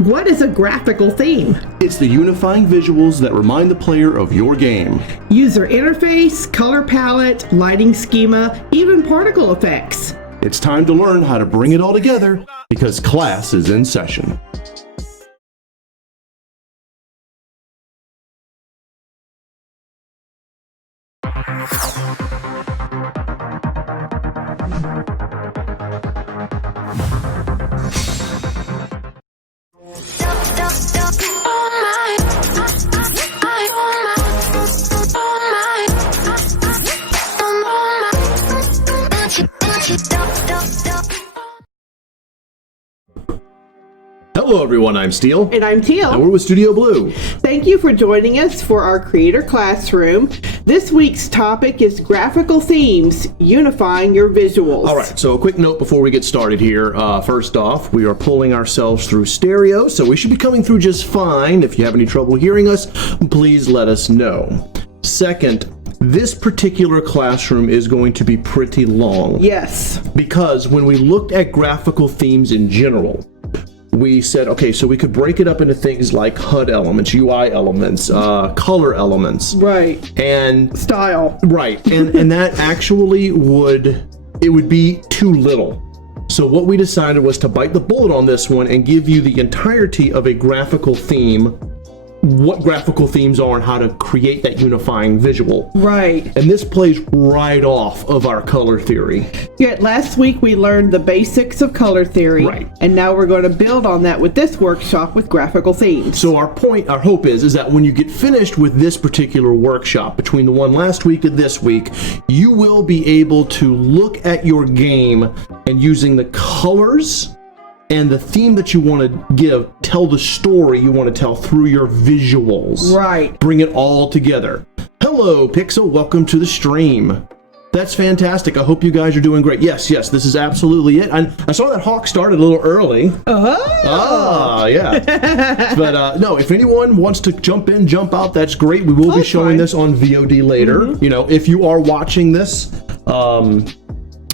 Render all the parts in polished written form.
What is a graphical theme? It's the unifying visuals that remind the player of your game. User interface, color palette, lighting schema, even particle effects. It's time to learn how to bring it all together because class is in session. Hello everyone, I'm Teal. And I'm Teal. And we're with Studio Blue. Thank you for joining us for our Creator Classroom. This week's topic is graphical themes, unifying your visuals. All right, so a quick note before we get started here. First off, we are pulling ourselves through stereo, so we should be coming through just fine. If you have any trouble hearing us, please let us know. Second, this particular classroom is going to be pretty long. Yes. Because when we looked at graphical themes in general, we said, okay, so we could break it up into things like HUD elements, UI elements, color elements. Right. And style. Right. And that actually would be too little. So what we decided was to bite the bullet on this one and give you the entirety of a graphical theme, what graphical themes are and how to create that unifying visual. Right. And this plays right off of our color theory. Yeah, last week we learned the basics of color theory. Right. And now we're going to build on that with this workshop with graphical themes. So our hope is that when you get finished with this particular workshop, between the one last week and this week, you will be able to look at your game and using the colors and the theme that you want to give, tell the story you want to tell through your visuals. Right. Bring it all together. Hello, Pixel. Welcome to the stream. That's fantastic. I hope you guys are doing great. Yes, this is absolutely it. I saw that hawk started a little early. Oh. Yeah. But no, if anyone wants to jump in, jump out, that's great. We will be showing this on VOD later. Mm-hmm. You know, if you are watching this,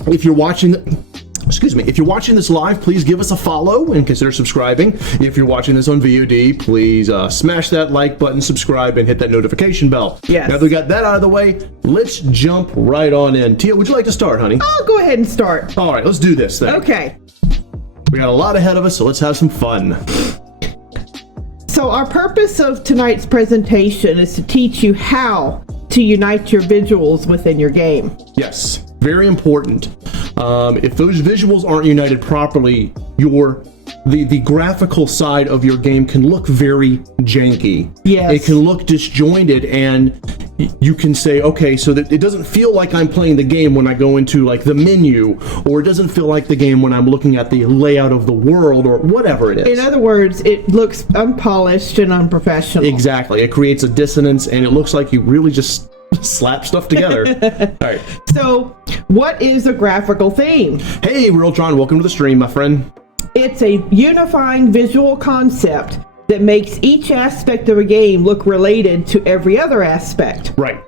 if you're watching this live, please give us a follow and consider subscribing. If you're watching this on VOD, please smash that like button, subscribe, and hit that notification bell. Yes. Now that we got that out of the way, let's jump right on in. Tia, would you like to start, honey? I'll go ahead and start. All right, let's do this then. Okay. We got a lot ahead of us, so let's have some fun. So our purpose of tonight's presentation is to teach you how to unite your visuals within your game. Yes, very important. If those visuals aren't united properly, the graphical side of your game can look very janky. Yes. It can look disjointed, and you can say, okay, so that it doesn't feel like I'm playing the game when I go into like the menu, or it doesn't feel like the game when I'm looking at the layout of the world, or whatever it is. In other words, it looks unpolished and unprofessional. Exactly. It creates a dissonance, and it looks like you really just slap stuff together. All right. So, what is a graphical theme? Hey, Realtron, welcome to the stream, my friend. It's a unifying visual concept that makes each aspect of a game look related to every other aspect. Right.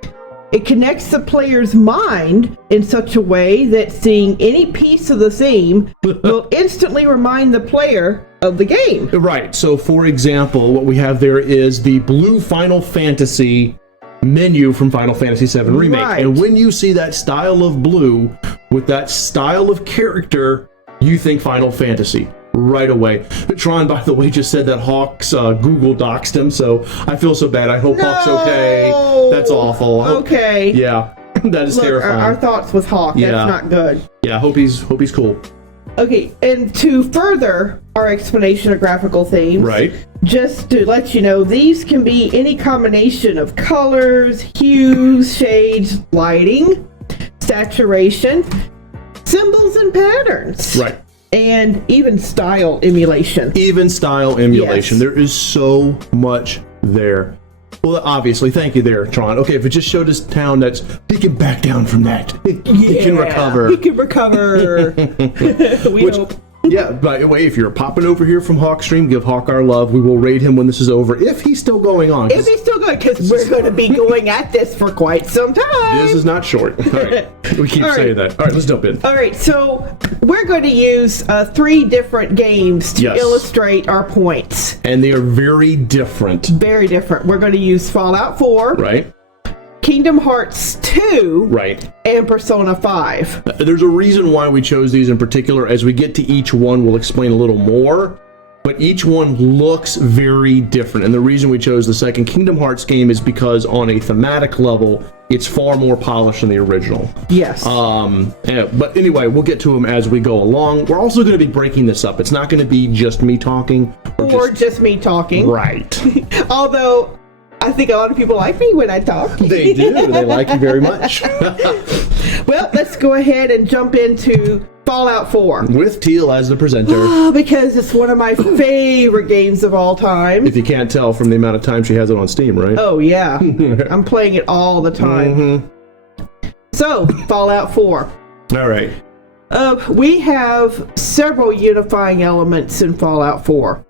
It connects the player's mind in such a way that seeing any piece of the theme will instantly remind the player of the game. Right. So, for example, what we have there is the blue Final Fantasy menu from Final Fantasy VII Remake. Right. And when you see that style of blue with that style of character, you think Final Fantasy right away. Tron, by the way, just said that Hawk's Google doxed him, so I feel so bad. I hope Hawk's okay. That's awful. Okay. Yeah, that is terrifying. Our thoughts with Hawk. Yeah. That's not good. Yeah, hope he's cool. Okay, and to further our explanation of graphical themes, right, just to let you know, these can be any combination of colors, hues, shades, lighting, saturation, symbols and patterns. Right. And even style emulation. Even style emulation. Yes. There is so much there. Well, obviously, thank you there, Tron. Okay, if it just showed us town he can back down from that. He can recover. He can recover. We hope. Yeah, by the way, if you're popping over here from Hawkstream, give Hawk our love. We will raid him when this is over, if he's still going on. If he's still going, because we're going to be going at this for quite some time. This is not short. All right. We keep saying that. All right, let's jump in. All right, so we're going to use 3 different games to illustrate our points. And they are very different. Very different. We're going to use Fallout 4. Right. Kingdom Hearts 2. Right. And Persona 5. There's a reason why we chose these in particular. As we get to each one, we'll explain a little more. But each one looks very different. And the reason we chose the second Kingdom Hearts game is because on a thematic level, it's far more polished than the original. Yes. But anyway, we'll get to them as we go along. We're also going to be breaking this up. It's not going to be just me talking. Or just me talking. Right. Although, I think a lot of people like me when I talk. They do. They like you very much. Well, let's go ahead and jump into Fallout 4. With Teal as the presenter. Oh, because it's one of my favorite games of all time. If you can't tell from the amount of time she has it on Steam, right? Oh, yeah. I'm playing it all the time. Mm-hmm. So, Fallout 4. All right. We have several unifying elements in Fallout 4.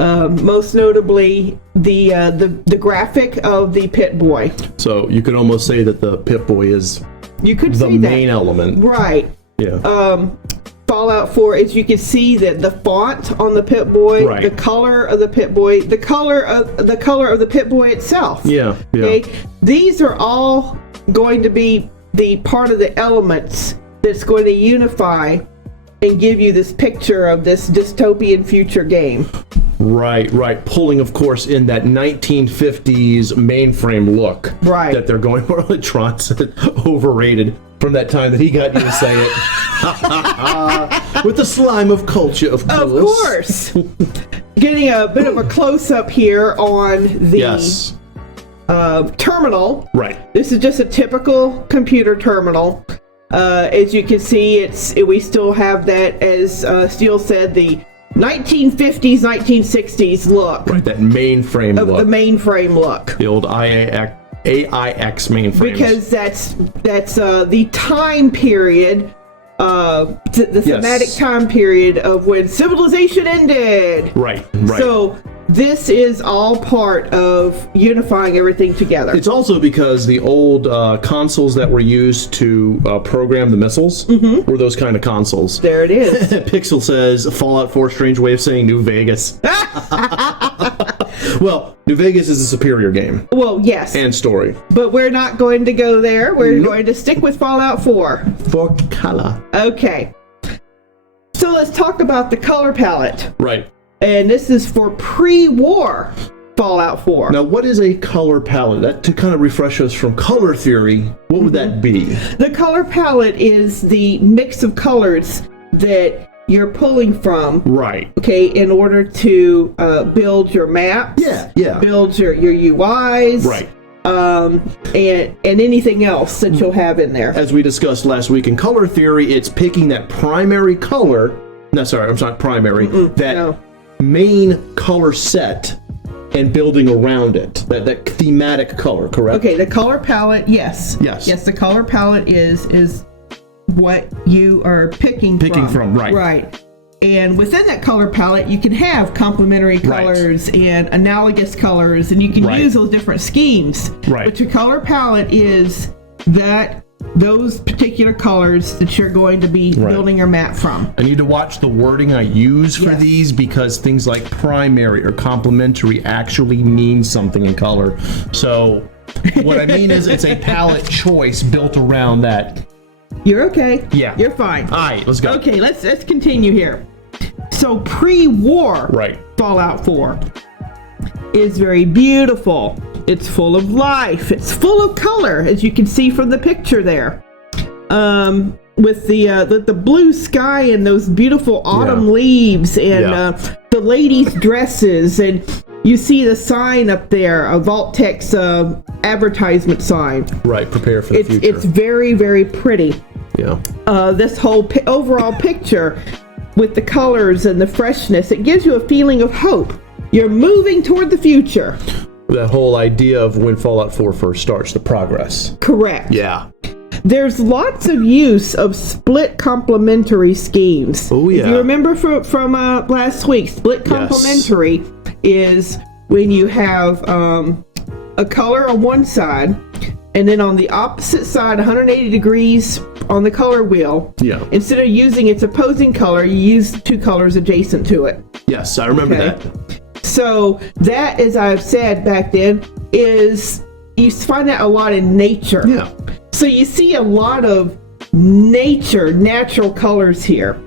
Most notably, the graphic of the Pip-Boy. So you could almost say that the Pip-Boy is the main element. Right. Yeah. Fallout 4, as you can see that the font on the Pip-Boy, right. the color of the Pip-Boy, the color of the Pip-Boy itself. Yeah. Okay? These are all going to be the part of the elements that's going to unify and give you this picture of this dystopian future game. Right. Pulling, of course, in that 1950s mainframe look. Right. That they're going for. Tron said overrated from that time that he got you to say it. With the slime of culture, of course. Of course. Getting a bit of a close-up here on the terminal. Right. This is just a typical computer terminal. As you can see, we still have that, as Steele said, the 1950s, 1960s look. Right, that mainframe look. The mainframe look. The old AIX mainframes. Because that's the time period, the thematic time period of when civilization ended. Right. So this is all part of unifying everything together. It's also because the old consoles that were used to program the missiles were those kind of consoles. There it is. Pixel says Fallout 4, strange way of saying New Vegas. Well, New Vegas is a superior game. Well, yes. And story. But we're not going to go there. We're going to stick with Fallout 4. For color. Okay. So let's talk about the color palette. Right. And this is for pre-war Fallout 4. Now, what is a color palette? That, to kind of refresh us from color theory, what would that be? The color palette is the mix of colors that you're pulling from. Right. Okay, in order to build your maps. Yeah. Build your UIs. Right. And anything else that you'll have in there. As we discussed last week in color theory, it's picking that primary color. No, sorry, I'm not primary. Main color set and building around it. That thematic color, correct? Okay, the color palette, yes. Yes, the color palette is what you are picking from. Right. Right. And within that color palette, you can have complementary colors and analogous colors, and you can use those different schemes. Right. But your color palette is those particular colors that you're going to be building your map from. I need to watch the wording I use for these, because things like primary or complementary actually mean something in color. So what I mean is it's a palette choice built around that. You're okay. Yeah. You're fine. All right, let's go. Okay, let's continue here. So pre-war Fallout 4 is very beautiful. It's full of life. It's full of color, as you can see from the picture there. With the blue sky and those beautiful autumn leaves and the ladies' dresses, and you see the sign up there, a Vault-Tec's advertisement sign. Right, prepare for the future. It's very, very pretty. Yeah. This whole overall picture with the colors and the freshness, it gives you a feeling of hope. You're moving toward the future. That whole idea of when Fallout 4 first starts, the progress. Correct. Yeah. There's lots of use of split complementary schemes. Oh, yeah. If you remember from last week, split complementary is when you have a color on one side, and then on the opposite side, 180 degrees on the color wheel. Yeah. Instead of using its opposing color, you use two colors adjacent to it. Yes, I remember that. So that, as I've said back then, is you find that a lot in nature. Yeah. So you see a lot of natural colors here.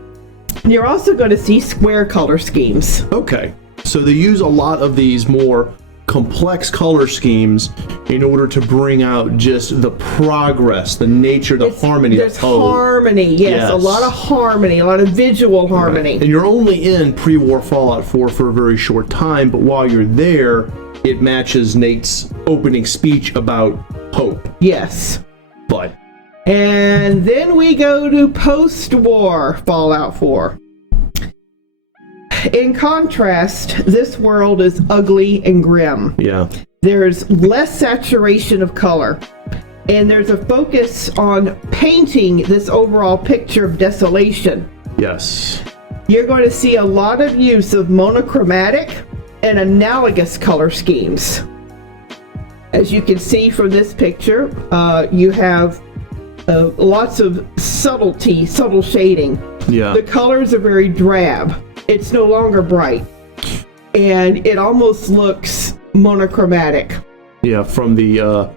You're also going to see square color schemes. Okay. So they use a lot of these more complex color schemes in order to bring out just the progress, the nature, the harmony. There's harmony, yes, a lot of harmony, a lot of visual harmony. Right. And you're only in pre-war Fallout 4 for a very short time, but while you're there, it matches Nate's opening speech about hope. Yes. But. And then we go to post-war Fallout 4. In contrast, this world is ugly and grim. Yeah. There's less saturation of color, and there's a focus on painting this overall picture of desolation. Yes. You're going to see a lot of use of monochromatic and analogous color schemes. As you can see from this picture, you have lots of subtle shading. Yeah. The colors are very drab. It's no longer bright, and it almost looks monochromatic. Yeah, from the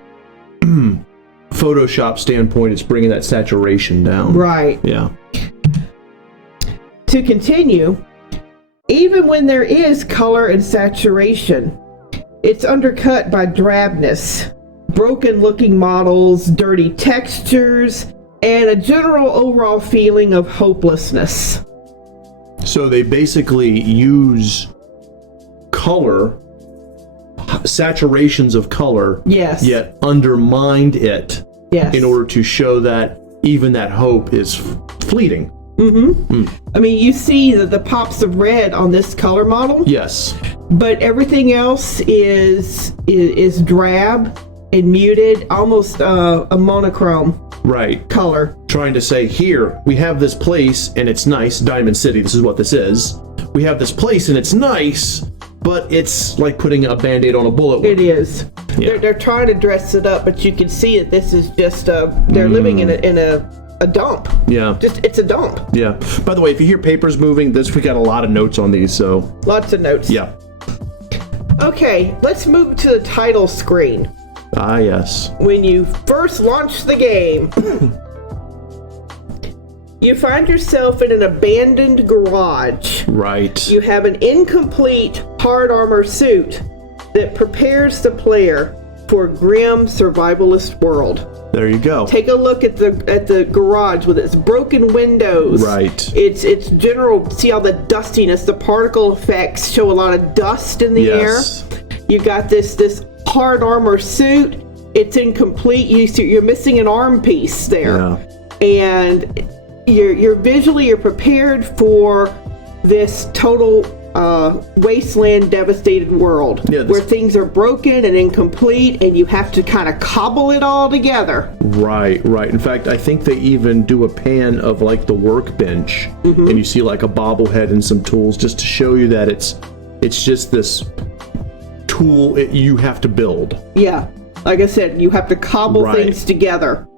Photoshop standpoint, it's bringing that saturation down. Right. Yeah. To continue, even when there is color and saturation, it's undercut by drabness, broken-looking models, dirty textures, and a general overall feeling of hopelessness. So they basically use color, saturations of color, yes, yet undermined it, yes, in order to show that even that hope is fleeting. I mean, you see the pops of red on this color model. Yes. But everything else is drab and muted, almost a monochrome. Right. Color. Trying to say, here, we have this place and it's nice, Diamond City, this is what this is. We have this place and it's nice, but it's like putting a Band-Aid on a bullet wound. It is. Yeah. They're trying to dress it up, but you can see it. This is just they're living in a dump. Yeah. It's a dump. Yeah. By the way, if you hear papers moving, we got a lot of notes on these, so. Lots of notes. Yeah. Okay, let's move to the title screen. Ah, yes. When you first launch the game, you find yourself in an abandoned garage. Right. You have an incomplete hard armor suit that prepares the player for a grim survivalist world. There you go. Take a look at the garage with its broken windows. Right. It's general. See all the dustiness. The particle effects show a lot of dust in the air. You got this hard armor suit. It's incomplete. You're missing an arm piece there. Yeah. And you're prepared for this total wasteland devastated world, where things are broken and incomplete, and you have to kind of cobble it all together. Right. In fact, I think they even do a pan of like the workbench, and you see like a bobblehead and some tools, just to show you that it's just this tool you have to build. Yeah, like I said, you have to cobble things together.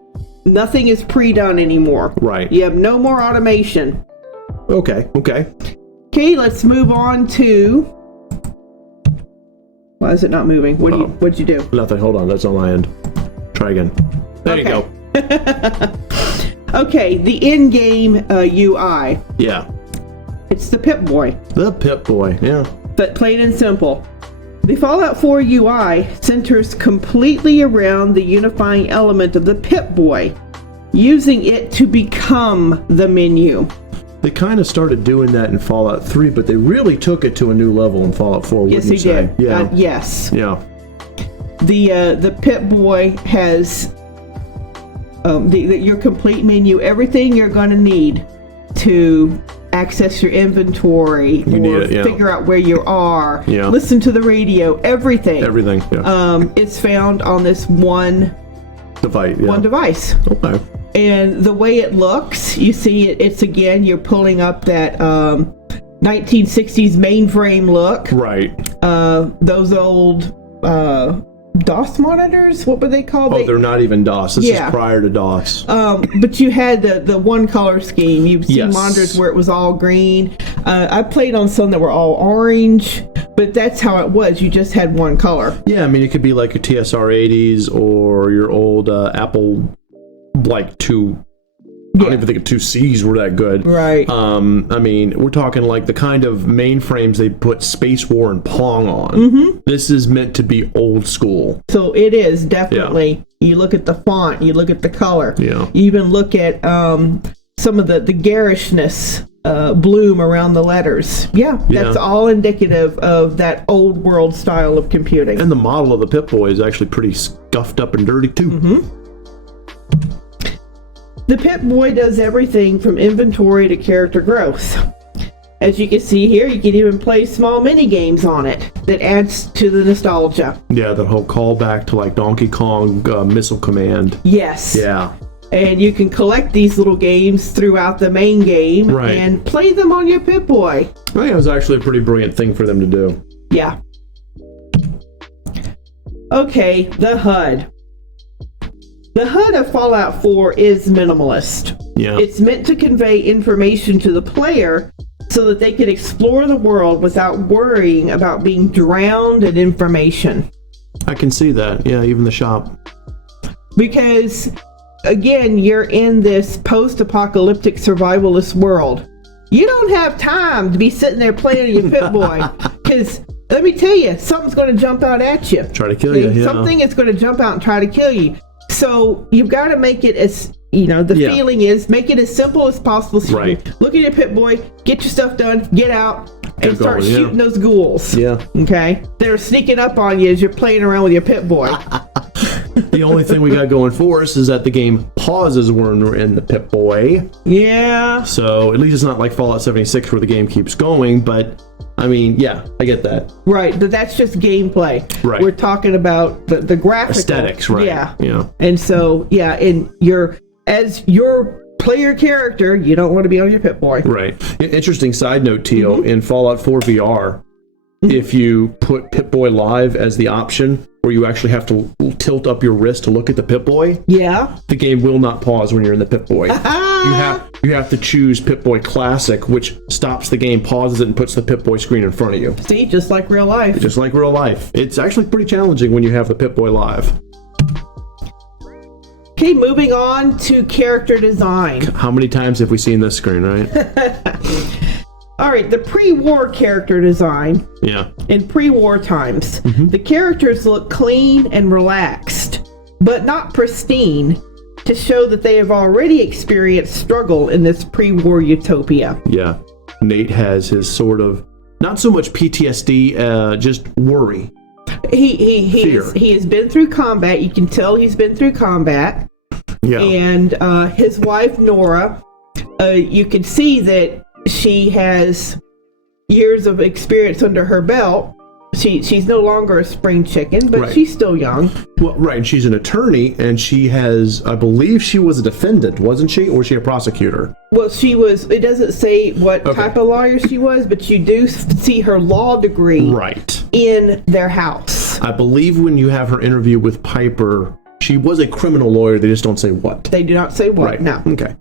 Nothing is pre-done anymore. Right. You have no more automation. Okay, let's move on to... Why is it not moving? What'd you do? Nothing. Hold on. That's on my end. Try again. There you go. Okay, the in-game UI. Yeah. It's the Pip-Boy. The Pip-Boy, yeah. But plain and simple. The Fallout 4 UI centers completely around the unifying element of the Pip-Boy, using it to become the menu. They kind of started doing that in Fallout 3, but they really took it to a new level in Fallout 4, wouldn't you say? Yes, they did. Yeah. Yes. Yeah. The Pip-Boy has your complete menu, everything you're going to need to access your inventory, figure out where you are, listen to the radio, everything. Everything, yeah. It's found on this one device. Yeah. One device. Okay. And the way it looks, you see it's again, you're pulling up that 1960s mainframe look. Right. Those old DOS monitors, what were they called? Oh, they're not even DOS. This is prior to DOS. But you had the one color scheme. You've seen monitors where it was all green. I played on some that were all orange, but that's how it was. You just had one color. Yeah, I mean, it could be like your TSR-80s or your old Apple, like I don't even think 2Cs were that good. Right. I mean, we're talking like the kind of mainframes they put Space War and Pong on. Mm-hmm. This is meant to be old school. So it is, definitely. Yeah. You look at the font, you look at the color. Yeah. You even look at some of the garishness bloom around the letters. Yeah, that's all indicative of that old world style of computing. And the model of the Pip-Boy is actually pretty scuffed up and dirty, too. Mm-hmm. The Pip-Boy does everything from inventory to character growth. As you can see here, you can even play small mini games on it that adds to the nostalgia. Yeah, the whole callback to like Donkey Kong Missile Command. Yes. Yeah. And you can collect these little games throughout the main game and play them on your Pip-Boy. I think it was actually a pretty brilliant thing for them to do. Yeah. Okay, the HUD. The HUD of Fallout 4 is minimalist. Yeah. It's meant to convey information to the player so that they can explore the world without worrying about being drowned in information. I can see that. Yeah, even the shop. Because, again, you're in this post-apocalyptic survivalist world. You don't have time to be sitting there playing your Pip-Boy. Because, let me tell you, something's going to jump out at you. Try to kill you, yeah. Something is going to jump out and try to kill you. So you've got to make it as, the feeling is, make it as simple as possible. So you look at your Pip-Boy, get your stuff done, get out, and start shooting those ghouls. Yeah. Okay? They're sneaking up on you as you're playing around with your Pip-Boy. The only thing we got going for us is that the game pauses when we're in the Pip-Boy. Yeah. So at least it's not like Fallout 76 where the game keeps going, but I mean, yeah, I get that. Right, but that's just gameplay. Right. We're talking about the graphical. Aesthetics, right. Yeah. And so, and as your player character, you don't want to be on your Pip-Boy. Right. Interesting side note, Teal, in Fallout 4 VR, if you put Pip-Boy Live as the option, where you actually have to tilt up your wrist to look at the Pip-Boy, the game will not pause when you're in the Pip-Boy. You have to choose Pip-Boy Classic, which stops the game, pauses it, and puts the Pip-Boy screen in front of you. See, just like real life. Just like real life. It's actually pretty challenging when you have the Pip-Boy Live. Okay, moving on to character design. How many times have we seen this screen, right? All right, the pre-war character design. Yeah. In pre-war times, the characters look clean and relaxed, but not pristine, to show that they have already experienced struggle in this pre-war utopia. Yeah. Nate has his sort of, not so much PTSD, just worry. He has been through combat. You can tell he's been through combat. Yeah. And his wife, Nora, you can see that she has years of experience under her belt. She's no longer a spring chicken, but she's still young. Well, right, and she's an attorney, and she has, I believe she was a defendant, wasn't she? Or was she a prosecutor? Well, she was, it doesn't say what type of lawyer she was, but you do see her law degree in their house. I believe when you have her interview with Piper, she was a criminal lawyer, they just don't say what. They do not say what, no. Okay.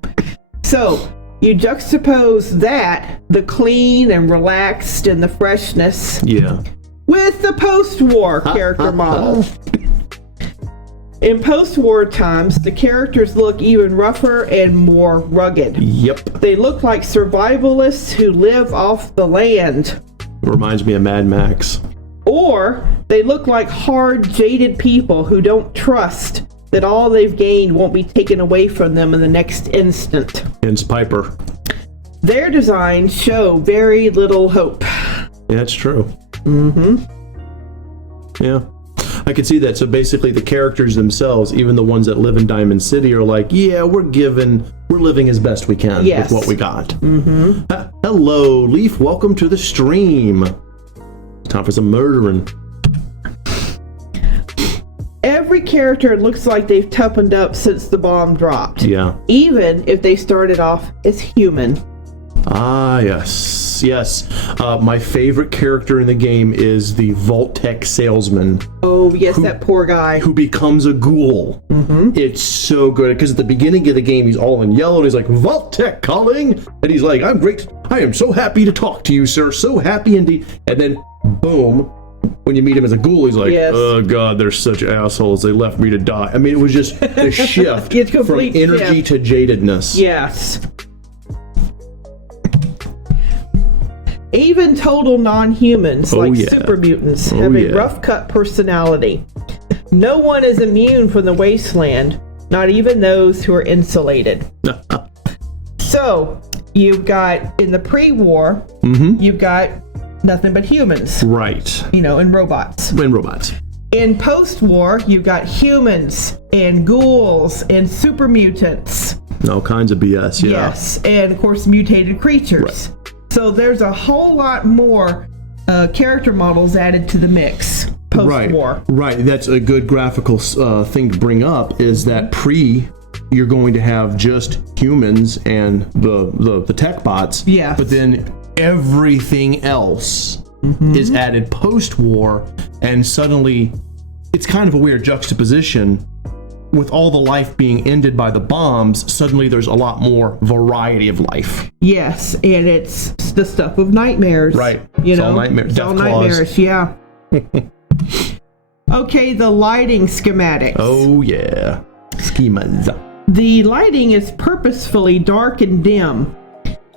So, you juxtapose that, the clean and relaxed and the freshness. Yeah. With the post-war character model. In post-war times, the characters look even rougher and more rugged. Yep. They look like survivalists who live off the land. Reminds me of Mad Max. Or they look like hard, jaded people who don't trust that all they've gained won't be taken away from them in the next instant. Hence Piper. Their designs show very little hope. Yeah, that's true. Mm-hmm. Yeah. I could see that. So basically the characters themselves, even the ones that live in Diamond City, are like, yeah, we're living as best we can with what we got. Mm-hmm. Hello, Leaf. Welcome to the stream. Time for some murdering. Every every character looks like they've toughened up since the bomb dropped. Yeah. Even if they started off as human. Ah, yes. My favorite character in the game is the Vault-Tec salesman. Oh, yes, that poor guy. Who becomes a ghoul. Mm-hmm. It's so good, because at the beginning of the game, he's all in yellow, and he's like, Vault-Tec calling! And he's like, I'm great. I am so happy to talk to you, sir. So happy indeed. And then, boom, when you meet him as a ghoul, he's like, oh, God, they're such assholes. They left me to die. I mean, it was just a shift from energy to jadedness. Yes. Even total non-humans, like super mutants, have a rough-cut personality. No one is immune from the wasteland, not even those who are insulated. So, you've got, in the pre-war, you've got nothing but humans. Right. And robots. In post-war, you've got humans, and ghouls, and super mutants. All kinds of BS, yeah. Yes, and of course, mutated creatures. Right. So there's a whole lot more character models added to the mix post-war. Right. That's a good graphical thing to bring up, is that you're going to have just humans and the tech bots. Yeah. But then everything else is added post-war, and suddenly it's kind of a weird juxtaposition. With all the life being ended by the bombs, suddenly there's a lot more variety of life. Yes, and it's the stuff of nightmares. Right. It's all nightmares. It's all nightmares, yeah. Okay, the lighting schematics. Oh, yeah. Schemas. The lighting is purposefully dark and dim.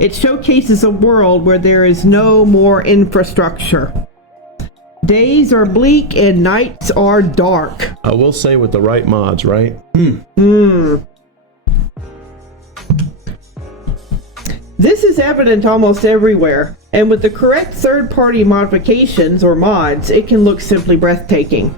It showcases a world where there is no more infrastructure. Days are bleak and nights are dark. I will say, with the right mods, right? This is evident almost everywhere, and with the correct third-party modifications or mods, it can look simply breathtaking.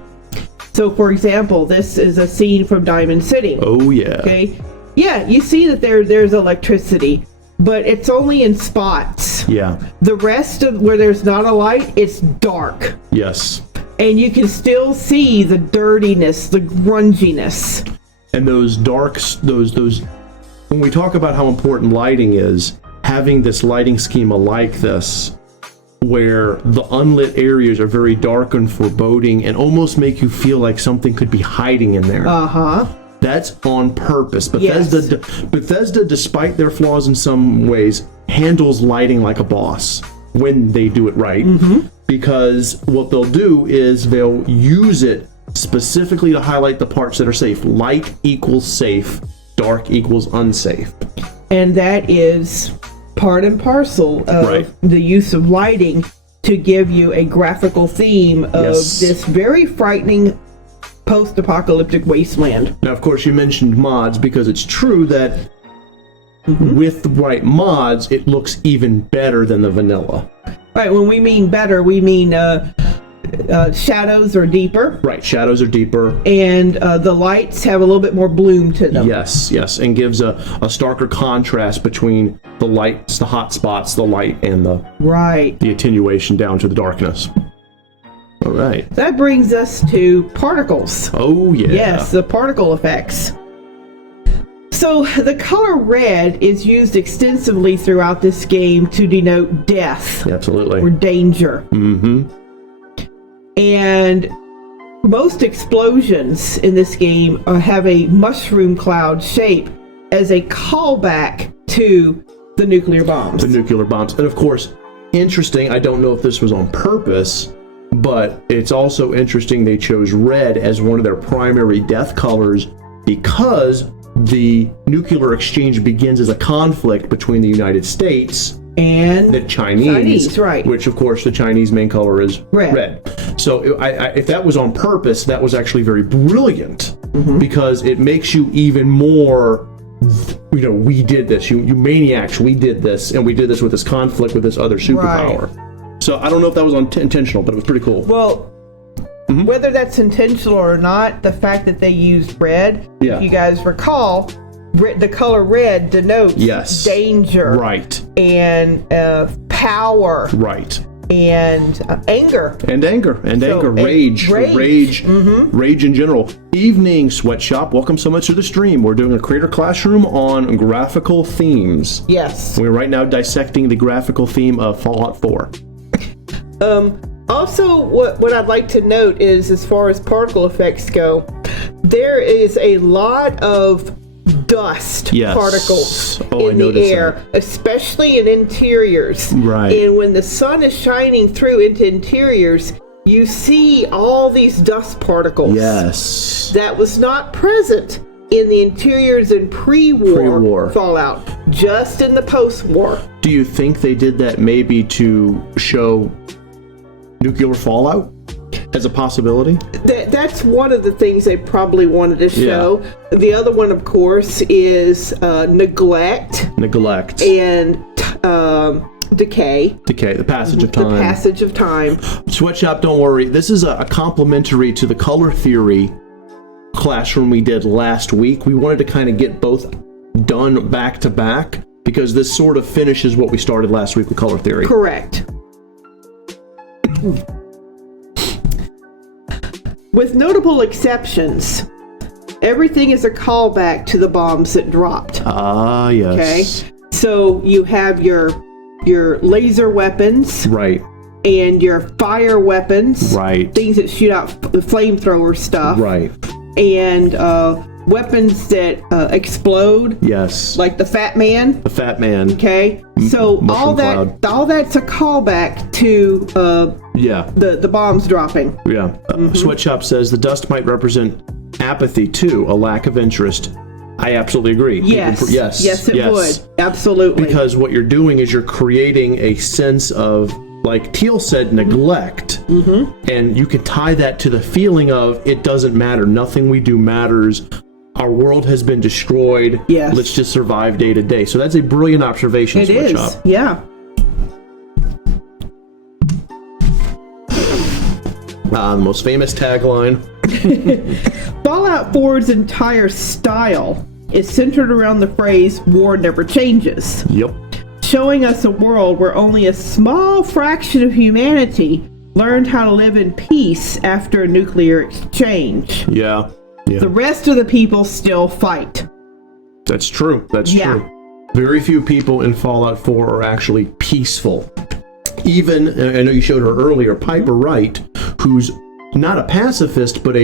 So, for example, this is a scene from Diamond City. Oh, yeah. Okay? Yeah, you see that there's electricity, but it's only in spots. Yeah. The rest of where there's not a light, it's dark. Yes. And you can still see the dirtiness, the grunginess. And those darks, those when we talk about how important lighting is, having this lighting schema like this, where the unlit areas are very dark and foreboding and almost make you feel like something could be hiding in there. That's on purpose. Bethesda, despite their flaws in some ways, handles lighting like a boss when they do it right. Because what they'll do is they'll use it specifically to highlight the parts that are safe. Light equals safe, dark equals unsafe. And that is part and parcel of the use of lighting to give you a graphical theme of this very frightening post-apocalyptic wasteland. Now, of course, you mentioned mods, because it's true that with the right mods, it looks even better than the vanilla. Right, when we mean better, we mean shadows are deeper. Right, shadows are deeper. And the lights have a little bit more bloom to them. Yes, and gives a starker contrast between the lights, the hot spots, the light, and the attenuation down to the darkness. All right. That brings us to particles. Oh, yeah. Yes, the particle effects. So the color red is used extensively throughout this game to denote death. Absolutely. Or danger. And most explosions in this game have a mushroom cloud shape as a callback to the nuclear bombs. The nuclear bombs. And of course, interesting, I don't know if this was on purpose, but it's also interesting they chose red as one of their primary death colors, because the nuclear exchange begins as a conflict between the United States and the Chinese, right? Which, of course, the Chinese main color is red. So, if that was on purpose, that was actually very brilliant, because it makes you even more. We did this. You maniacs. We did this, and we did this with this conflict with this other superpower. So I don't know if that was intentional, but it was pretty cool. Well, whether that's intentional or not, the fact that they used red, if you guys recall, the color red denotes danger, right, and power, right, and anger. Rage in general. Evening Sweatshop, welcome so much to the stream. We're doing a creator classroom on graphical themes. Yes. We're right now dissecting the graphical theme of Fallout 4. Also, what I'd like to note is, as far as particle effects go, there is a lot of dust particles in the air, especially in interiors. Right. And when the sun is shining through into interiors, you see all these dust particles. Yes. That was not present in the interiors in pre-war Fallout, just in the post-war. Do you think they did that maybe to show nuclear fallout as a possibility? That's one of the things they probably wanted to show. Yeah. The other one, of course, is neglect. And decay. The passage of time. Sweatshop, don't worry. This is a complimentary to the color theory classroom we did last week. We wanted to kind of get both done back to back because this sort of finishes what we started last week with color theory. Correct. With notable exceptions, everything is a callback to the bombs that dropped. Ah, yes. Okay? So you have your laser weapons. Right. And your fire weapons. Right. Things that shoot out flamethrower stuff. Right. And weapons that explode. Yes. Like the Fat Man. Okay. So all that's a callback to the bombs dropping. Yeah. Sweatshop says the dust might represent apathy too, a lack of interest. I absolutely agree. Yes, it would. Absolutely. Because what you're doing is you're creating a sense of, like Teal said, neglect. And you can tie that to the feeling of it doesn't matter. Nothing we do matters. Our world has been destroyed. Yes. Let's just survive day to day. So that's a brilliant observation, Sweatshop. It is. Yeah. The most famous tagline. Fallout 4's entire style is centered around the phrase, "War never changes." Yep. Showing us a world where only a small fraction of humanity learned how to live in peace after a nuclear exchange. Yeah. The rest of the people still fight. That's true. True. Very few people in Fallout 4 are actually peaceful. Even, I know you showed her earlier, Piper Wright, who's not a pacifist, but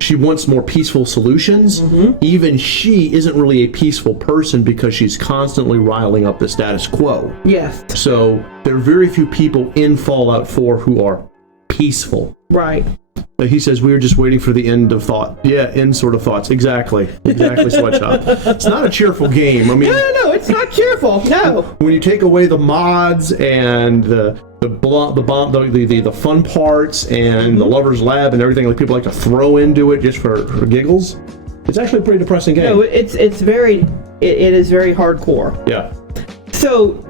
she wants more peaceful solutions. Even she isn't really a peaceful person because she's constantly riling up the status quo. Yes. So there are very few people in Fallout 4 who are peaceful. Right. He says, we were just waiting for the end of thought. Yeah, end sort of thoughts. Exactly, Sweatshop. It's not a cheerful game. I mean, no, it's not cheerful. No. When you take away the mods and the fun parts and the Lover's Lab and everything that people like to throw into it just for giggles, it's actually a pretty depressing game. No, it is very hardcore. Yeah. So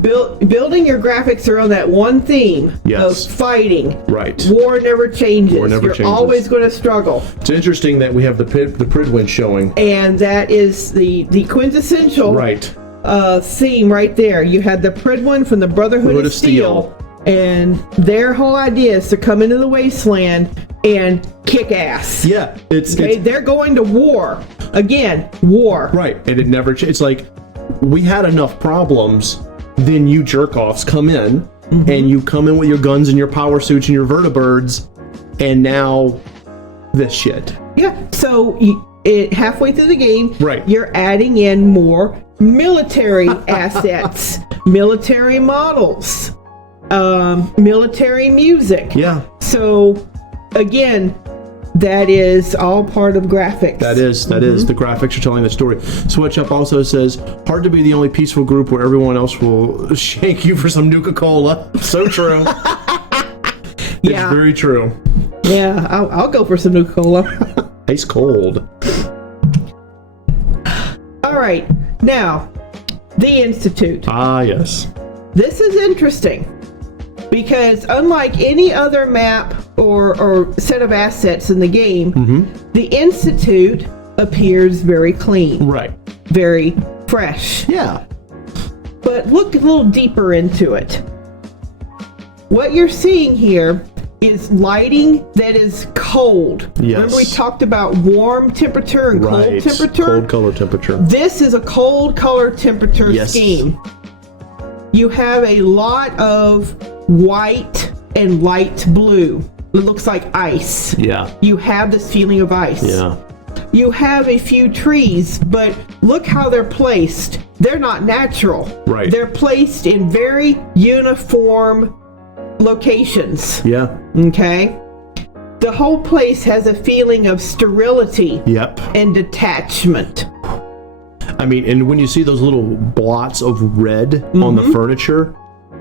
building your graphics around that one theme of fighting. Right. War never changes. You're always going to struggle. It's interesting that we have the Pridwin showing. And that is the quintessential theme right there. You had the Pridwin from the Brotherhood of Steel. And their whole idea is to come into the wasteland and kick ass. Yeah. They're going to war. Again, war. Right. And it never changes. It's like, we had enough problems. Then you jerk-offs come in, and you come in with your guns and your power suits and your vertibirds, and now this shit. Yeah, so halfway through the game, you're adding in more military assets, military models, military music. Yeah. So, again, that is all part of graphics. That is. The graphics are telling the story. Sweatshop also says, hard to be the only peaceful group where everyone else will shank you for some Nuka-Cola. So true. It's very true. Yeah, I'll go for some Nuka-Cola. Ice cold. All right. Now, the Institute. Ah, yes. This is interesting. Because unlike any other map or set of assets in the game, the Institute appears very clean. Right. Very fresh. Yeah. But look a little deeper into it. What you're seeing here is lighting that is cold. Yes. Remember we talked about warm temperature and cold temperature? Cold color temperature. This is a cold color temperature scheme. You have a lot of white and light blue. It looks like ice. Yeah. You have this feeling of ice. Yeah. You have a few trees, but look how they're placed. They're not natural. Right. They're placed in very uniform locations. Yeah. Okay? The whole place has a feeling of sterility. Yep. And detachment. I mean, and when you see those little blots of red on the furniture,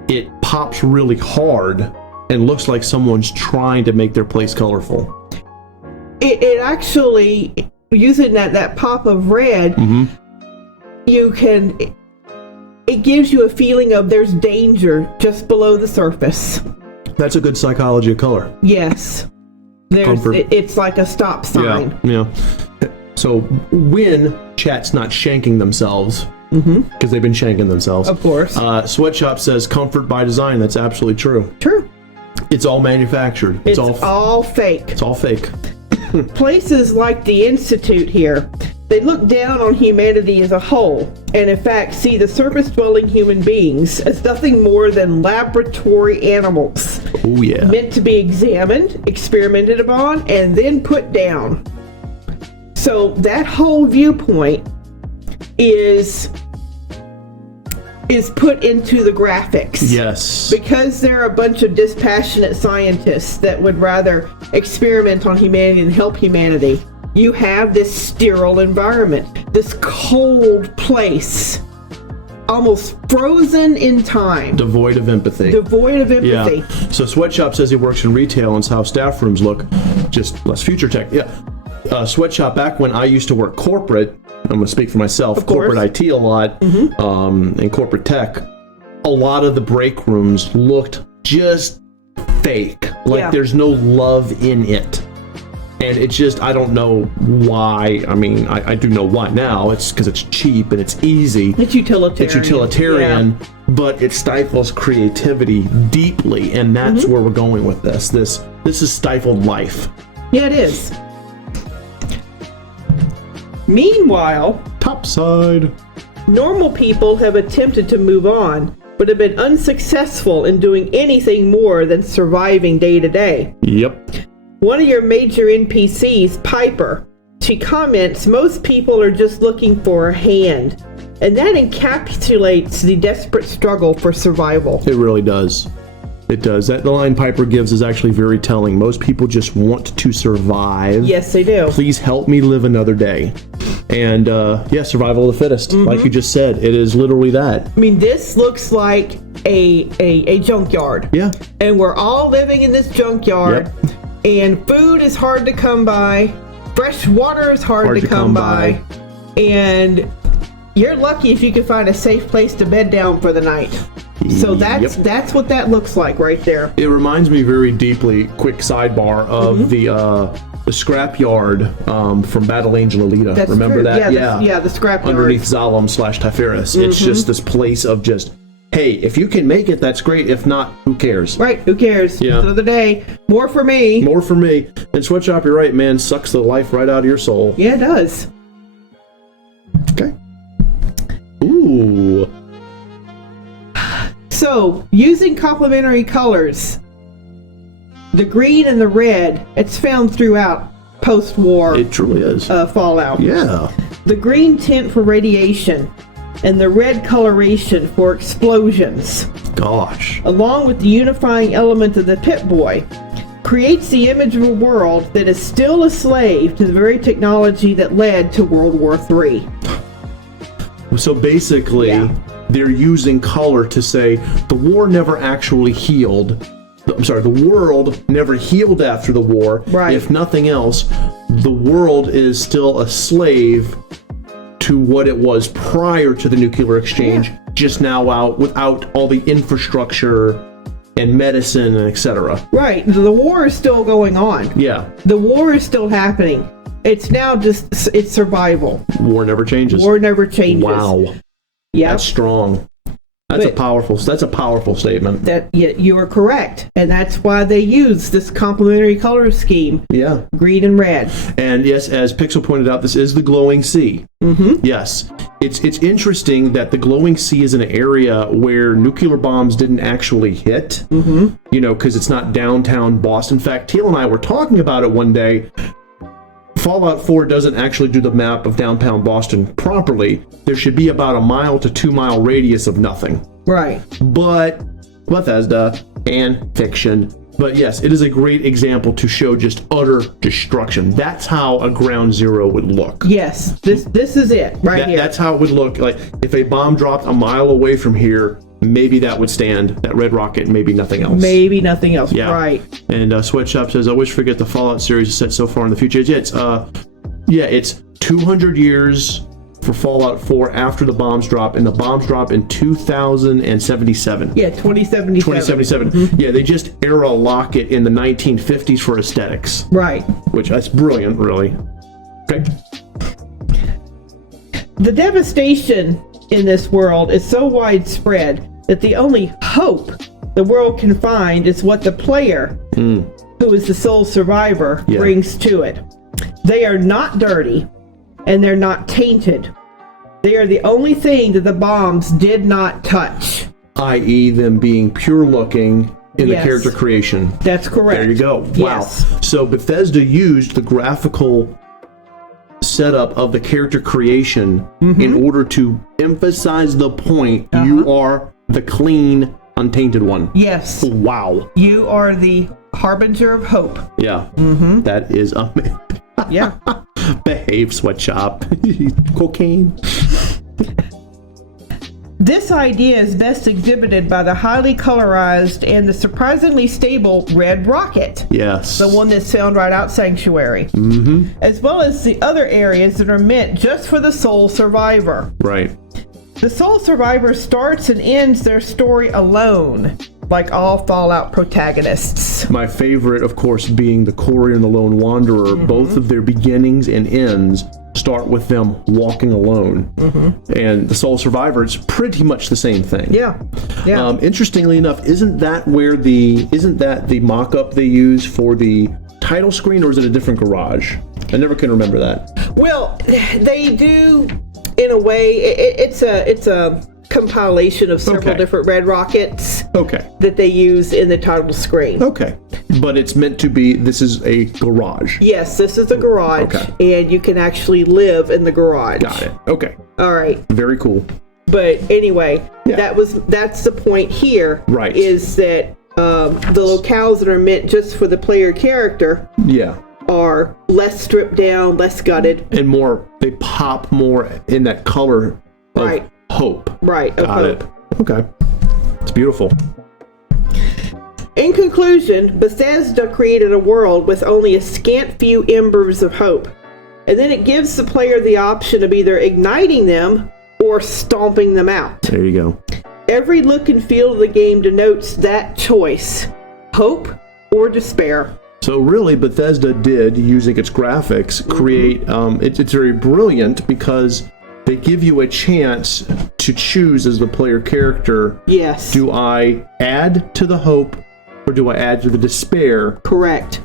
it pops really hard and looks like someone's trying to make their place colorful. It actually, using that pop of red, you can, it gives you a feeling of there's danger just below the surface. That's a good psychology of color. Yes. It's like a stop sign. Yeah. So when chat's not shanking themselves, because they've been shanking themselves. Of course. Sweatshop says comfort by design. That's absolutely true. True. It's all manufactured. It's all fake. It's all fake. Places like the Institute here, they look down on humanity as a whole, and in fact see the surface-dwelling human beings as nothing more than laboratory animals. Oh yeah. Meant to be examined, experimented upon, and then put down. So that whole viewpoint is put into the graphics. Yes. Because there are a bunch of dispassionate scientists that would rather experiment on humanity than help humanity. You have this sterile environment, this cold place, almost frozen in time. Devoid of empathy. Yeah. So Sweatshop says he works in retail and it's how staff rooms look, just less future tech. Yeah. Sweatshop, back when I used to work corporate, I'm going to speak for myself, corporate IT a lot, and corporate tech, a lot of the break rooms looked just fake. Like there's no love in it. And it's just, I don't know why. I mean, I do know why now. It's because it's cheap and it's easy. It's utilitarian. But it stifles creativity deeply, and that's where we're going with this. This is stifled life. Yeah, it is. Meanwhile, topside. Normal people have attempted to move on, but have been unsuccessful in doing anything more than surviving day to day. Yep. One of your major NPCs, Piper, she comments, most people are just looking for a hand. And that encapsulates the desperate struggle for survival. It really does. It does. The line Piper gives is actually very telling. Most people just want to survive. Yes, they do. Please help me live another day. And survival of the fittest, like you just said. It is literally that. I mean, this looks like a junkyard. Yeah. And we're all living in this junkyard. Yep. And food is hard to come by. Fresh water is hard to come by. And you're lucky if you can find a safe place to bed down for the night. So that's what that looks like right there. It reminds me very deeply, quick sidebar, of the scrapyard from Battle Angel Alita. That's Remember true. that? Yeah, the scrapyard. Underneath Zalem/Typhoeus. It's just this place of just, hey, if you can make it, that's great. If not, who cares? Right, who cares? Yeah. It's another day. More for me. More for me. And Sweatshop, you're right, man. Sucks the life right out of your soul. Yeah, it does. Okay. Ooh. So, using complementary colors, the green and the red, it's found throughout post-war. It truly is. Fallout. Yeah. The green tint for radiation, and the red coloration for explosions. Gosh. Along with the unifying element of the Pip-Boy, creates the image of a world that is still a slave to the very technology that led to World War III. So basically, they're using color to say the war never actually healed. The world never healed after the war. Right. If nothing else, the world is still a slave to what it was prior to the nuclear exchange, just now out without all the infrastructure and medicine and etc. Right. The war is still going on. Yeah. The war is still happening. It's now just, it's survival. War never changes. War never changes. Wow. Yeah. That's strong. That's a powerful statement. That you are correct, and that's why they use this complementary color scheme. Yeah, green and red. And yes, as Pixel pointed out, this is the glowing sea. Yes, it's interesting that the glowing sea is an area where nuclear bombs didn't actually hit. You know, because it's not downtown Boston. In fact, Teal and I were talking about it one day. Fallout 4 doesn't actually do the map of downtown Boston properly. There should be about a 1 to 2 mile radius of nothing. Right. But Bethesda and fiction. But yes, it is a great example to show just utter destruction. That's how a ground zero would look. Yes, this is it right here. That's how it would look. Like if a bomb dropped a mile away from here, maybe that would stand, that red rocket, maybe nothing else. Maybe nothing else, yeah. Right. And Sweatshop says, I always forget the Fallout series is set so far in the future. It's 200 years for Fallout 4 after the bombs drop, and the bombs drop in 2077. Yeah, 2077. 2077. Yeah, they just era lock it in the 1950s for aesthetics. Right. Which, that's brilliant, really. Okay. The devastation in this world is so widespread that the only hope the world can find is what the player, who is the sole survivor, brings to it. They are not dirty, and they're not tainted. They are the only thing that the bombs did not touch. I.e. them being pure looking in the character creation. That's correct. There you go. Wow. Yes. So Bethesda used the graphical setup of the character creation in order to emphasize the point you are the clean, untainted one. Yes. Wow. You are the harbinger of hope. Yeah. That is amazing. Yeah. Behave, Sweatshop. Cocaine. This idea is best exhibited by the highly colorized and the surprisingly stable red rocket. Yes. The one that's found right out Sanctuary. As well as the other areas that are meant just for the sole survivor. Right. The sole survivor starts and ends their story alone, like all Fallout protagonists. My favorite, of course, being the Courier and the Lone Wanderer. Both of their beginnings and ends start with them walking alone. And the sole survivor is pretty much the same thing. Yeah. Interestingly enough, isn't that the mock-up they use for the title screen, or is it a different garage? I never can remember that. Well, they do, in a way, it's a compilation of several different red rockets that they use in the title screen. Okay. But it's meant to be, this is a garage. Yes, this is a garage, and you can actually live in the garage. Got it. Okay. All right. Very cool. But anyway, that's the point here. Right. Is that the locales that are meant just for the player character are less stripped down, less gutted. And more, they pop more in that color of hope. Right. Got it. Okay. It's beautiful. In conclusion, Bethesda created a world with only a scant few embers of hope. And then it gives the player the option of either igniting them or stomping them out. There you go. Every look and feel of the game denotes that choice, hope or despair. So really, Bethesda did, using its graphics, create, it's very brilliant because they give you a chance to choose as the player character. Yes. Do I add to the hope or do I add to the despair? Correct.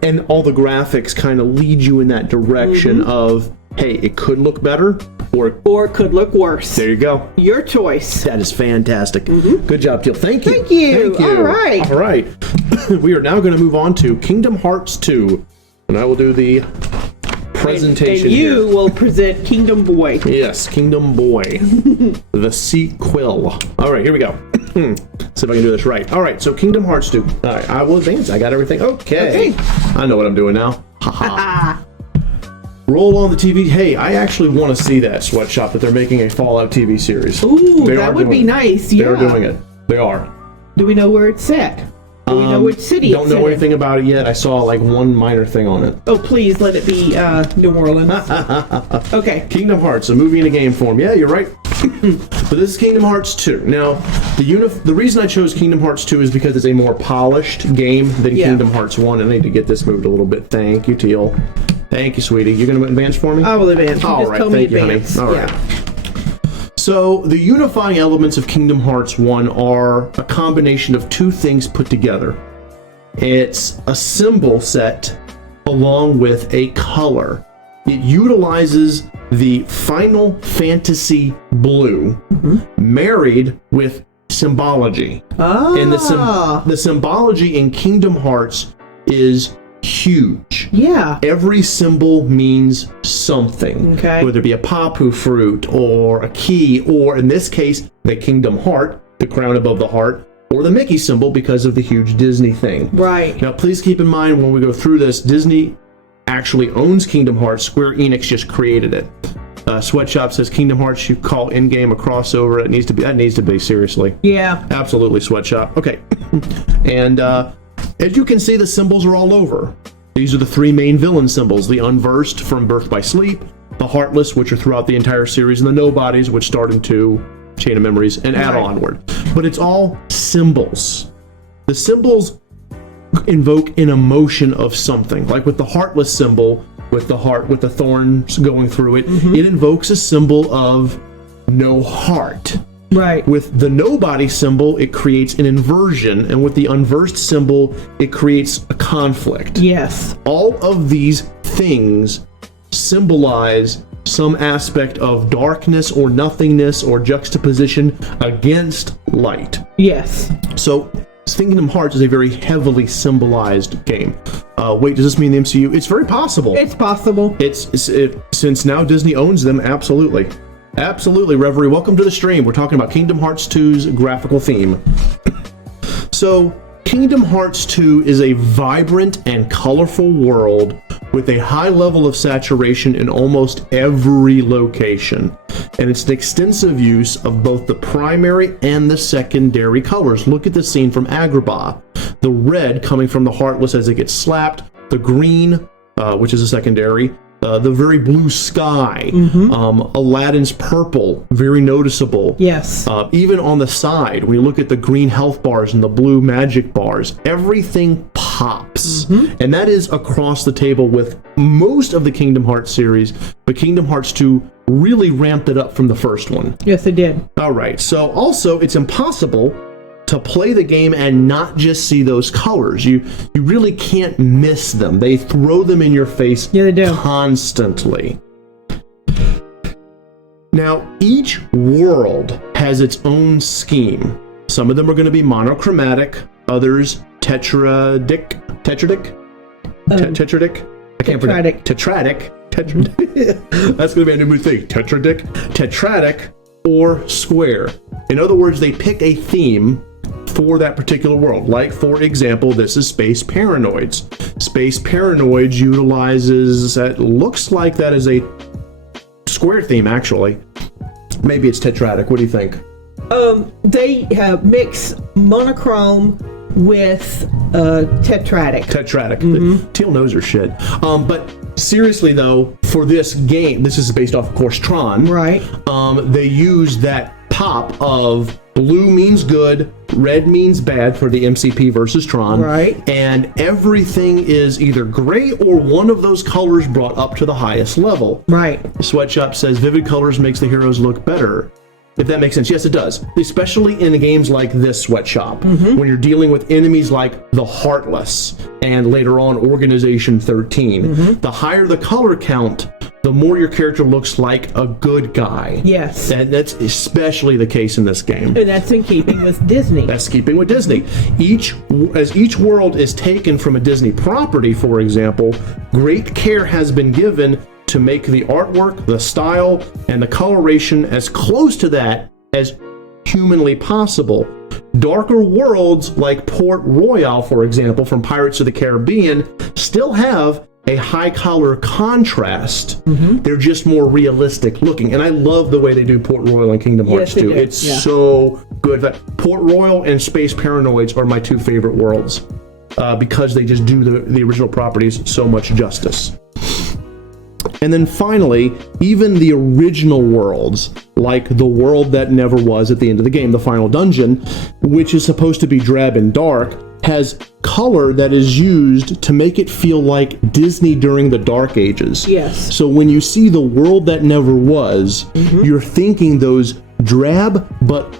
And all the graphics kind of lead you in that direction of, hey, it could look better or it could look worse. There you go. Your choice. That is fantastic. Good job, Teal. Thank you. Thank you. All right. All right. We are now going to move on to Kingdom Hearts 2. And I will do the presentation and you here. will present Kingdom Boy. Yes, Kingdom Boy. The sequel. All right, here we go. See if I can do this right. All right, so Kingdom Hearts 2. All right, I will advance. I got everything. Okay. I know what I'm doing now. Ha Roll on the TV. Hey, I actually want to see that, Sweatshop, that they're making a Fallout TV series. Ooh, that would be nice. Yeah. They're doing it. They are. Do we know where it's set? Do we know which city Don't know anything about it yet. I saw like one minor thing on it. Oh, please let it be New Orleans. Okay. Kingdom Hearts, a movie in a game form. Yeah, you're right. But this is Kingdom Hearts 2. Now, the reason I chose Kingdom Hearts 2 is because it's a more polished game than Kingdom Hearts 1. I need to get this moved a little bit. Thank you, Teal. Thank you, sweetie. You're going to advance for me? I will advance. All right, thank you, honey. All right. So the unifying elements of Kingdom Hearts 1 are a combination of two things put together. It's a symbol set along with a color. It utilizes the Final Fantasy blue married with symbology. And the symbology in Kingdom Hearts is huge. Yeah. Every symbol means something. Okay. Whether it be a papu fruit or a key, or in this case, the Kingdom Heart, the crown above the heart, or the Mickey symbol because of the huge Disney thing. Right. Now, please keep in mind when we go through this, Disney actually owns Kingdom Hearts. Square Enix just created it. Sweatshop says Kingdom Hearts you call in-game a crossover. That needs to be seriously. Yeah. Absolutely, Sweatshop. Okay. And as you can see, the symbols are all over. These are the three main villain symbols: the Unversed from Birth by Sleep, the Heartless, which are throughout the entire series, and the Nobodies, which start into Chain of Memories and add onward. But it's all symbols. The symbols invoke an emotion of something. Like with the Heartless symbol, with the heart, with the thorns going through it, it invokes a symbol of no heart. Right. With the Nobody symbol, it creates an inversion, and with the Unversed symbol, it creates a conflict. Yes. All of these things symbolize some aspect of darkness or nothingness or juxtaposition against light. Yes. So Kingdom Hearts is a very heavily symbolized game. Wait, does this mean the MCU? It's very possible. It's possible. Since now Disney owns them, absolutely. Absolutely, Reverie. Welcome to the stream. We're talking about Kingdom Hearts 2's graphical theme. So, Kingdom Hearts 2 is a vibrant and colorful world with a high level of saturation in almost every location. And it's an extensive use of both the primary and the secondary colors. Look at the scene from Agrabah. The red coming from the Heartless as it gets slapped, the green, which is a secondary, the very blue sky, Aladdin's purple, very noticeable. Yes. Even on the side, when you look at the green health bars and the blue magic bars, everything pops. And that is across the table with most of the Kingdom Hearts series, but Kingdom Hearts 2 really ramped it up from the first one. Yes, it did. All right, so also it's impossible to play the game and not just see those colors. You really can't miss them. They throw them in your face constantly. Now, each world has its own scheme. Some of them are going to be monochromatic, others tetradic. I can't pronounce tetradic. That's going to be a new thing. Tetradic, or square. In other words, they pick a theme for that particular world. Like, for example, this is Space Paranoids. Space Paranoids utilizes, that looks like that is a square theme, actually. Maybe it's tetradic. What do you think? They mix monochrome with tetradic. Tetradic. Teal knows her shit. But seriously, though, for this game, this is based off, of course, Tron. Right. They use that pop of blue means good, red means bad for the MCP versus Tron. Right. And everything is either gray or one of those colors brought up to the highest level. Right. Sweatshop says vivid colors makes the heroes look better. If that makes sense. Yes, it does. Especially in games like this, Sweatshop, when you're dealing with enemies like the Heartless and later on Organization 13. The higher the color count, the more your character looks like a good guy. Yes. And that's especially the case in this game. And that's in keeping with Disney. That's keeping with Disney. As each world is taken from a Disney property, for example, great care has been given to make the artwork, the style, and the coloration as close to that as humanly possible. Darker worlds like Port Royal, for example, from Pirates of the Caribbean, still have a high color contrast. They're just more realistic looking. And I love the way they do Port Royal and Kingdom Hearts 2. It's so good. Port Royal and Space Paranoids are my two favorite worlds because they just do the original properties so much justice. And then finally, even the original worlds, like the world that never was at the end of the game, the final dungeon, which is supposed to be drab and dark, has color that is used to make it feel like Disney during the Dark Ages. Yes. So when you see the world that never was, you're thinking those drab but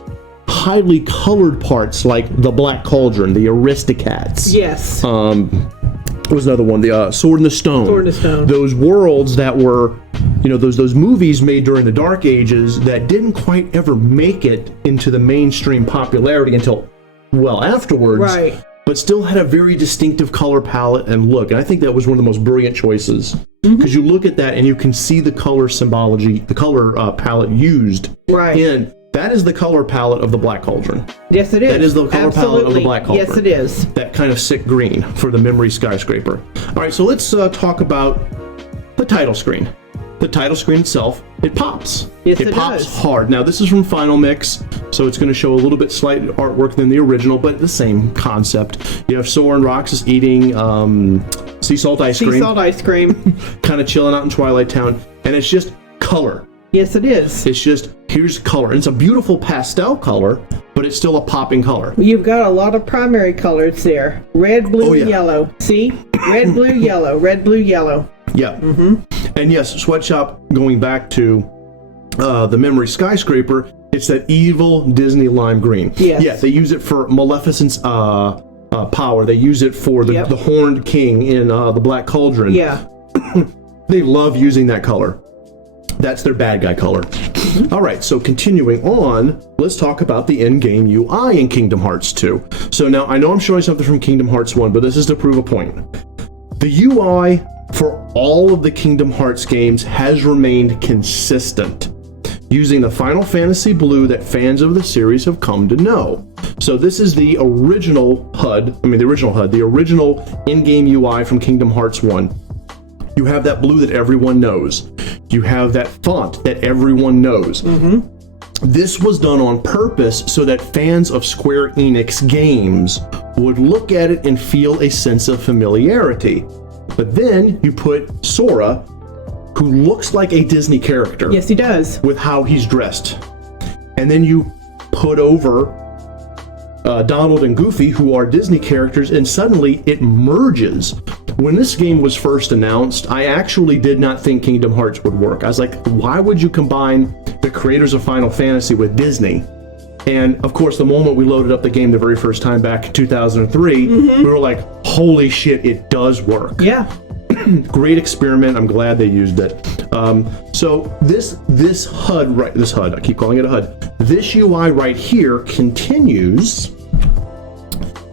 highly colored parts like the Black Cauldron, the Aristocats. Yes. What was another one? The Sword in the Stone. Sword in the Stone. Those worlds that were, those movies made during the Dark Ages that didn't quite ever make it into the mainstream popularity until well afterwards. Right. But still had a very distinctive color palette and look. And I think that was one of the most brilliant choices. Because you look at that and you can see the color symbology, the color palette used. Right. And that is the color palette of the Black Cauldron. Yes, it is. That is the color palette of the Black Cauldron. Yes, it is. That kind of sick green for the memory skyscraper. All right, so let's talk about the title screen. The title screen itself, it pops. Yes, it pops does. hard. Now, this is from Final Mix, so it's going to show a little bit slight artwork than the original, but the same concept. You have Sora and Roxas eating sea salt ice cream. Sea salt ice cream. Kind of chilling out in Twilight Town, and it's just color. Yes, it is. It's just, here's color. And it's a beautiful pastel color, but it's still a popping color. You've got a lot of primary colors there. Red, blue, yellow. See? Red, blue, yellow. Red, blue, yellow. Yeah. And yes, Sweatshop, going back to the memory skyscraper, it's that evil Disney lime green. Yes. Yeah, they use it for Maleficent's power. They use it for the Horned King in the Black Cauldron. Yeah. They love using that color. That's their bad guy color. All right, so continuing on, let's talk about the in-game UI in Kingdom Hearts 2. So now, I know I'm showing something from Kingdom Hearts 1, but this is to prove a point. The UI for all of the Kingdom Hearts games has remained consistent, using the Final Fantasy Blue that fans of the series have come to know. So this is the original HUD, the original in-game UI from Kingdom Hearts 1. You have that blue that everyone knows. You have that font that everyone knows. This was done on purpose so that fans of Square Enix games would look at it and feel a sense of familiarity. But then you put Sora, who looks like a Disney character. Yes, he does. With how he's dressed. And then you put over Donald and Goofy, who are Disney characters, and suddenly it merges. When this game was first announced, I actually did not think Kingdom Hearts would work. I was like, why would you combine the creators of Final Fantasy with Disney? And of course, the moment we loaded up the game the very first time back in 2003, we were like, holy shit, it does work. Yeah. Great experiment. I'm glad they used it. So this HUD, I keep calling it a HUD. This UI right here continues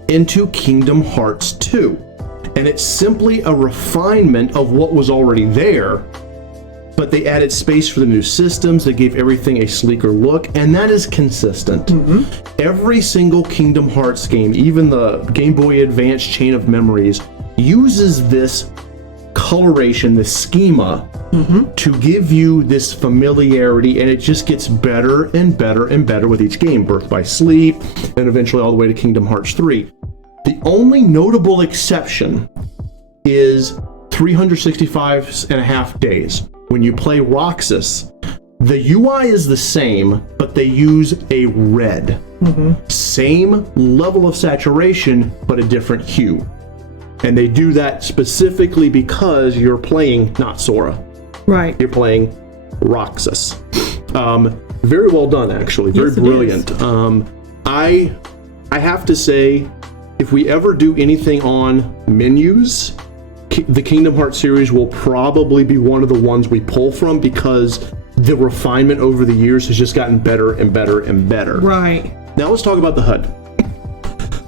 into Kingdom Hearts 2. And it's simply a refinement of what was already there, but they added space for the new systems. They gave everything a sleeker look, and that is consistent. Every single Kingdom Hearts game, even the Game Boy Advance Chain of Memories, uses this coloration, this schema, to give you this familiarity, and it just gets better and better and better with each game. Birth by Sleep, and eventually all the way to Kingdom Hearts 3. The only notable exception is 365 and a half days. When you play Roxas, the UI is the same, but they use a red. Same level of saturation, but a different hue. And they do that specifically because you're playing not Sora. Right. You're playing Roxas. Very well done, actually. Very brilliant. I have to say, if we ever do anything on menus, the Kingdom Hearts series will probably be one of the ones we pull from because the refinement over the years has just gotten better and better and better. Right. Now let's talk about the HUD.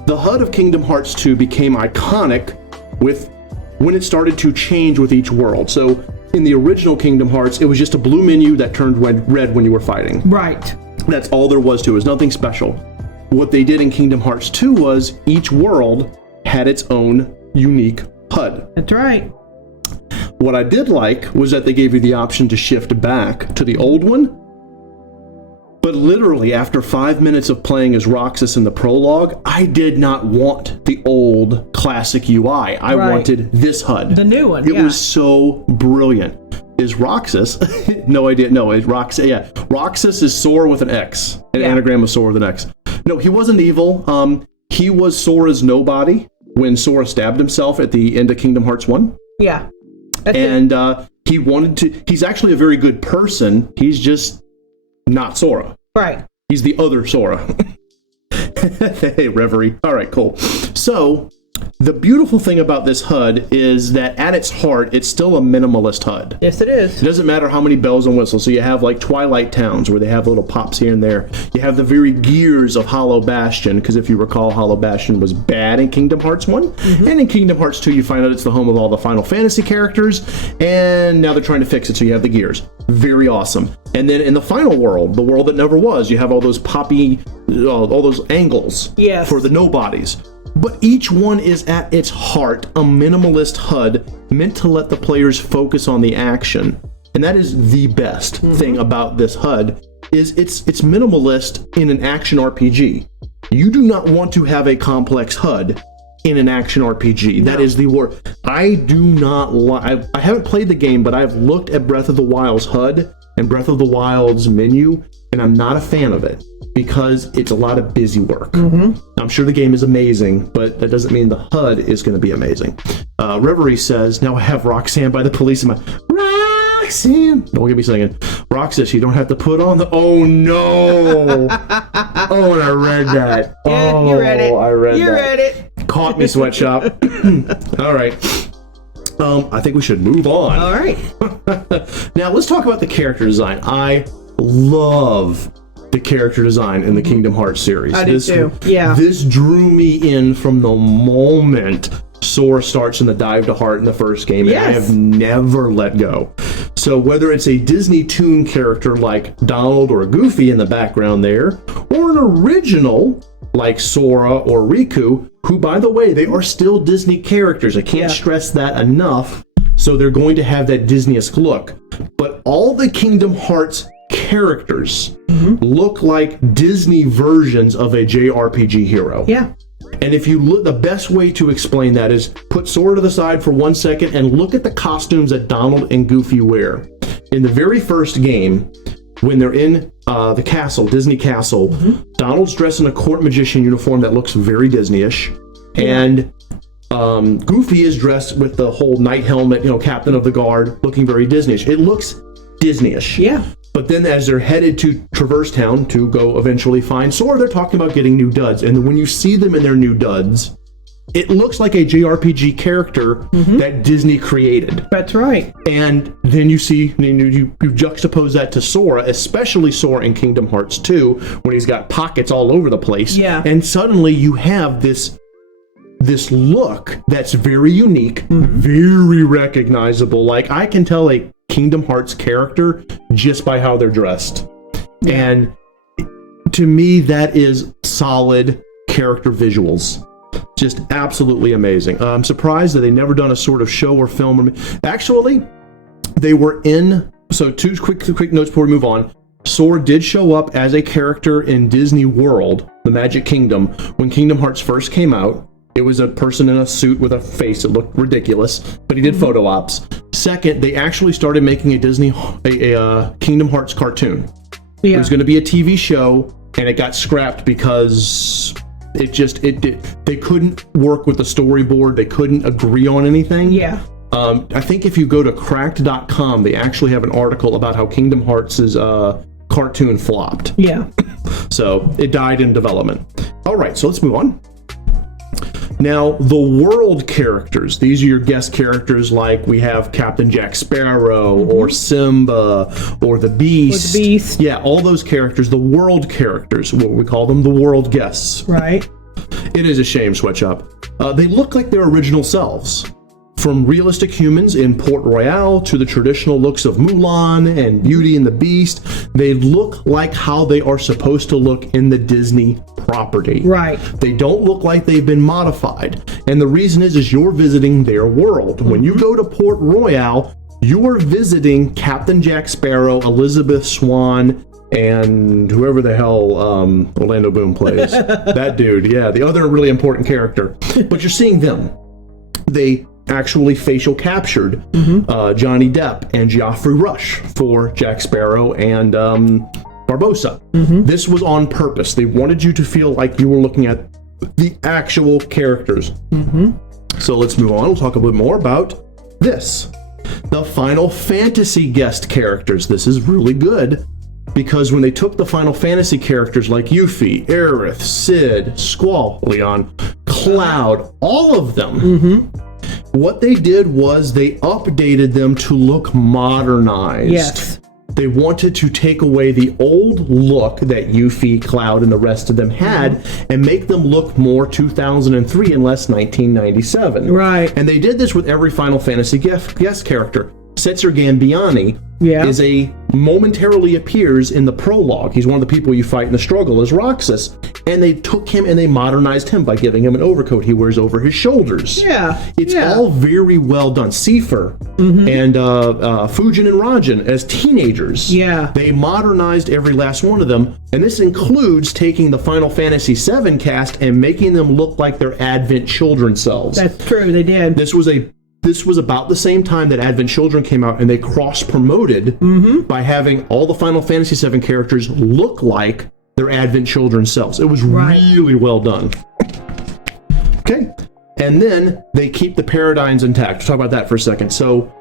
The HUD of Kingdom Hearts 2 became iconic when it started to change with each world. So in the original Kingdom Hearts, it was just a blue menu that turned red when you were fighting. Right. That's all there was to it. It was nothing special. What they did in Kingdom Hearts 2 was each world had its own unique HUD. That's right. What I did like was that they gave you the option to shift back to the old one. But literally, after 5 minutes of playing as Roxas in the prologue, I did not want the old classic UI. I wanted this HUD. The new one, It was so brilliant. Is Roxas, no idea, no, it's Roxas, yeah. Roxas is Sora with an X, an anagram of Sora with an X. No, he wasn't evil. He was Sora's nobody when Sora stabbed himself at the end of Kingdom Hearts 1. Yeah. He wanted to, he's actually a very good person. He's just not Sora. Right. He's the other Sora. Hey, Reverie. All right, cool. So, the beautiful thing about this HUD is that at its heart, it's still a minimalist HUD. Yes, it is. It doesn't matter how many bells and whistles. So you have like Twilight Towns where they have little pops here and there. You have the very gears of Hollow Bastion, because if you recall, Hollow Bastion was bad in Kingdom Hearts 1. And in Kingdom Hearts 2, you find out it's the home of all the Final Fantasy characters. And now they're trying to fix it, so you have the gears. Very awesome. And then in the final world, the world that never was, you have all those poppy, all those angles for the nobodies. But each one is at its heart a minimalist HUD meant to let the players focus on the action. And that is the best thing about this HUD, is it's minimalist in an action RPG. You do not want to have a complex HUD in an action RPG. No. That is the word. I do not like. I haven't played the game, but I've looked at Breath of the Wild's HUD and Breath of the Wild's menu, and I'm not a fan of it because it's a lot of busy work. I'm sure the game is amazing, but that doesn't mean the HUD is going to be amazing. Reverie says, now I have Roxanne by the police in my... Roxanne! Don't get me singing. Rock says you don't have to put on the... Oh, no! Oh, and I read that. Yeah, you read it. I read you that. read it. Caught me, Sweatshop. All right. I think we should move on. All right. Now, let's talk about the character design. I love the character design in the Kingdom Hearts series. I do too. Yeah. This drew me in from the moment Sora starts in the dive to heart in the first game, and I have never let go. So whether it's a Disney Toon character like Donald or Goofy in the background there, or an original like Sora or Riku, who, by the way, they are still Disney characters. I can't stress that enough. So they're going to have that Disney-esque look. But all the Kingdom Hearts characters look like Disney versions of a JRPG hero. Yeah. And if you look, the best way to explain that is put Sora to the side for 1 second and look at the costumes that Donald and Goofy wear. In the very first game, when they're in the castle, Disney Castle, Donald's dressed in a court magician uniform that looks very Disney-ish. And Goofy is dressed with the whole knight helmet, captain of the guard, looking very Disney-ish. It looks Disney-ish. Yeah. But then as they're headed to Traverse Town to go eventually find Sora, they're talking about getting new duds. And when you see them in their new duds, it looks like a JRPG character that Disney created. That's right. And then you see, you juxtapose that to Sora, especially Sora in Kingdom Hearts 2, when he's got pockets all over the place. Yeah. And suddenly you have this look that's very unique, very recognizable. Like, I can tell a Kingdom Hearts character just by how they're dressed. And to me, that is solid character visuals. Just absolutely amazing. I'm surprised that they never done a sort of show or film. Actually, they were in... So two quick notes before we move on. Sora did show up as a character in Disney World, the Magic Kingdom, when Kingdom Hearts first came out. It was a person in a suit with a face that looked ridiculous, but he did photo ops. Second, they actually started making a Kingdom Hearts cartoon. It was going to be a TV show, and it got scrapped because they couldn't work with the storyboard. They couldn't agree on anything. Yeah. I think if you go to cracked.com, they actually have an article about how Kingdom Hearts' cartoon flopped. Yeah. So it died in development. All right, so let's move on. Now, the world characters, these are your guest characters, like we have Captain Jack Sparrow or Simba or the Beast. Yeah, all those characters, the world characters, what we call them, the world guests. Right. It is a shame, Sweatshop. They look like their original selves. From realistic humans in Port Royale to the traditional looks of Mulan and Beauty and the Beast, they look like how they are supposed to look in the Disney property. Right. They don't look like they've been modified. And the reason is you're visiting their world. When you go to Port Royale, you are visiting Captain Jack Sparrow, Elizabeth Swan, and whoever the hell Orlando Bloom plays. That dude, yeah, the other really important character. But you're seeing them. They actually facial captured Johnny Depp and Geoffrey Rush for Jack Sparrow and Barbossa. This was on purpose. They wanted you to feel like you were looking at the actual characters. So let's move on. We'll talk a bit more about this. The Final Fantasy guest characters. This is really good. because when they took the Final Fantasy characters like Yuffie, Aerith, Cid, Squall, Leon, Cloud, all of them, what they did was they updated them to look modernized. Yes. They wanted to take away the old look that Yuffie, Cloud, and the rest of them had and make them look more 2003 and less 1997. Right. And they did this with every Final Fantasy guest character. Setzer Gambiani momentarily appears in the prologue. He's one of the people you fight in the struggle as Roxas. And they took him and they modernized him by giving him an overcoat he wears over his shoulders. Yeah. It's all very well done. Seifer and Fujin and Rajan as teenagers. Yeah. They modernized every last one of them. And this includes taking the Final Fantasy VII cast and making them look like their Advent Children selves. That's true, they did. This was about the same time that Advent Children came out, and they cross-promoted by having all the Final Fantasy VII characters look like their Advent Children selves. It was really well done. Okay, and then they keep the paradigms intact. Let's talk about that for a second. So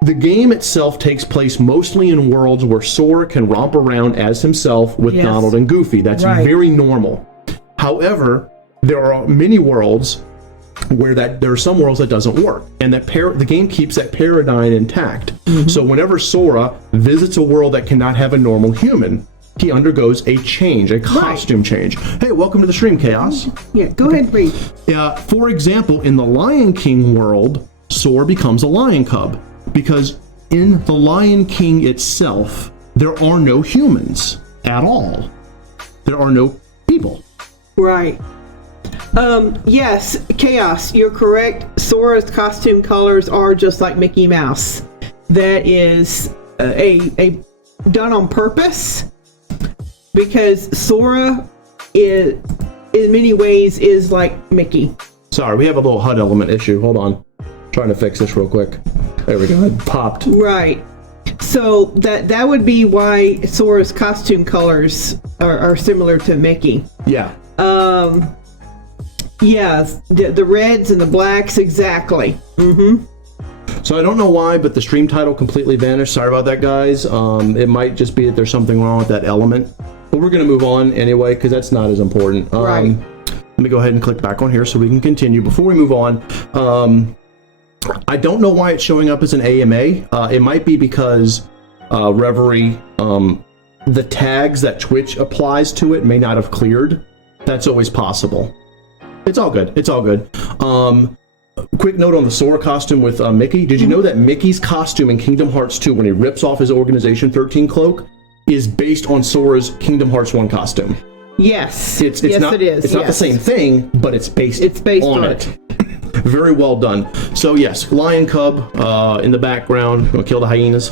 the game itself takes place mostly in worlds where Sora can romp around as himself with Donald and Goofy. That's very normal. However, there are many worlds where there are some worlds that doesn't work, and that the game keeps that paradigm intact. So whenever Sora visits a world that cannot have a normal human, he undergoes a change, a costume change. Hey, welcome to the stream, Chaos. Yeah, go ahead, read. For example, in the Lion King world, Sora becomes a lion cub, because in the Lion King itself, there are no humans at all. There are no people. Right. Yes, Chaos, you're correct. Sora's costume colors are just like Mickey Mouse. That is a done on purpose, because Sora is, in many ways, is like Mickey. Sorry, we have a little HUD element issue. Hold on. Trying to fix this real quick. There we go. It popped. Right. So that would be why Sora's costume colors are similar to Mickey. Yeah. Yeah, the reds and the blacks, exactly. So I don't know why, but the stream title completely vanished. Sorry about that, guys. It might just be that there's something wrong with that element. But we're going to move on anyway, because that's not as important. Right. Let me go ahead and click back on here so we can continue. Before we move on, I don't know why it's showing up as an AMA. It might be because Reverie, the tags that Twitch applies to it may not have cleared. That's always possible. It's all good. It's all good. Quick note on the Sora costume with Mickey. Did you know that Mickey's costume in Kingdom Hearts 2, when he rips off his Organization 13 cloak, is based on Sora's Kingdom Hearts 1 costume? Yes. It's yes, not, it is. It's not the same thing, but it's based on it. Very well done. So yes, Lion Cub in the background. Gonna kill the hyenas.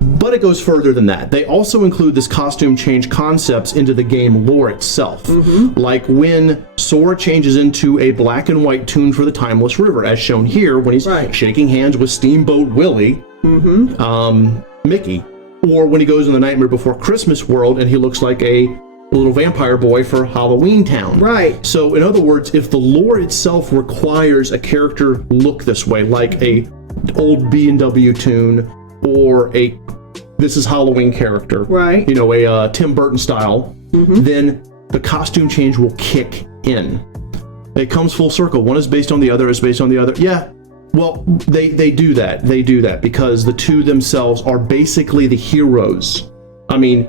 But it goes further than that. They also include this costume change concepts into the game lore itself. Like when Sora changes into a black and white tune for the Timeless River, as shown here when he's shaking hands with Steamboat Willie, Mickey. Or when he goes in the Nightmare Before Christmas world and he looks like a little vampire boy for Halloween Town. Right. So in other words, if the lore itself requires a character look this way, like a old B&W tune or a This Is Halloween character, right? You know, a Tim Burton style, then the costume change will kick in. It comes full circle. One is based on the other, is based on the other. Yeah, well, they do that. They do that because the two themselves are basically the heroes. I mean,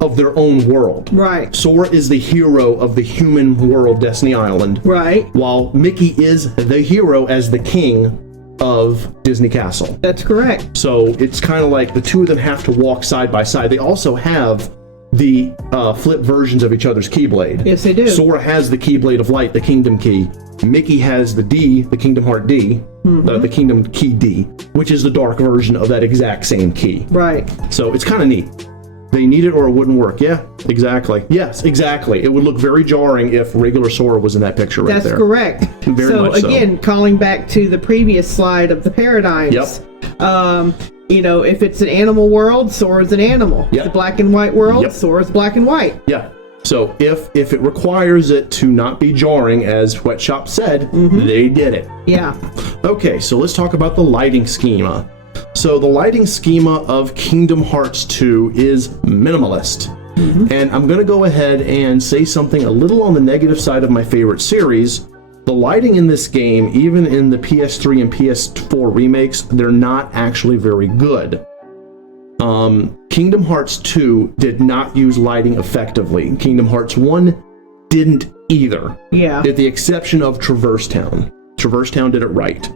of their own world. Right. Sora is the hero of the human world, Destiny Island. Right. While Mickey is the hero as the king of Disney Castle. That's correct. So it's kind of like the two of them have to walk side by side. They also have the flip versions of each other's Keyblade. Yes, they do. Sora has the Keyblade of Light, the Kingdom Key. Mickey has the D, the Kingdom Heart D, the Kingdom Key D, which is the dark version of that exact same key. Right. So it's kind of neat. They need it or it wouldn't work. Yeah, exactly. Yes, exactly. It would look very jarring if regular Sora was in that picture right there. That's correct. Very so much so. Again, calling back to the previous slide of the paradigms. Yep. You know, if it's an animal world, Sora's an animal. Yep. If it's a black and white world, Yep. Sora's black and white. Yeah. So if it requires it to not be jarring, as Sweatshop said, they did it. Yeah. Okay, so let's talk about the lighting schema. So the lighting schema of Kingdom Hearts 2 is minimalist. And I'm going to go ahead and say something a little on the negative side of my favorite series. The lighting in this game, even in the PS3 and PS4 remakes, they're not actually very good. Kingdom Hearts 2 did not use lighting effectively. Kingdom Hearts 1 didn't either. Yeah. With the exception of Traverse Town. Traverse Town did it right.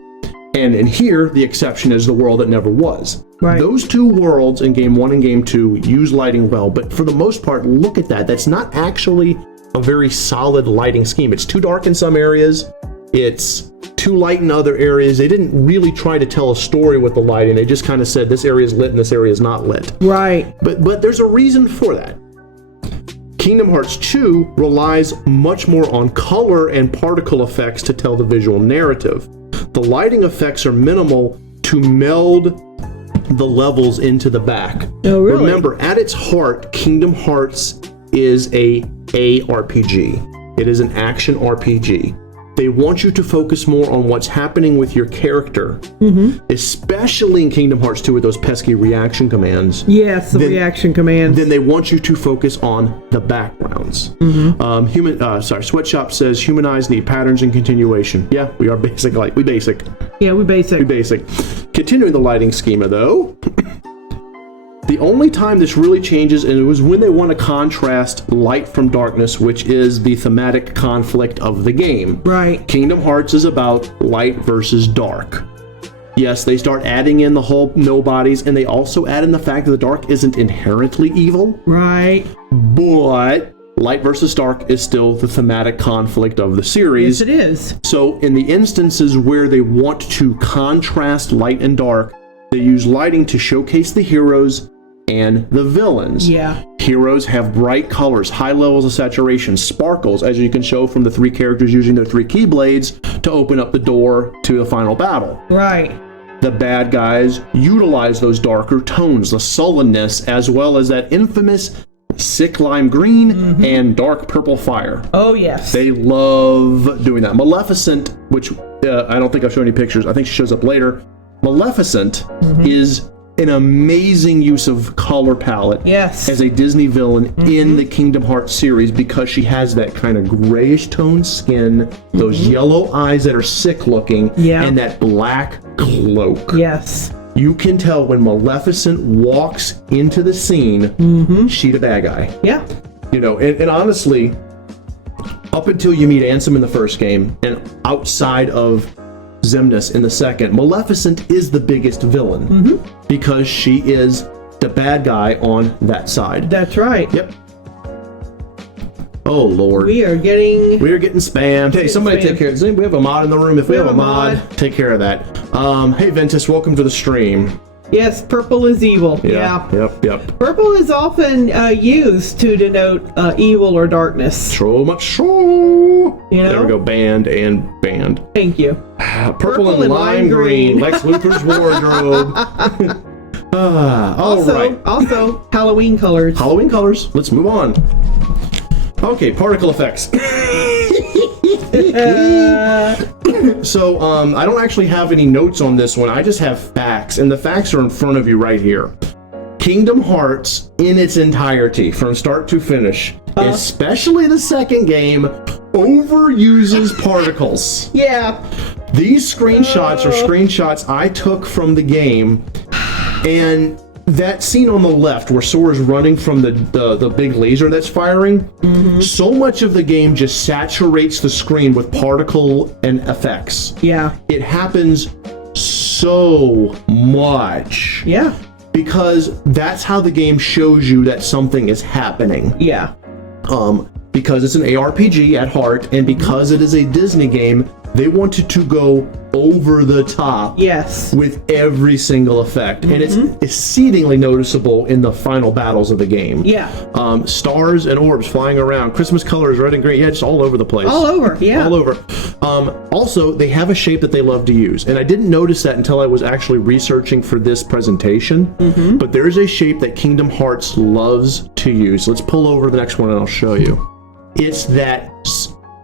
And in here, the exception is the world that never was. Right. Those two worlds in Game 1 and Game 2 use lighting well, but for the most part, look at that. That's not actually a very solid lighting scheme. It's too dark in some areas. It's too light in other areas. They didn't really try to tell a story with the lighting. They just kind of said this area is lit and this area is not lit. Right. But there's a reason for that. Kingdom Hearts 2 relies much more on color and particle effects to tell the visual narrative. The lighting effects are minimal to meld the levels into the back. Oh, really? Remember, at its heart, Kingdom Hearts is a RPG. It is an action RPG. They want you to focus more on what's happening with your character, especially in Kingdom Hearts 2 with those pesky reaction commands. Yes, the reaction commands. Then they want you to focus on the backgrounds. Sweatshop says human eyes need patterns and continuation. Yeah, we are basic. We basic. Yeah, we basic. We basic. Continuing the lighting schema though. The only time this really changes, and it was when they want to contrast light from darkness, which is the thematic conflict of the game. Right. Kingdom Hearts is about light versus dark. Yes, they start adding in the whole nobodies, and they also add in the fact that the dark isn't inherently evil. Right. But light versus dark is still the thematic conflict of the series. Yes, it is. So in the instances where they want to contrast light and dark, they use lighting to showcase the heroes and the villains. Yeah. Heroes have bright colors, high levels of saturation, sparkles, as you can show from the three characters using their three keyblades to open up the door to the final battle. Right. The bad guys utilize those darker tones, the sullenness, as well as that infamous sick lime green and dark purple fire. Oh, yes. They love doing that. Maleficent, which I don't think I've shown any pictures. I think she shows up later. Maleficent is an amazing use of color palette as a Disney villain in the Kingdom Hearts series because she has that kind of grayish toned skin, those yellow eyes that are sick looking, and that black cloak. Yes. You can tell when Maleficent walks into the scene, she's the bad guy. Yeah. You know, and honestly, up until you meet Ansem in the first game and outside of Xemnas in the second, Maleficent is the biggest villain because she is the bad guy on that side. That's right. Yep. Oh Lord. We are getting spammed. Hey, somebody take care of this. We have a mod in the room. If we have a mod, take care of that. Hey Ventus, welcome to the stream. Yes, purple is evil. Yeah. Yep. Purple is often used to denote evil or darkness. So much so. You know? There we go. Banned and banned. Thank you. Purple and lime green. Lex Luthor's wardrobe. Also, Halloween colors. Halloween colors. Let's move on. Okay, particle effects. So, I don't actually have any notes on this one. I just have facts, and the facts are in front of you right here. Kingdom Hearts, in its entirety, from start to finish, especially the second game, overuses particles. Yeah. These screenshots are screenshots I took from the game, and that scene on the left where Sora's running from the big laser that's firing, so much of the game just saturates the screen with particle and effects. Yeah. It happens so much. Yeah. Because that's how the game shows you that something is happening. Yeah. Because it's an ARPG at heart, and because it is a Disney game, they wanted to go over the top with every single effect. And it's exceedingly noticeable in the final battles of the game. Yeah. Stars and orbs flying around, Christmas colors, red and green, just all over the place. All over, yeah. All over. Also, they have a shape that they love to use. And I didn't notice that until I was actually researching for this presentation. But there is a shape that Kingdom Hearts loves to use. Let's pull over the next one and I'll show you. It's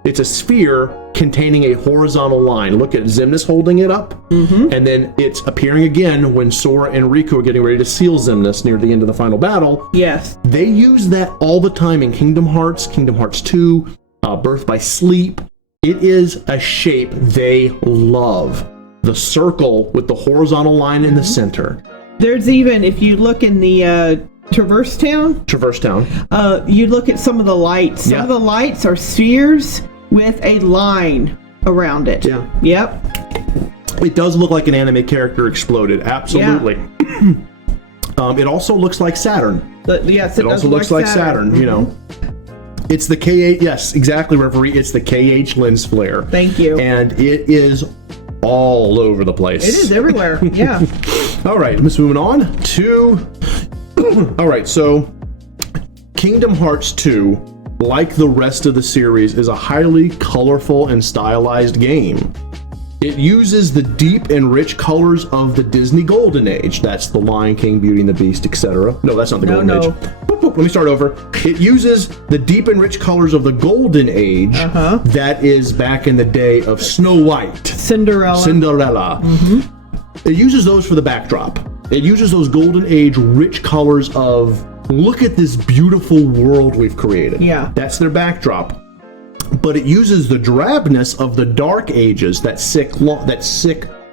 It's a sphere containing a horizontal line. Look at Xemnas holding it up, and then it's appearing again when Sora and Riku are getting ready to seal Xemnas near the end of the final battle. Yes. They use that all the time in Kingdom Hearts 2, Birth by Sleep. It is a shape they love. The circle with the horizontal line in the center. There's even, if you look in the Traverse Town, you look at some of the lights. Some of the lights are spheres with a line around it. Yeah. Yep. It does look like an anime character exploded. Absolutely. Yeah. It also looks like Saturn. Yes, it also looks like Saturn. You know, it's the KH. Yes, exactly, referee. It's the KH lens flare. Thank you. And it is all over the place. It is everywhere. Yeah. All right, let's moving on to. All right, so Kingdom Hearts 2, like the rest of the series, is a highly colorful and stylized game. It uses the deep and rich colors of the Disney Golden Age. That's the Lion King, Beauty and the Beast, etc. No, that's not the Golden Age. Boop, boop, let me start over. It uses the deep and rich colors of the Golden Age. That is back in the day of Snow White. Cinderella. It uses those for the backdrop. It uses those Golden Age rich colors of, look at this beautiful world we've created. Yeah. That's their backdrop. But it uses the drabness of the Dark Ages, that sick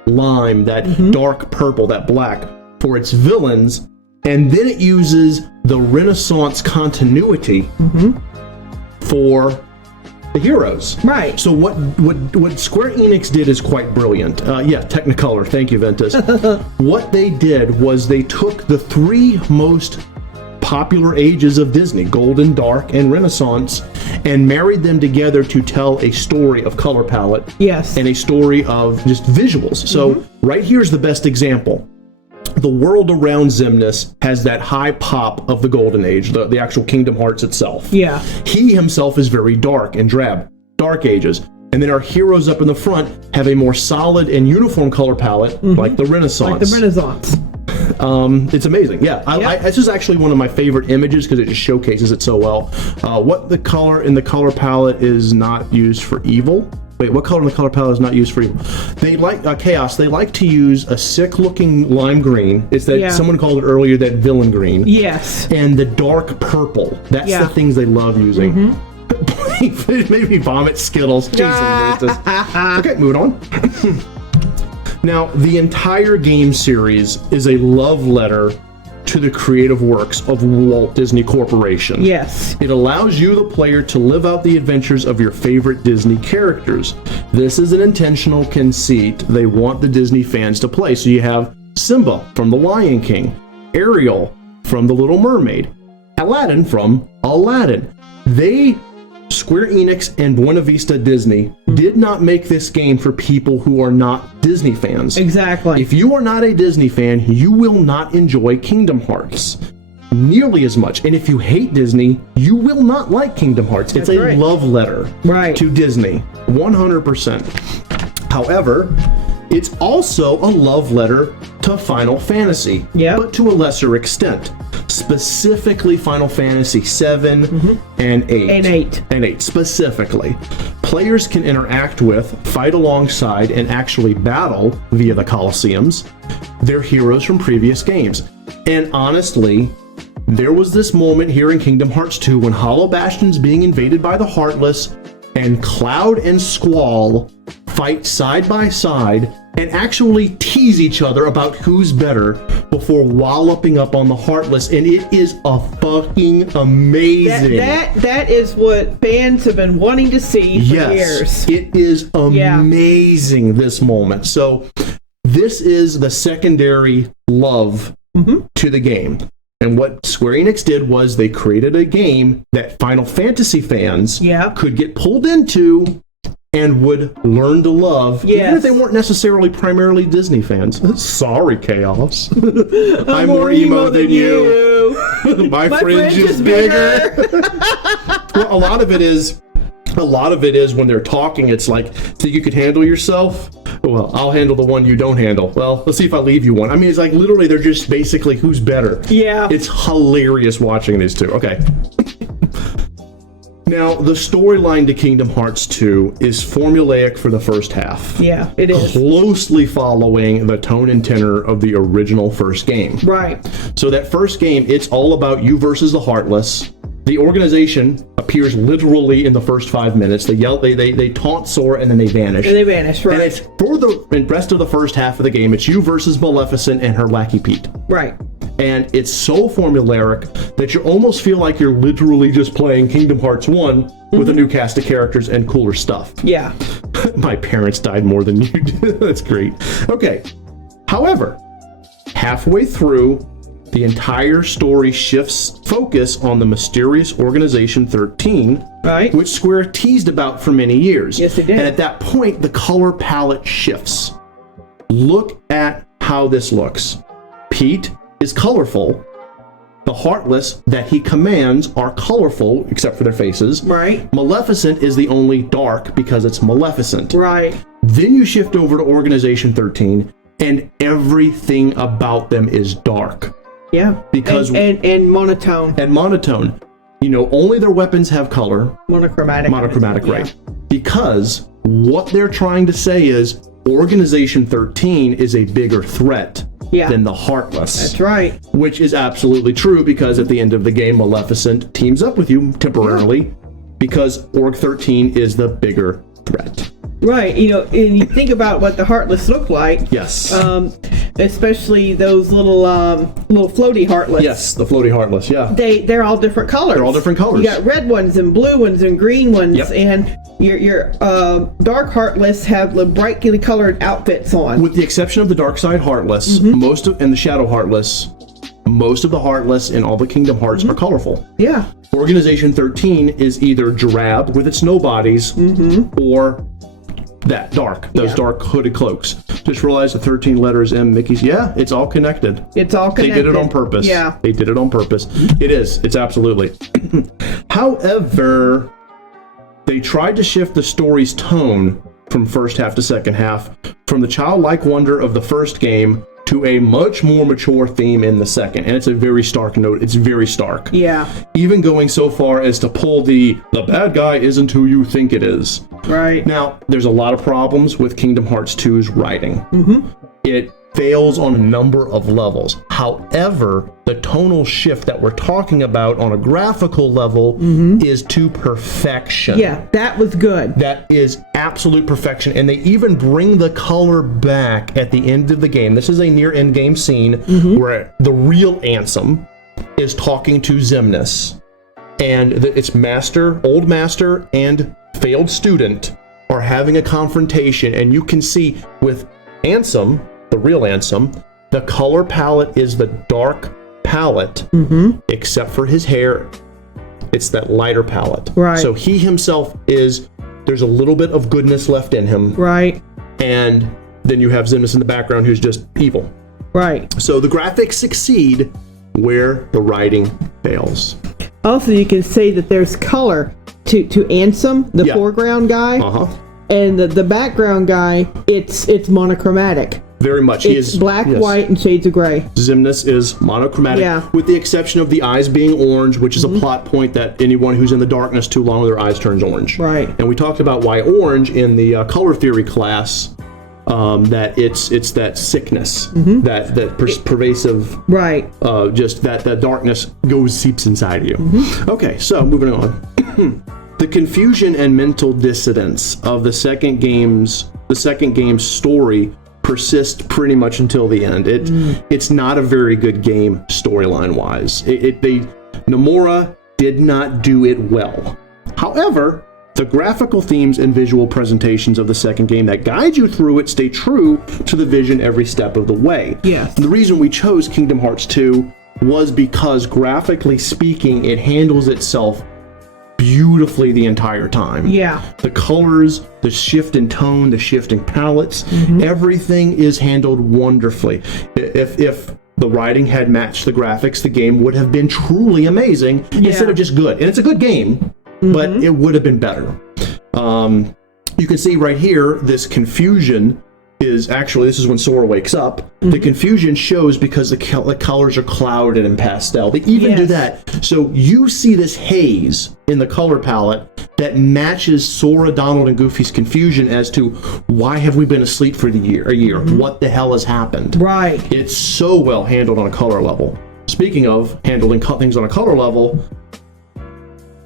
lime, that dark purple, that black, for its villains. And then it uses the Renaissance continuity for the heroes. Right. So what Square Enix did is quite brilliant. Technicolor. Thank you, Ventus. What they did was they took the three most popular ages of Disney, Golden, Dark, and Renaissance, and married them together to tell a story of color palette. Yes. And a story of just visuals. So right here's the best example. The world around Xemnas has that high pop of the Golden Age, the actual Kingdom Hearts itself. Yeah. He himself is very dark and drab, Dark Ages. And then our heroes up in the front have a more solid and uniform color palette, like the Renaissance. It's amazing. Yeah, this is actually one of my favorite images because it just showcases it so well. What the color in the color palette is not used for evil. Wait, what color in the color palette is not used for evil? They like Chaos. They like to use a sick-looking lime green. It's that someone called it earlier that villain green. Yes. And the dark purple. That's the things they love using. It made me vomit Skittles. Jesus. Okay, moving on. Now, the entire game series is a love letter to the creative works of Walt Disney Corporation. Yes. It allows you, the player, to live out the adventures of your favorite Disney characters. This is an intentional conceit they want the Disney fans to play. So you have Simba from The Lion King, Ariel from The Little Mermaid, Aladdin from Aladdin. Square Enix and Buena Vista Disney did not make this game for people who are not Disney fans. Exactly. If you are not a Disney fan, you will not enjoy Kingdom Hearts nearly as much. And if you hate Disney, you will not like Kingdom Hearts. It's a love letter to Disney, 100%. However, it's also a love letter to Final Fantasy, but to a lesser extent. Specifically Final Fantasy 7 and 8. And 8 specifically. Players can interact with, fight alongside, and actually battle via the Colosseums their heroes from previous games. And honestly, there was this moment here in Kingdom Hearts 2 when Hollow Bastion's being invaded by the Heartless, and Cloud and Squall fight side by side and actually tease each other about who's better before walloping up on the Heartless, and it is a fucking amazing. That is what fans have been wanting to see for years. It is amazing, this moment. So this is the secondary love to the game. And what Square Enix did was they created a game that Final Fantasy fans could get pulled into and would learn to love, even if they weren't necessarily primarily Disney fans. Sorry, Chaos. I'm more emo than you. My fringe is bigger. Well, a lot of it is when they're talking, it's like, think you could handle yourself? Well, I'll handle the one you don't handle. Well, let's see if I leave you one. I mean, it's like literally they're just basically who's better. Yeah. It's hilarious watching these two. Okay. Now, the storyline to Kingdom Hearts 2 is formulaic for the first half. Yeah, it is. Closely following the tone and tenor of the original first game. Right. So that first game, it's all about you versus the Heartless. The organization appears literally in the first 5 minutes. They yell, they taunt Sora, and then they vanish. And they vanish, right. And it's for the rest of the first half of the game, it's you versus Maleficent and her lackey Pete. Right. And it's so formulaic that you almost feel like you're literally just playing Kingdom Hearts 1 with a new cast of characters and cooler stuff. Yeah. My parents died more than you did. That's great. Okay. However, halfway through, the entire story shifts focus on the mysterious Organization 13, right, which Square teased about for many years. Yes, they did. And at that point, the color palette shifts. Look at how this looks. Pete is colorful. The Heartless that he commands are colorful, except for their faces. Right. Maleficent is the only dark because it's Maleficent. Right. Then you shift over to Organization 13, and everything about them is dark. Yeah. Because and monotone. And monotone. You know, only their weapons have color. Monochromatic. Monochromatic, right. Yeah. Because what they're trying to say is Organization 13 is a bigger threat than the Heartless. That's right. Which is absolutely true, because at the end of the game, Maleficent teams up with you temporarily because Org 13 is the bigger threat. Right, you know, and you think about what the Heartless look like. Yes. Especially those little floaty Heartless. Yes, the floaty Heartless. Yeah. They're all different colors. They're all different colors. You got red ones and blue ones and green ones, yep. And your dark Heartless have the brightly colored outfits on. With the exception of the Dark Side Heartless, and the Shadow Heartless, most of the Heartless in all the Kingdom Hearts are colorful. Yeah. Organization 13 is either drab with its nobodies or that dark, those dark hooded cloaks. Just realize the 13 letters in Mickey's. Yeah, it's all connected. It's all connected. They did it on purpose. Yeah. They did it on purpose. It is. It's absolutely. However, they tried to shift the story's tone from first half to second half from the childlike wonder of the first game to a much more mature theme in the second. And it's a very stark note. It's very stark. Yeah. Even going so far as to pull the bad guy isn't who you think it is. Right. Now, there's a lot of problems with Kingdom Hearts 2's writing. It fails on a number of levels. However, the tonal shift that we're talking about on a graphical level is to perfection. Yeah, that was good. That is absolute perfection. And they even bring the color back at the end of the game. This is a near end game scene where the real Ansem is talking to Xemnas. And its old master and failed student are having a confrontation. And you can see with Ansem, the real Ansem, the color palette is the dark palette, except for his hair. It's that lighter palette. Right. So he himself there's a little bit of goodness left in him. Right. And then you have Xemnas in the background who's just evil. Right. So the graphics succeed where the writing fails. Also, you can say that there's color to Ansem, the foreground guy, and the background guy, it's monochromatic. Very much. It's black, white, and shades of gray. Xemnas is monochromatic, with the exception of the eyes being orange, which is a plot point that anyone who's in the darkness too long with their eyes turns orange. Right. And we talked about why orange in the color theory class, that it's that sickness, that pervasive, just that darkness seeps inside of you. Okay, so moving on. The confusion and mental dissonance of the second game's story persist pretty much until the end. It's not a very good game storyline wise. Nomura did not do it well. However, the graphical themes and visual presentations of the second game that guide you through it stay true to the vision every step of the way. Yes. The reason we chose Kingdom Hearts 2 was because graphically speaking, it handles itself beautifully the entire time. Yeah. The colors, the shift in tone, the shift in palettes, everything is handled wonderfully. If the writing had matched the graphics, the game would have been truly amazing instead of just good. And it's a good game, but it would have been better. You can see right here this confusion is actually, this is when Sora wakes up, the confusion shows because the colors are clouded and pastel. They even do that. So you see this haze in the color palette that matches Sora, Donald, and Goofy's confusion as to why have we been asleep for a year? What the hell has happened? Right. It's so well handled on a color level. Speaking of handling things on a color level,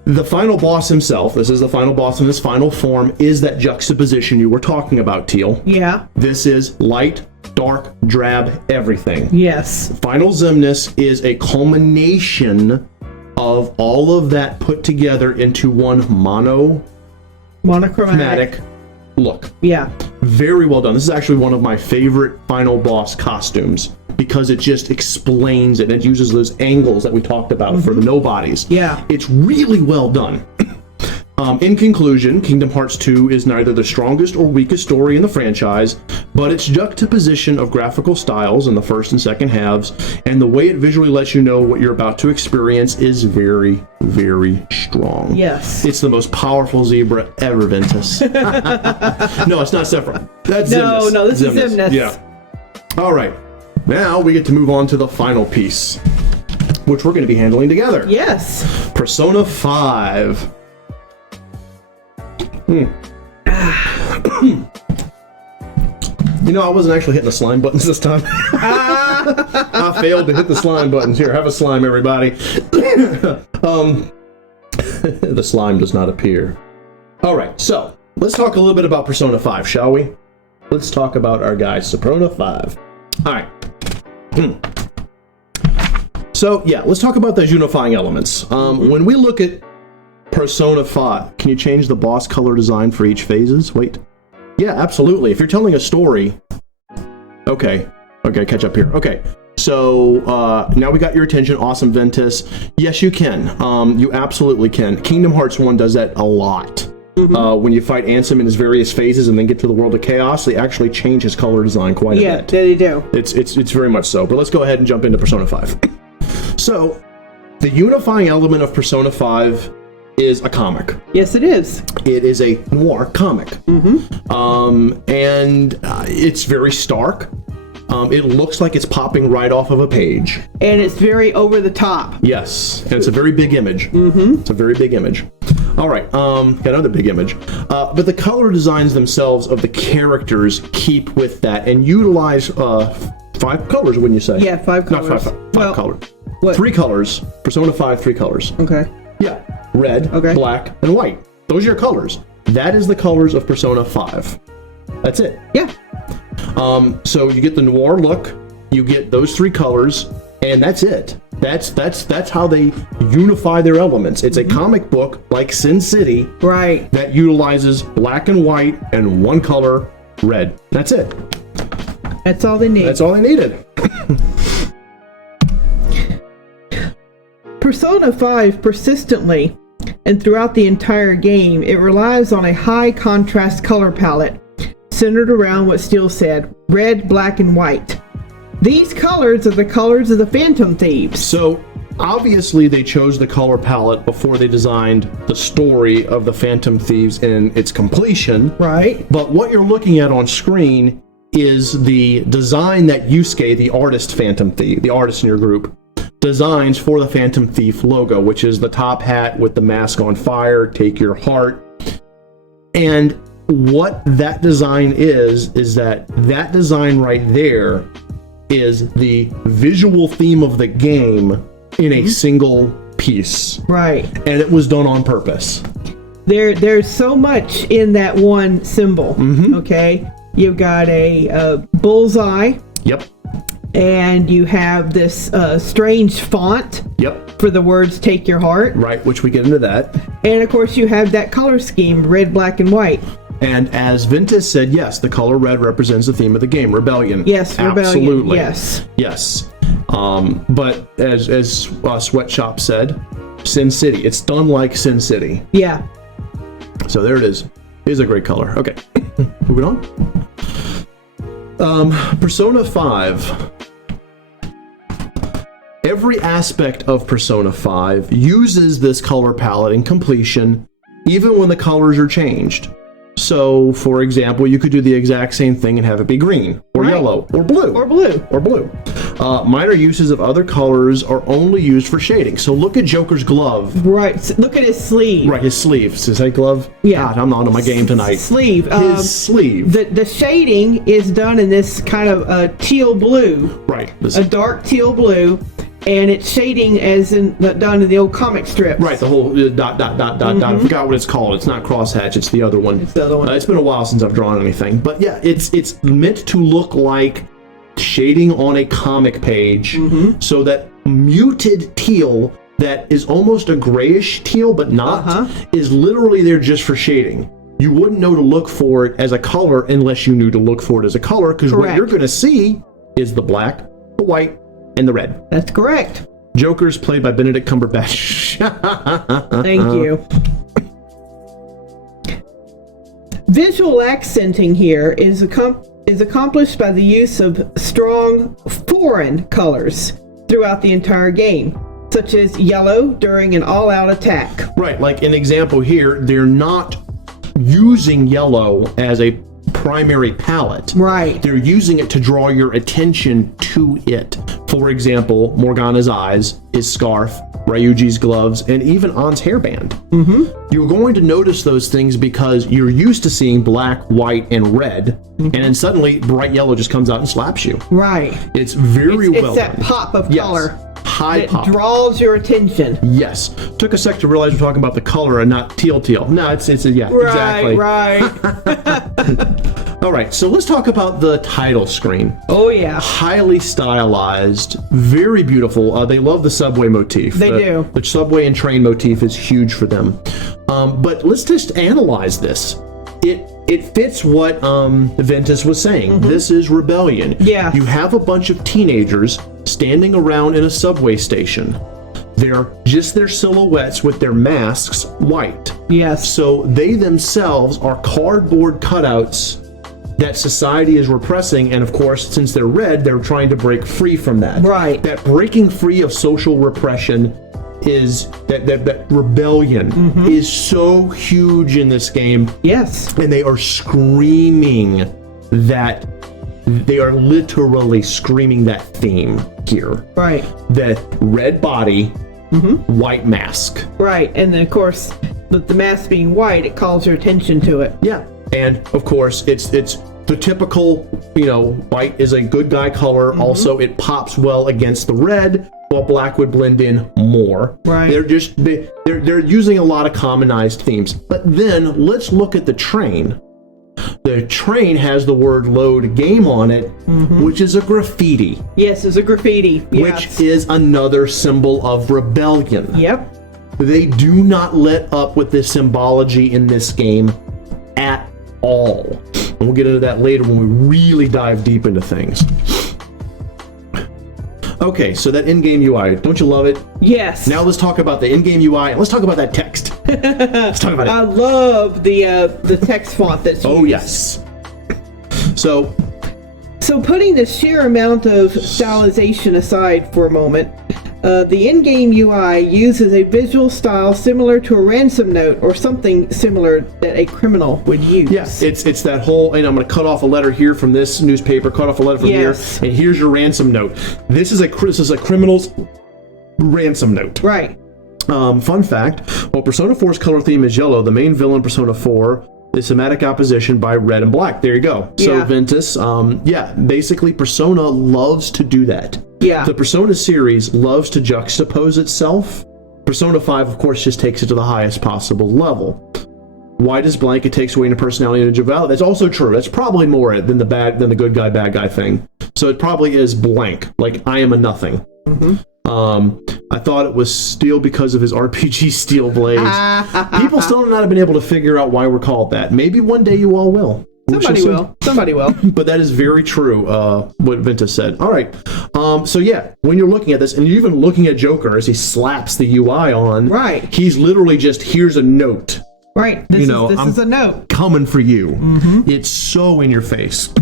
the final boss himself, this is the final boss in this final form, is that juxtaposition you were talking about, Teal. Yeah. This is light, dark, drab, everything. Yes. Final Xemnas is a culmination of all of that put together into one monochromatic look. Yeah. Very well done. This is actually one of my favorite final boss costumes because it just explains it and it uses those angles that we talked about for the nobodies. Yeah. It's really well done. In conclusion, Kingdom Hearts 2 is neither the strongest or weakest story in the franchise, but its juxtaposition of graphical styles in the first and second halves and the way it visually lets you know what you're about to experience is very, very strong. Yes. It's the most powerful zebra ever, Ventus. No, it's not Sephiroth. That's Xemnas. No, this is Xemnas. Yeah. All right. Now we get to move on to the final piece, which we're going to be handling together. Yes. Persona 5. You know, I wasn't actually hitting the slime buttons this time. I failed to hit the slime buttons. Here, have a slime, everybody. The slime does not appear. All right, so let's talk a little bit about Persona 5, shall we? Let's talk about our guy, Persona 5. All right. So, yeah, let's talk about those unifying elements. When we look at Persona 5, can you change the boss color design for each phases? Wait. Yeah, absolutely. If you're telling a story... Okay, catch up here. Okay, so now we got your attention. Awesome, Ventus. Yes, you can. You absolutely can. Kingdom Hearts 1 does that a lot. When you fight Ansem in his various phases and then get to the World of Chaos, they actually change his color design quite a bit. Yeah, they do. It's very much so. But let's go ahead and jump into Persona 5. So, the unifying element of Persona 5 is a comic. Yes, it is. It is a noir comic. And it's very stark. It looks like it's popping right off of a page. And it's very over the top. Yes, and it's a very big image. It's a very big image. All right, got another big image. But the color designs themselves of the characters keep with that and utilize 5 colors, wouldn't you say? Yeah, 5 colors. Not 5 colors. What? 3 colors. Persona 5, 3 colors. Okay. Yeah, red, black, and white. Those are your colors. That is the colors of Persona 5. That's it. Yeah. So you get the noir look, you get those 3 colors, and that's it. That's how they unify their elements. It's a comic book like Sin City, right, that utilizes black and white and 1 color, red. That's it. That's all they need. That's all they needed. Persona 5 persistently and throughout the entire game, it relies on a high contrast color palette centered around what Steele said, red, black, and white. These colors are the colors of the Phantom Thieves. So obviously they chose the color palette before they designed the story of the Phantom Thieves in its completion. Right. But what you're looking at on screen is the design that Yusuke, the artist Phantom Thief, the artist in your group, designs for the Phantom Thief logo, which is the top hat with the mask on fire, take your heart. And what that design is that design right there is the visual theme of the game in a single piece. Right. And it was done on purpose. There's so much in that one symbol. Okay? You've got a bullseye. Yep. And you have this strange font. Yep. For the words "Take Your Heart." Right, which we get into that. And of course, you have that color scheme: red, black, and white. And as Ventus said, yes, the color red represents the theme of the game, rebellion. Yes, rebellion. Absolutely. Yes. Yes. But as Sweatshop said, Sin City. It's done like Sin City. Yeah. So there it is. It is a great color. Okay, moving on. Persona 5. Every aspect of Persona 5 uses this color palette in completion, even when the colors are changed. So, for example, you could do the exact same thing and have it be green, or yellow, or blue. Or blue. Minor uses of other colors are only used for shading. So look at Joker's glove. Right. So look at his sleeve. Right, his sleeve. Is that glove? Yeah. God, I'm not on my game tonight. Sleeve. His sleeve. The shading is done in this kind of teal blue. Right. A dark teal blue. And it's shading as done in the old comic strips. Right, the whole dot. I forgot what it's called. It's not crosshatch. It's the other one. It's the other one. It's been a while since I've drawn anything, but yeah, it's meant to look like shading on a comic page, so that muted teal that is almost a grayish teal, but not, is literally there just for shading. You wouldn't know to look for it as a color unless you knew to look for it as a color, because what you're going to see is the black, the white, and the red. That's correct. Joker's played by Benedict Cumberbatch. Thank you. Visual accenting here is accomplished by the use of strong foreign colors throughout the entire game, such as yellow during an all-out attack. Right, like an example here, they're not using yellow as a primary palette. Right. They're using it to draw your attention to it. For example, Morgana's eyes, his scarf, Ryuji's gloves, and even Ann's hairband. You're going to notice those things because you're used to seeing black, white, and red, and then suddenly bright yellow just comes out and slaps you. Right. It's very well It's that done. pop of color. High pop. Draws your attention. Yes. Took a sec to realize we're talking about the color and not teal. No, it's exactly. Right. All right, so let's talk about the title screen. Oh yeah. Highly stylized, very beautiful. They love the subway motif. They do. The subway and train motif is huge for them. But let's just analyze this. It fits what Ventus was saying. This is rebellion. Yeah. You have a bunch of teenagers standing around in a subway station. They're just their silhouettes with their masks white. Yes. So they themselves are cardboard cutouts that society is repressing, and of course, since they're red, they're trying to break free from that. Right. That breaking free of social repression is that rebellion is so huge in this game. Yes. And they are screaming that. They are literally screaming that theme here. Right. The red body, white mask. Right. And then of course, with the mask being white, it calls your attention to it. Yeah. And of course, it's the typical, white is a good guy color. Also, it pops well against the red, while black would blend in more. Right. They're using a lot of commonized themes. But then let's look at the train. The train has the word load game on it, which is a graffiti. Yes, it's a graffiti. Which is another symbol of rebellion. Yep. They do not let up with this symbology in this game at all. And we'll get into that later when we really dive deep into things. Okay, so that in-game UI, don't you love it? Yes. Now let's talk about the in-game UI, and let's talk about that text. Let's talk about it. I love the text font that's used. Oh, yes. So putting the sheer amount of stylization aside for a moment, the in-game UI uses a visual style similar to a ransom note or something similar that a criminal would use. Yes, it's that whole, and I'm going to cut off a letter here from this newspaper, cut off a letter from here, and here's your ransom note. This is a criminal's ransom note. Right. Fun fact, while Persona 4's color theme is yellow, the main villain Persona 4 is somatic opposition by red and black. There you go. Yeah. So Ventus, basically Persona loves to do that. Yeah. The Persona series loves to juxtapose itself. Persona 5, of course, just takes it to the highest possible level. White is blank, it takes away your personality and individuality. That's also true. That's probably more than the good guy, bad guy thing. So it probably is blank, like I am a nothing. I thought it was steel because of his RPG steel blades. People still have not been able to figure out why we're called that. Maybe one day you all will. Somebody will. But that is very true, what Ventus said. All right. When you're looking at this, and you're even looking at Joker as he slaps the UI on, right? He's literally just, here's a note. Right. This is a note. Coming for you. It's so in your face.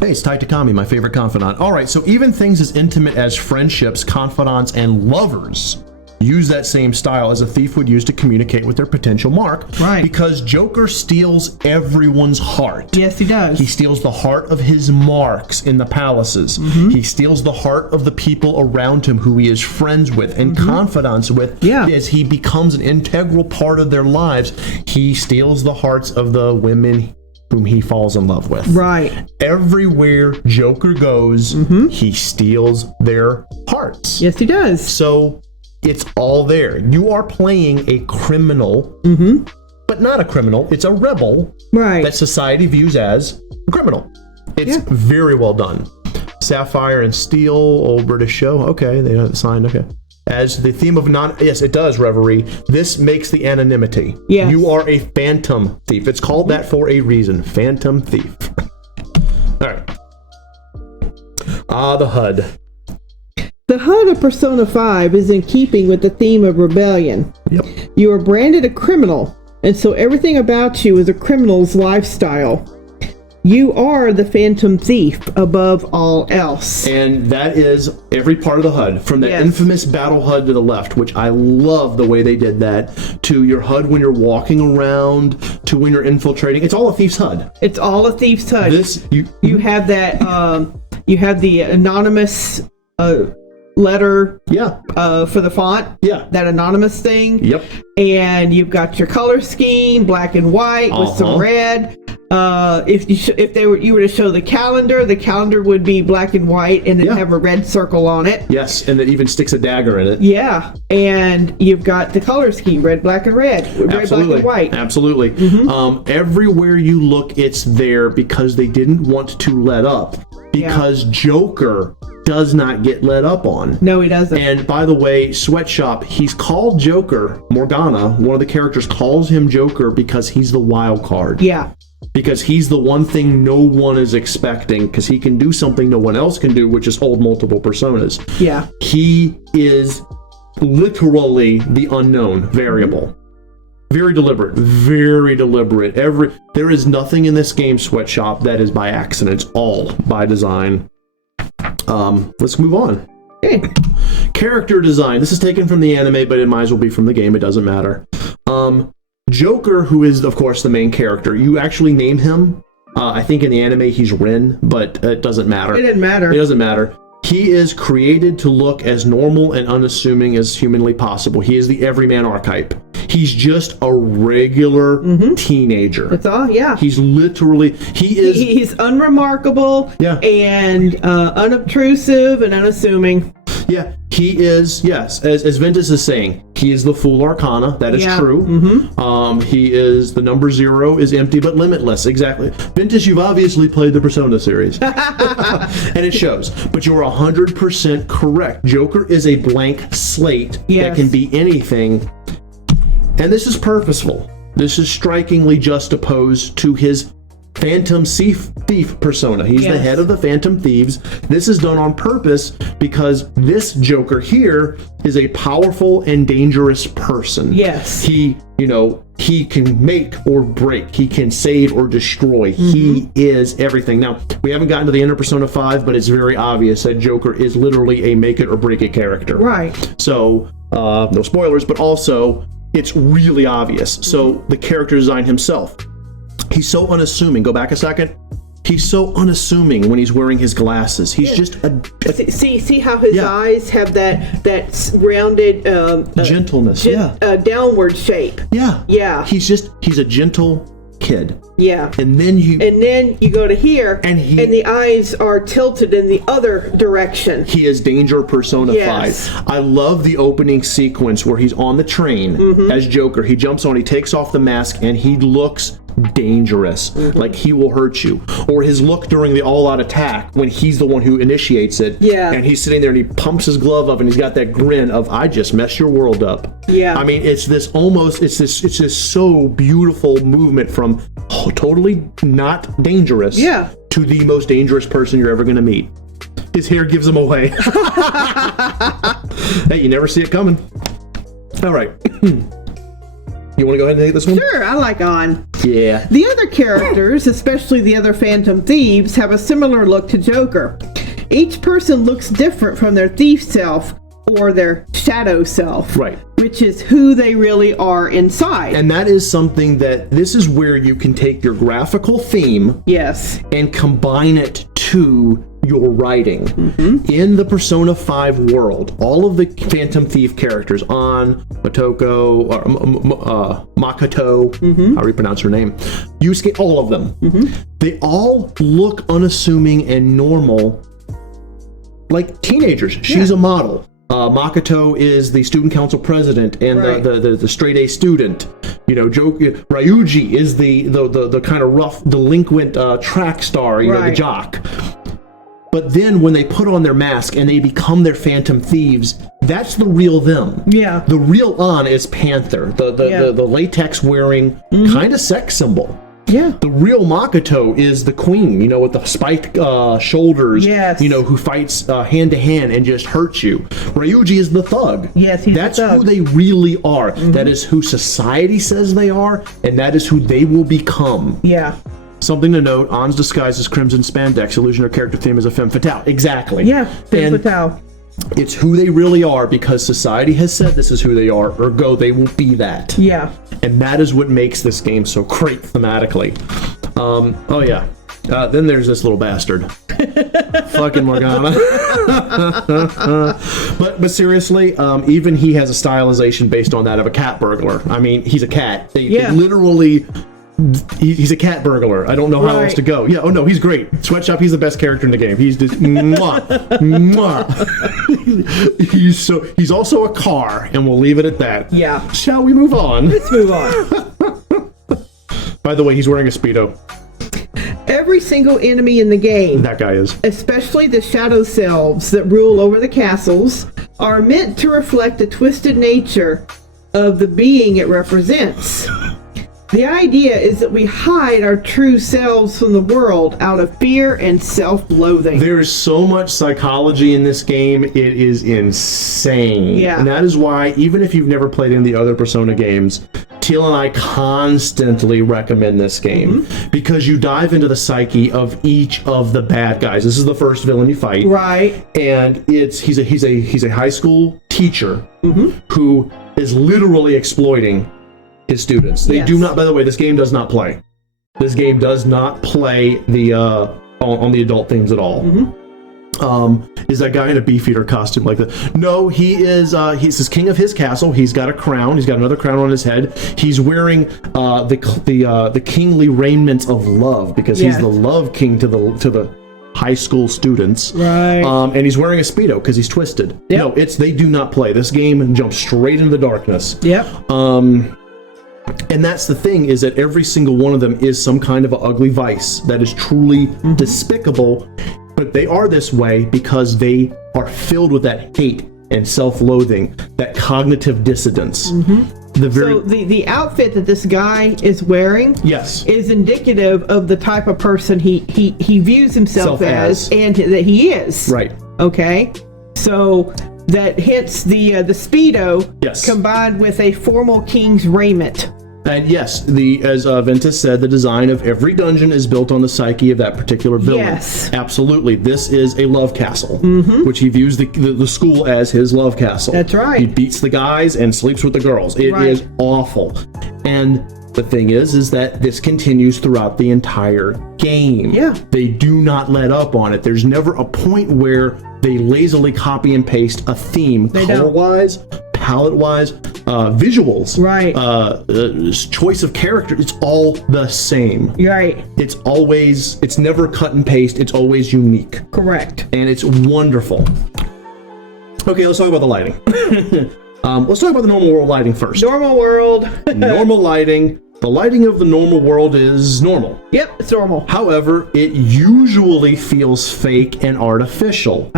Hey, it's Tai Takami, my favorite confidant. All right, so even things as intimate as friendships, confidants, and lovers use that same style as a thief would use to communicate with their potential mark. Right. Because Joker steals everyone's heart. Yes, he does. He steals the heart of his marks in the palaces. He steals the heart of the people around him who he is friends with and confidants with. As he becomes an integral part of their lives, he steals the hearts of the women whom he falls in love with. Right. Everywhere Joker goes, he steals their hearts. Yes, he does. So it's all there. You are playing a criminal, but not a criminal. It's a rebel that society views as a criminal. It's very well done. Sapphire and Steel, Old British Show. Okay, they don't sign. Okay. As the theme of yes, it does, Reverie. This makes the anonymity. Yes. You are a phantom thief. It's called that for a reason. Phantom thief. All right. The HUD. The HUD of Persona 5 is in keeping with the theme of rebellion. Yep. You are branded a criminal, and so everything about you is a criminal's lifestyle. You are the Phantom Thief above all else. And that is every part of the HUD, from that infamous battle HUD to the left, which I love the way they did that, to your HUD when you're walking around, to when you're infiltrating. It's all a thief's HUD. It's all a thief's HUD. You have that, you have the anonymous letter for the font. That anonymous thing. Yep. And you've got your color scheme, black and white with some red. If you were to show the calendar would be black and white and then have a red circle on it. Yes, and it even sticks a dagger in it. Yeah, and you've got the color scheme, red, black, and red. Red, black, and white. Absolutely. Everywhere you look, it's there because they didn't want to let up. Because Joker does not get let up on. No, he doesn't. And by the way, Sweatshop, he's called Joker. Morgana, one of the characters, calls him Joker because he's the wild card. Yeah. Because he's the one thing no one is expecting, because he can do something no one else can do, which is hold multiple personas. Yeah. He is literally the unknown variable. Very deliberate. Very deliberate. There is nothing in this game, Sweatshop, that is by accident. It's all by design. Let's move on. Okay. Character design. This is taken from the anime, but it might as well be from the game. It doesn't matter. Joker, who is, of course, the main character, you actually name him. I think in the anime he's Rin, but it doesn't matter. It doesn't matter. It doesn't matter. He is created to look as normal and unassuming as humanly possible. He is the everyman archetype. He's just a regular teenager. That's all, yeah. He's literally, he's unremarkable and unobtrusive and unassuming. Yeah, he is, yes, as Ventus is saying, he is the full arcana. That is true. He is, the number 0 is empty but limitless. Exactly. Ventus, you've obviously played the Persona series. And it shows. But you're 100% correct. Joker is a blank slate that can be anything. And this is purposeful. This is strikingly juxtaposed to his Phantom Thief persona. He's the head of the Phantom Thieves. This is done on purpose because this Joker here is a powerful and dangerous person. Yes. He can make or break. He can save or destroy. He is everything. Now, we haven't gotten to the end of Persona 5, but it's very obvious that Joker is literally a make it or break it character. Right. So, no spoilers, but also it's really obvious. So, the character design himself. He's so unassuming. Go back a second. He's so unassuming when he's wearing his glasses. He's just a see how his eyes have that rounded gentleness, downward shape. Yeah. He's a gentle kid. Yeah. And then you go to here and the eyes are tilted in the other direction. He is danger personified. Yes. I love the opening sequence where he's on the train as Joker. He jumps on, he takes off the mask, and he looks dangerous, like he will hurt you. Or his look during the all-out attack when he's the one who initiates it, and he's sitting there and he pumps his glove up and he's got that grin of, I just messed your world up. I mean, it's this so beautiful movement from totally not dangerous to the most dangerous person you're ever going to meet. His hair gives him away. Hey, you never see it coming. All right. You want to go ahead and take this one? Sure, I like on. Yeah. The other characters, especially the other Phantom Thieves, have a similar look to Joker. Each person looks different from their thief self, or their shadow self. Right. Which is who they really are inside. And that is something this is where you can take your graphical theme. Yes. And combine it to your writing. In the Persona 5 world, all of the Phantom Thief characters, Makoto, how do you pronounce her name? Yusuke, all of them. They all look unassuming and normal, like teenagers. She's a model. Makoto is the student council president and the straight A student. Ryuji is the kind of rough delinquent track star, the jock. But then when they put on their mask and they become their Phantom Thieves, that's the real them. Yeah. The real An is Panther, the latex wearing kind of sex symbol. Yeah. The real Makoto is the queen, with the spiked shoulders, who fights hand to hand and just hurts you. Ryuji is the thug. Yes, that's the thug. Who they really are. That is who society says they are, and that is who they will become. Yeah. Something to note, An's disguise as crimson spandex, illusionary character theme is a femme fatale. Exactly. Yeah, femme fatale. It's who they really are because society has said this is who they are, ergo they will be that. Yeah. And that is what makes this game so great thematically. Then there's this little bastard. Fucking Morgana. But seriously, even he has a stylization based on that of a cat burglar. I mean, he's a cat. They literally... He's a cat burglar. I don't know how else to go. Yeah, no, he's great. Sweatshop, he's the best character in the game. He's just mwah, mwah. He's also a car, and we'll leave it at that. Yeah. Shall we move on? Let's move on. By the way, he's wearing a Speedo. Every single enemy in the game, that guy is, especially the shadow selves that rule over the castles, are meant to reflect the twisted nature of the being it represents. The idea is that we hide our true selves from the world out of fear and self-loathing. There's so much psychology in this game, it is insane. Yeah. And that is why, even if you've never played any of the other Persona games, Teal and I constantly recommend this game because you dive into the psyche of each of the bad guys. This is the first villain you fight. Right. And he's a high school teacher who is literally exploiting his students. They do not, by the way, this game does not play. This game does not play the on the adult themes at all. Is that guy in a Beefeater costume like that? No, he's his king of his castle. He's got a crown. He's got another crown on his head. He's wearing the kingly raiment of love because he's the love king to the high school students. Right. And he's wearing a Speedo because he's twisted. Yep. No, they do not play. This game jumps straight into the darkness. Yep. And that's the thing, is that every single one of them is some kind of an ugly vice that is truly despicable, but they are this way because they are filled with that hate and self-loathing, that cognitive dissonance. So the outfit that this guy is wearing is indicative of the type of person he views himself as and that he is. Right. Okay? So that hits the Speedo combined with a formal king's raiment. And yes, as Ventus said, the design of every dungeon is built on the psyche of that particular villain. Yes. Absolutely. This is a love castle, which he views the school as his love castle. That's right. He beats the guys and sleeps with the girls. It is awful. And the thing is that this continues throughout the entire game. Yeah. They do not let up on it. There's never a point where they lazily copy and paste a theme, color-wise, palette-wise, visuals, right? Choice of character. It's all the same. Right. It's never cut and paste. It's always unique. Correct. And it's wonderful. Okay, let's talk about the lighting. Let's talk about the normal world lighting first. Normal world. Normal lighting. The lighting of the normal world is normal. Yep, it's normal. However, it usually feels fake and artificial.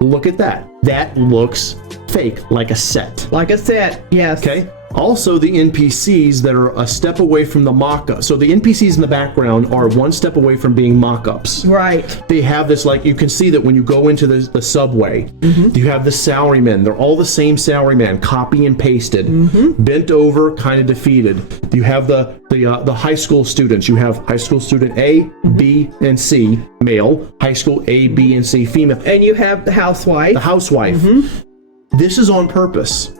Look at that. That looks fake, like a set. Like a set, yes. Okay. Also, the NPCs that are a step away from the mock-up. So the NPCs in the background are one step away from being mock-ups. Right. They have this, like, you can see that when you go into the subway, you have the salarymen. They're all the same salaryman, copy and pasted, bent over, kind of defeated. You have the high school students. You have high school student A, B, and C, male. High school A, B, and C, female. And you have the housewife. The housewife. This is on purpose.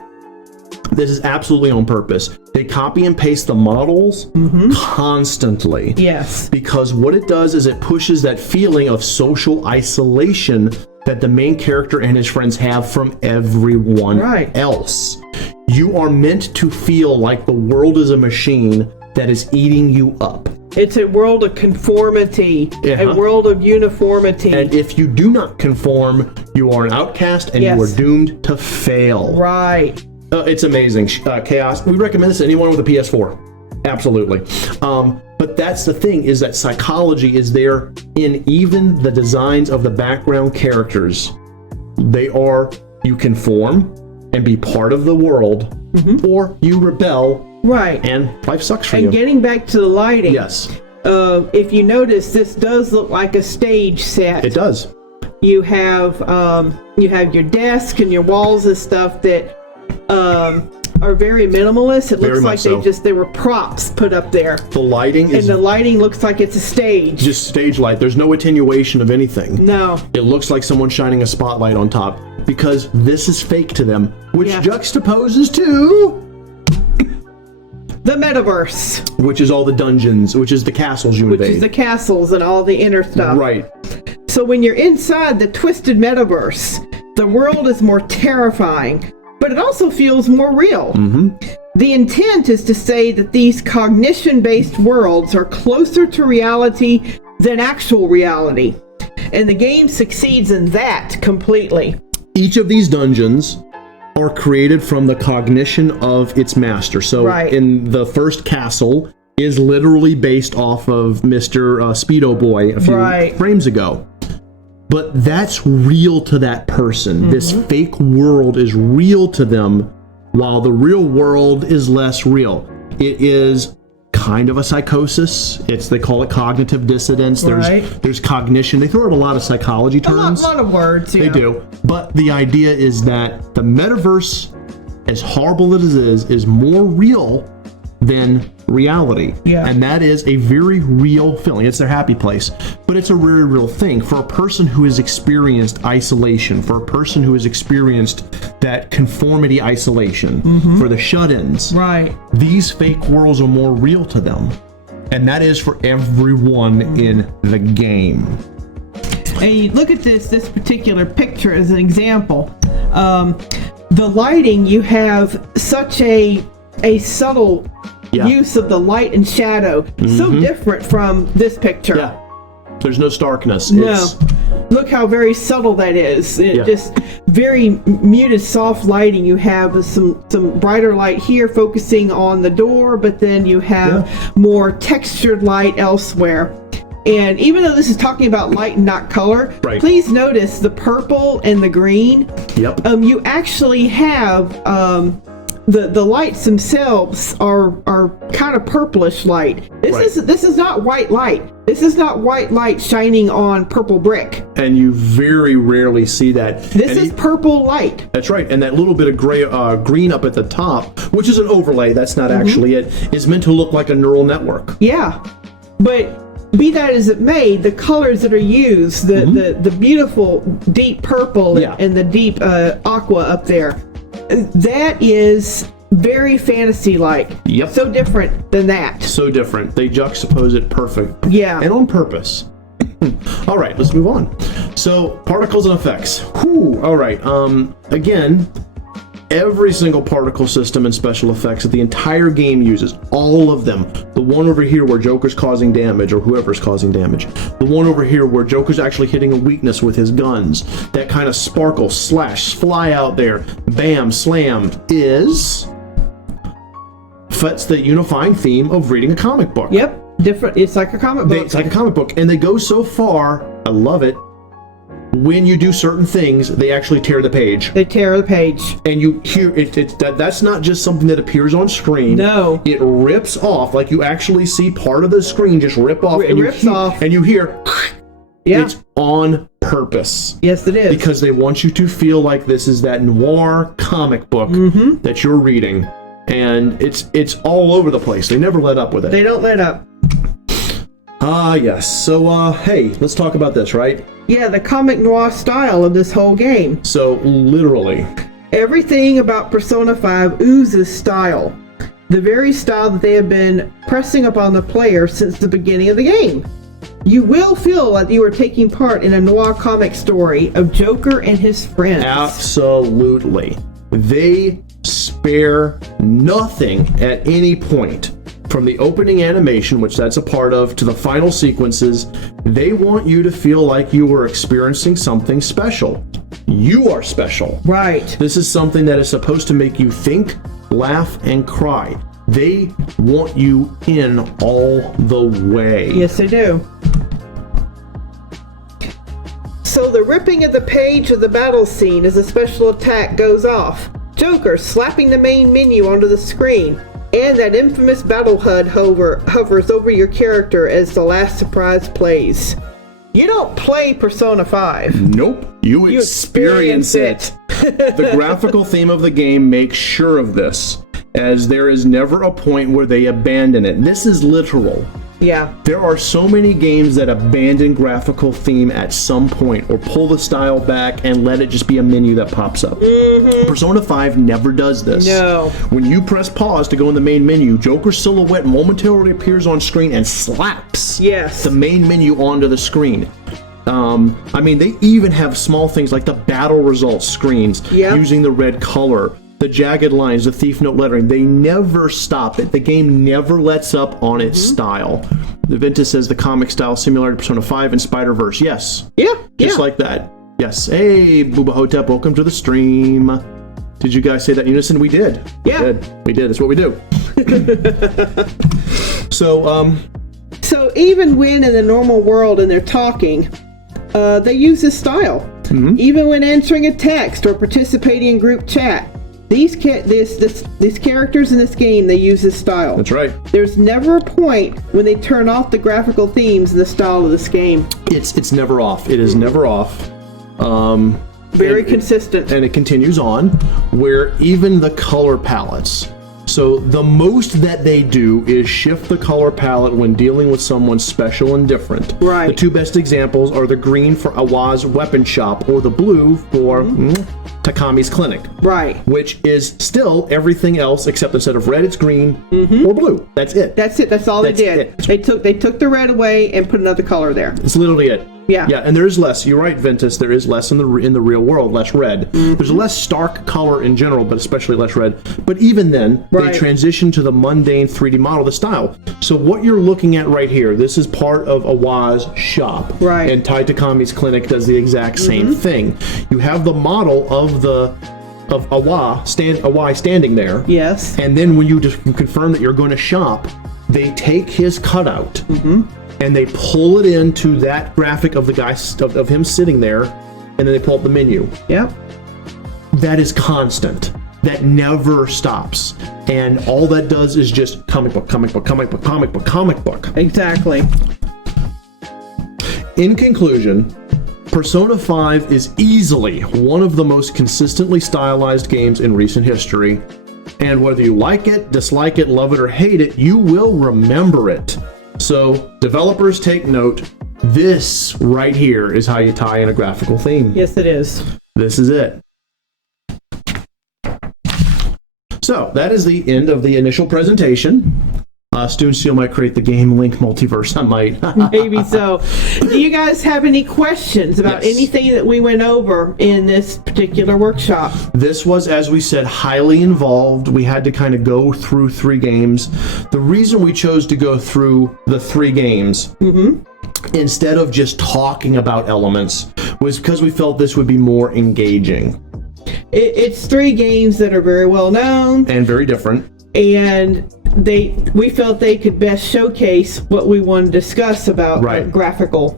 This is absolutely on purpose. They copy and paste the models constantly. Yes. Because what it does is it pushes that feeling of social isolation that the main character and his friends have from everyone else. You are meant to feel like the world is a machine that is eating you up. It's a world of conformity, a world of uniformity. And if you do not conform, you are an outcast and you are doomed to fail. Right. It's amazing. Chaos. We recommend this to anyone with a PS4. Absolutely. But that's the thing, is that psychology is there in even the designs of the background characters. You conform and be part of the world, or you rebel. Right. And life sucks for you. And getting back to the lighting. Yes. If you notice, this does look like a stage set. It does. You have your desk and your walls and stuff that are very minimalist. It looks like they were props put up there. The lighting is... And the lighting looks like it's a stage. Just stage light. There's no attenuation of anything. No. It looks like someone shining a spotlight on top, because this is fake to them, which juxtaposes to... the metaverse. Which is all the dungeons, which is the castles you invade. Which is the castles and all the inner stuff. Right. So when you're inside the twisted metaverse, the world is more terrifying, but it also feels more real. The intent is to say that these cognition-based worlds are closer to reality than actual reality. And the game succeeds in that completely. Each of these dungeons are created from the cognition of its master. So in the first castle is literally based off of Mr. Speedo Boy a few frames ago. But that's real to that person. This fake world is real to them, while the real world is less real. It is kind of a psychosis. They call it cognitive dissonance. There's cognition. They throw out a lot of psychology terms. A lot of words. They do. But the idea is that the metaverse, as horrible as it is more real than reality. Yeah. And that is a very real feeling. It's their happy place. But it's a very real thing. For a person who has experienced isolation, for a person who has experienced that conformity isolation, for the shut-ins, these fake worlds are more real to them. And that is for everyone in the game. And you look at this particular picture as an example. The lighting, you have such a subtle use of the light and shadow. So different from this picture. Yeah. There's no starkness. No. Look how very subtle that is. Just very muted, soft lighting. You have some brighter light here focusing on the door, but then you have more textured light elsewhere. And even though this is talking about light and not color, please notice the purple and the green. You actually have the lights themselves are kind of purplish light. This is not white light. This is not white light shining on purple brick. And you very rarely see that. This is purple light. That's right. And that little bit of gray, green up at the top, which is an overlay, that's not actually it, is meant to look like a neural network. Yeah. But be that as it may, the colors that are used, the beautiful deep purple and the deep aqua up there, that is very fantasy-like. So different than that. So different. They juxtapose it perfect. Yeah. And on purpose. All right, let's move on. So, particles and effects. Whew. All right. Again, every single particle system and special effects that the entire game uses, all of them. The one over here where Joker's causing damage, or whoever's causing damage. The one over here where Joker's actually hitting a weakness with his guns. That kind of sparkle, slash, fly out there, bam, slam, fits the unifying theme of reading a comic book. Different. It's like a comic book. It's like a comic book. And they go so far, I love it, when you do certain things, they actually tear the page. They tear the page. And you hear that's not just something that appears on screen. No. It rips off, like you actually see part of the screen just rip off. It rips off. And you hear, it's on purpose. Yes, it is. Because they want you to feel like this is that noir comic book that you're reading. And it's all over the place. They never let up with it. They don't let up. Yes. So, hey, let's talk about this, right? Yeah, the comic noir style of this whole game. So, literally. Everything about Persona 5 oozes style. The very style that they have been pressing upon the player since the beginning of the game. You will feel like you are taking part in a noir comic story of Joker and his friends. Absolutely. They spare nothing at any point. From the opening animation, which that's a part of, to the final sequences, they want you to feel like you are experiencing something special. You are special. Right. This is something that is supposed to make you think, laugh, and cry. They want you in all the way. Yes, they do. So the ripping of the page of the battle scene as a special attack goes off. Joker slapping the main menu onto the screen. And that infamous battle HUD hovers over your character as the last surprise plays. You don't play Persona 5. Nope. You experience it. The graphical theme of the game makes sure of this, as there is never a point where they abandon it. This is literal. Yeah. There are so many games that abandon graphical theme at some point or pull the style back and let it just be a menu that pops up. Mm-hmm. Persona 5 never does this. No. When you press pause to go in the main menu, Joker's silhouette momentarily appears on screen and slaps the main menu onto the screen. I mean, they even have small things like the battle results screens using the red color. The jagged lines, the thief note lettering, they never stop it. The game never lets up on its style. The Ventus says the comic style similar to Persona 5 and Spider-Verse. Yes. Yeah. Just like that. Yes. Hey, Booba Hotep, welcome to the stream. Did you guys say that in unison? We did. Yeah. We did. That's what we do. So even when in the normal world and they're talking, they use this style. Mm-hmm. Even when answering a text or participating in group chat. These characters in this game, they use this style. That's right. There's never a point when they turn off the graphical themes and the style of this game. It's never off. It is never off. Very consistent. And it continues on, where even the color palettes. So the most that they do is shift the color palette when dealing with someone special and different. Right. The two best examples are the green for Awa's weapon shop or the blue for Takami's clinic. Right. Which is still everything else except instead of red, it's green or blue. That's it. That's it. That's all they did. They took the red away and put another color there. It's literally it. Yeah. Yeah, and there is less. You're right, Ventus. There is less in the real world, less red. There's less stark color in general, but especially less red. But even then, they transition to the mundane 3D model, the style. So what you're looking at right here, this is part of Awa's shop. Right. And Tai Takami's clinic does the exact same thing. You have the model of Awa standing there. Yes. And then when you confirm that you're going to shop, they take his cutout. And they pull it into that graphic of the guy of him sitting there, and then they pull up the menu. Yep. That is constant. That never stops. And all that does is just comic book, comic book, comic book, comic book, comic book. Exactly. In conclusion, Persona 5 is easily one of the most consistently stylized games in recent history. And whether you like it, dislike it, love it, or hate it, you will remember it. So, developers take note. This right here is how you tie in a graphical theme. Yes, it is. This is it. So, that is the end of the initial presentation. Stoonsteel might create the game Link multiverse. I might. Maybe so. Do you guys have any questions about anything that we went over in this particular workshop? This was, as we said, highly involved. We had to kind of go through 3 games. The reason we chose to go through the 3 games instead of just talking about elements was because we felt this would be more engaging. It's 3 games that are very well known. And very different. And we felt they could best showcase what we want to discuss about graphics.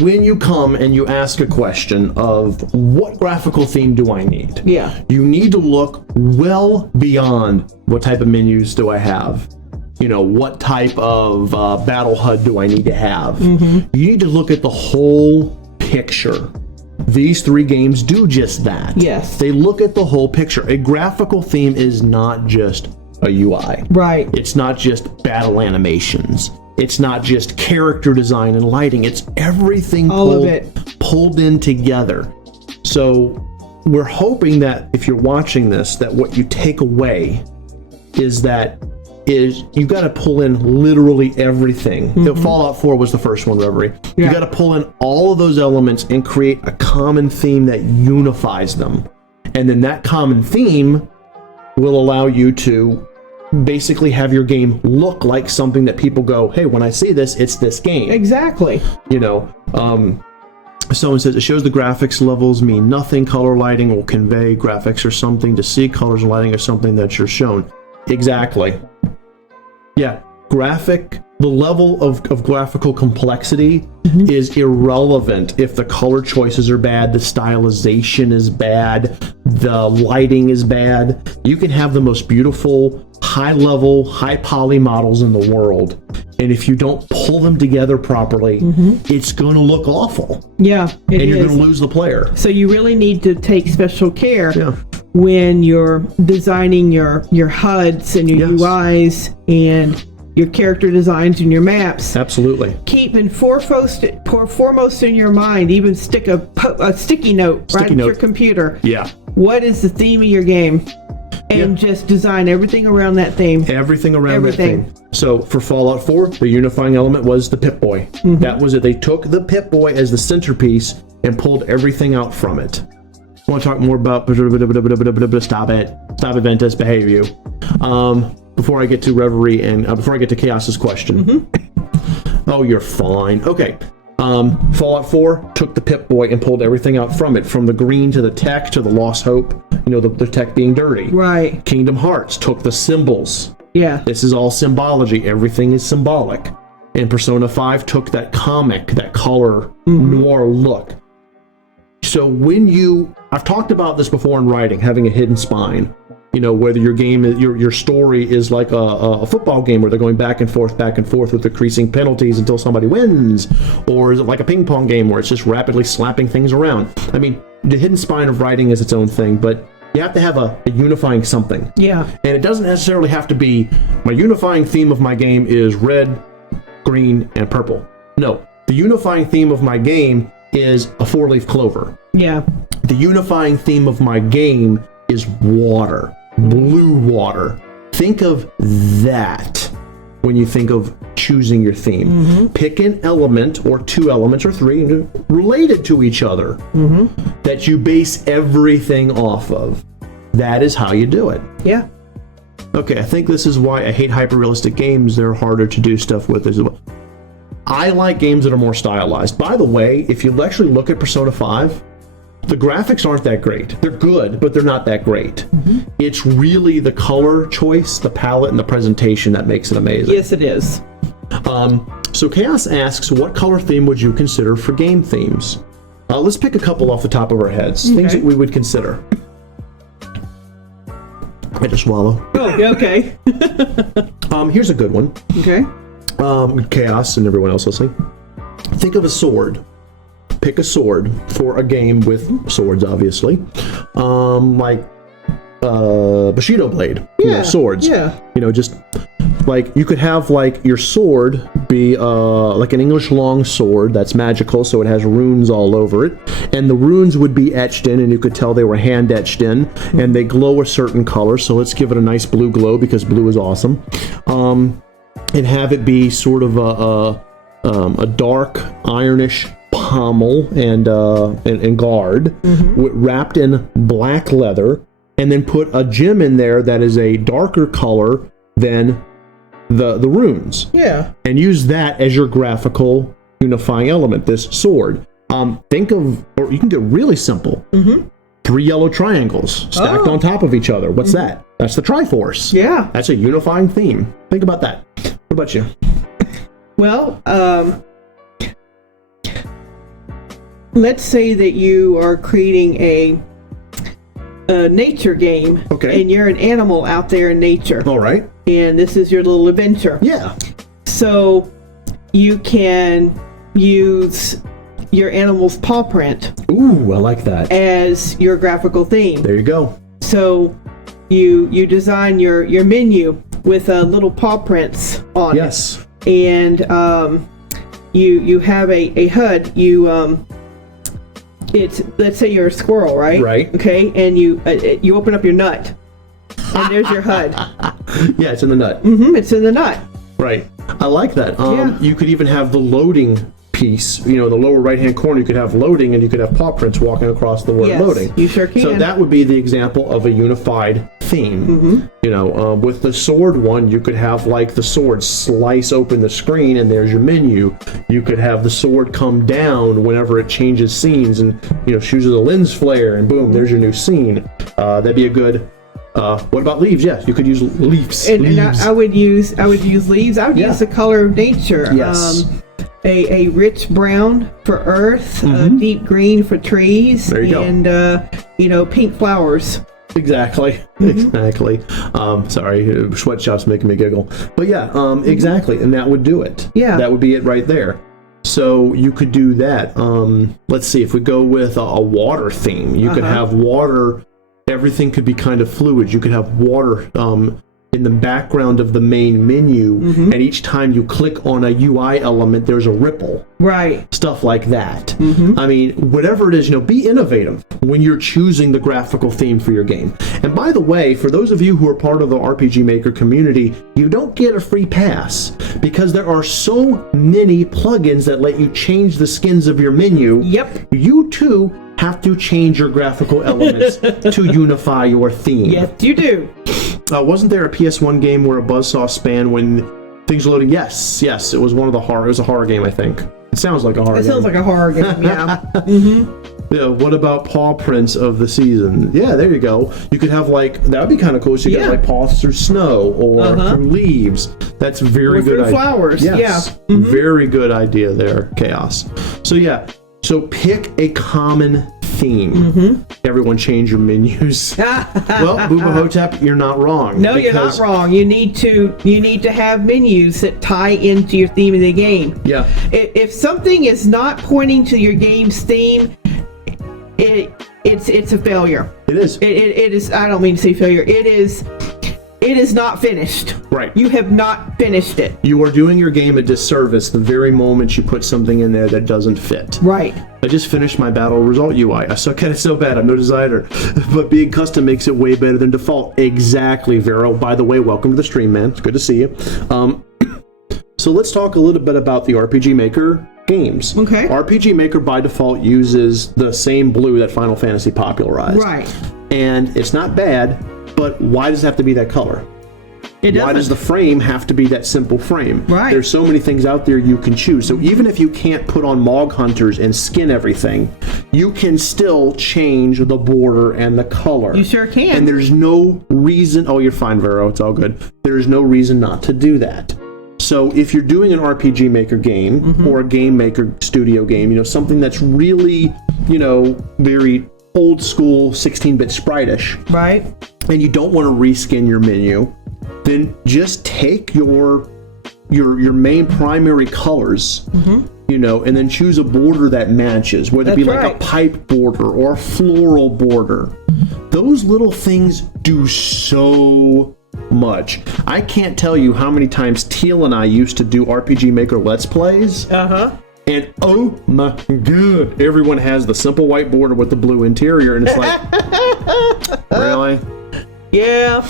When you come and you ask a question of what graphical theme do I need? Yeah. You need to look well beyond what type of menus do I have? You know, what type of battle HUD do I need to have? You need to look at the whole picture. These 3 games do just that. Yes. They look at the whole picture. A graphical theme is not just a UI. Right. It's not just battle animations. It's not just character design and lighting. It's everything pulled in together. So we're hoping that if you're watching this, that what you take away is you've got to pull in literally everything. Fallout 4 was the first one, Reverie. You got to pull in all of those elements and create a common theme that unifies them. And then that common theme will allow you to basically have your game look like something that people go, hey, when I see this, it's this game. Exactly. Someone says it shows the graphics levels mean nothing. Color lighting will convey graphics or something. To see colors and lighting or something that you're shown. Exactly. Yeah. The level of graphical complexity is irrelevant if the color choices are bad, the stylization is bad, the lighting is bad. You can have the most beautiful, high-level, high-poly models in the world, and if you don't pull them together properly, it's going to look awful. Yeah, and you're going to lose the player. So you really need to take special care when you're designing your HUDs and your UIs and your character designs and your maps. Absolutely. Keep foremost in your mind, even stick a sticky note right at your computer. Yeah. What is the theme of your game? And just design everything around that theme. Everything around that theme. So for Fallout 4, the unifying element was the Pip-Boy. That was it. They took the Pip-Boy as the centerpiece and pulled everything out from it. I want to talk more about stop it, Ventus, behave you. Before I get to Reverie and before I get to Chaos's question. Oh, you're fine. Okay. Fallout 4 took the Pip-Boy and pulled everything out from it, from the green to the tech to the Lost Hope, the tech being dirty. Right. Kingdom Hearts took the symbols. Yeah. This is all symbology. Everything is symbolic. And Persona 5 took that comic, that color, noir look. So I've talked about this before in writing, having a hidden spine. Whether your story is like a football game where they're going back and forth with decreasing penalties until somebody wins, or is it like a ping pong game where it's just rapidly slapping things around? I mean, the hidden spine of writing is its own thing, but you have to have a unifying something. Yeah. And it doesn't necessarily have to be, my unifying theme of my game is red, green, and purple. No, the unifying theme of my game is a 4-leaf clover. Yeah. The unifying theme of my game is water. Blue water. Think of that when you think of choosing your theme. Pick an element or 2 elements or 3 related to each other that you base everything off of. That is how you do it. Yeah. Okay, I think this is why I hate hyper-realistic games. They're harder to do stuff with as well. I like games that are more stylized. By the way, if you actually look at Persona 5, the graphics aren't that great. They're good, but they're not that great. It's really the color choice, the palette, and the presentation that makes it amazing. Yes, it is. So Chaos asks, what color theme would you consider for game themes? Let's pick a couple off the top of our heads. Things that we would consider. I had to swallow. Oh, okay. Here's a good one. Okay. Chaos and everyone else listening. Think of a sword. Pick a sword for a game with swords, obviously. Like Bushido blade. Swords. Yeah. Just like you could have like your sword be like an English long sword that's magical, so it has runes all over it, and the runes would be etched in, and you could tell they were hand etched in, and they glow a certain color. So let's give it a nice blue glow because blue is awesome. And have it be sort of a dark ironish pommel and guard wrapped in black leather, and then put a gem in there that is a darker color than the runes. Yeah. And use that as your graphical unifying element, this sword. Think of, or you can get really simple. 3 yellow triangles stacked on top of each other. What's that? That's the Triforce. Yeah. That's a unifying theme. Think about that. What about you? Well, let's say that you are creating a nature game. Okay. And you're an animal out there in nature. All right. And this is your little adventure. Yeah. So you can use your animal's paw print. Ooh, I like that. As your graphical theme. There you go. So you design your menu with little paw prints on it. Yes. And you have a HUD. it's, let's say you're a squirrel, right? Right. Okay, and you open up your nut, and there's your HUD. Yeah, it's in the nut. It's in the nut. Right. I like that. Yeah. You could even have the loading piece, the lower right-hand corner, you could have loading, and you could have paw prints walking across the word Yes, loading. you sure can. So that would be the example of a unified theme. With the sword one, you could have like the sword slice open the screen and there's your menu. You could have the sword come down whenever it changes scenes and, chooses a lens flare and boom, there's your new scene. That'd be a good... what about leaves? Yes, you could use leaves. And leaves. I would use leaves. I would use the color of nature. Yes. A rich brown for earth, deep green for trees, There you go. And pink flowers. Exactly. Exactly. Sorry, sweatshop's making me giggle. But yeah, exactly. And that would do it. Yeah. That would be it right there. So you could do that. Let's see, if we go with a water theme, you could have water. Everything could be kind of fluid. You could have water in the background of the main menu, and each time you click on a UI element, there's a ripple. Right. Stuff like that. I mean, whatever it is, be innovative when you're choosing the graphical theme for your game. And by the way, for those of you who are part of the RPG Maker community, you don't get a free pass because there are so many plugins that let you change the skins of your menu. Yep. You too have to change your graphical elements to unify your theme. Yes, you do. Wasn't there a PS1 game where a buzzsaw span when things were loading? Yes, it was one of the horror. It was a horror game, I think. It sounds like a horror game. It sounds like a horror game, yeah. Yeah, what about paw prints of the season? Yeah, there you go. You could have that would be kind of cool. So you get paws through snow or through leaves. That's very good idea. Flowers, yes. yeah. Very good idea there, Chaos. So pick a common theme. Everyone change your menus. Well, Booba Hotep, you're not wrong. No, you're not wrong. You need to have menus that tie into your theme of the game. Yeah. If something is not pointing to your game's theme, it's a failure. It is. It is. I don't mean to say failure. It is not finished. Right. You have not finished it. You are doing your game a disservice the very moment you put something in there that doesn't fit. Right. I just finished my battle result UI. I suck at it so bad. I'm no designer. But being custom makes it way better than default. Exactly, Vero. By the way, welcome to the stream, man. It's good to see you. So let's talk a little bit about the RPG Maker games. Okay. RPG Maker by default uses the same blue that Final Fantasy popularized. Right. And it's not bad, but why does it have to be that color? Why does the frame have to be that simple frame? Right. There's so many things out there you can choose. So even if you can't put on Mog Hunters and skin everything, you can still change the border and the color. You sure can. And there's no reason... Oh, you're fine, Vero. It's all good. There's no reason not to do that. So if you're doing an RPG Maker game or a Game Maker Studio game, something that's really, very old school 16-bit sprite-ish. Right. And you don't want to reskin your menu, then just take your main primary colors, and then choose a border that matches, whether it be like a pipe border or a floral border. Those little things do so much. I can't tell you how many times Teal and I used to do RPG Maker Let's Plays. And oh my god, everyone has the simple white border with the blue interior, and it's like, really? Yeah.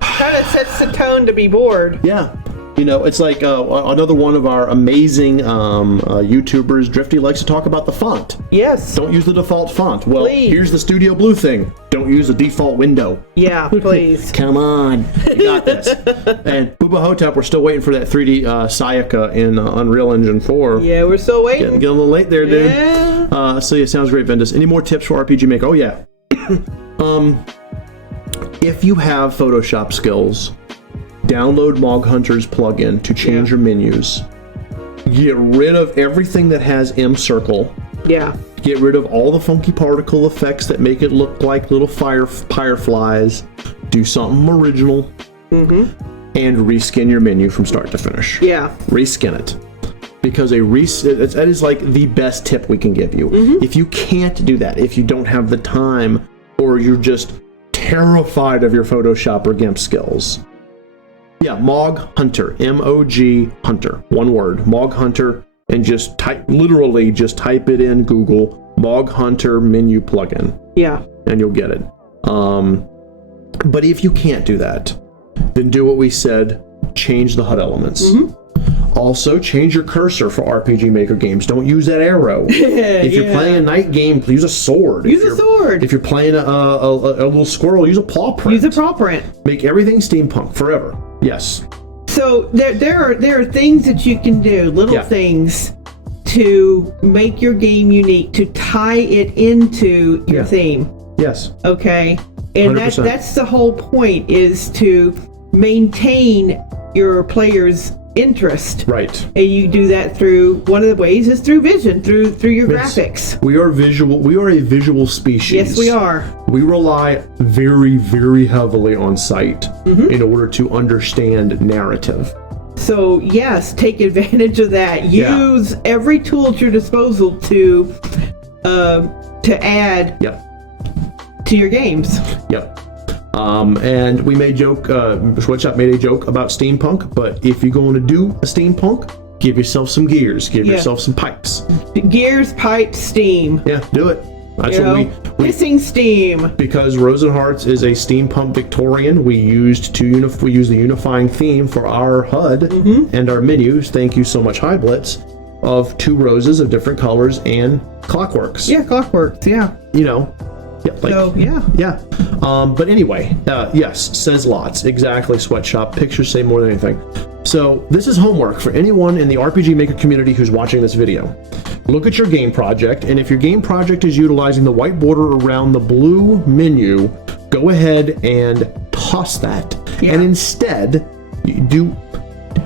Kind of sets the tone to be bored. Yeah. It's like another one of our amazing YouTubers, Drifty, likes to talk about the font. Yes. Don't use the default font. Well, please. Here's the Studio Blue thing. Don't use the default window. Yeah, please. Come on. You got this. And Booba Hotep, we're still waiting for that 3D Sayaka in Unreal Engine 4. Yeah, we're still waiting. Getting a little late there, dude. Yeah. So yeah, sounds great, Vendus. Any more tips for RPG Maker? Oh, yeah. If you have Photoshop skills, download Mog Hunter's plugin to change your menus. Get rid of everything that has M Circle. Yeah. Get rid of all the funky particle effects that make it look like little fireflies. Do something original. And reskin your menu from start to finish. Yeah. Reskin it. Because that is like the best tip we can give you. If you can't do that, if you don't have the time, or you're just terrified of your Photoshop or GIMP skills, Mog Hunter, M-O-G Hunter, one word, Mog Hunter, and just type it in Google, Mog Hunter menu plugin. Yeah. And you'll get it. But if you can't do that, then do what we said, change the HUD elements. Also, change your cursor for RPG Maker games. Don't use that arrow. If you're playing a night game, use a sword. Use a sword. If you're playing a little squirrel, use a paw print. Use a paw print. Make everything steampunk forever. Yes. So there are things that you can do, little things, to make your game unique, to tie it into your theme. Yes. Okay. And 100%. that's the whole point, is to maintain your players' interest. Right. And you do that through, one of the ways is through vision, through your graphics. We are a visual species. Yes, we are. We rely very, very heavily on sight in order to understand narrative. So yes, take advantage of that. Use every tool at your disposal to add to your games. Yep. And we made Sweatshop made a joke about steampunk, but if you're going to do a steampunk, give yourself some gears, give yourself some pipes. Gears, pipes, steam. Yeah, do it. That's what we missing steam. Because Rosenhearts is a steampunk Victorian, we used the unifying theme for our HUD and our menus. Thank you so much, High Blitz, of 2 roses of different colors and clockworks. Yeah, clockworks. Yeah. You know. But anyway, yes, says lots. Exactly, Sweatshop. Pictures say more than anything. So this is homework for anyone in the RPG Maker community who's watching this video. Look at your game project, and if your game project is utilizing the white border around the blue menu, go ahead and toss that. And instead,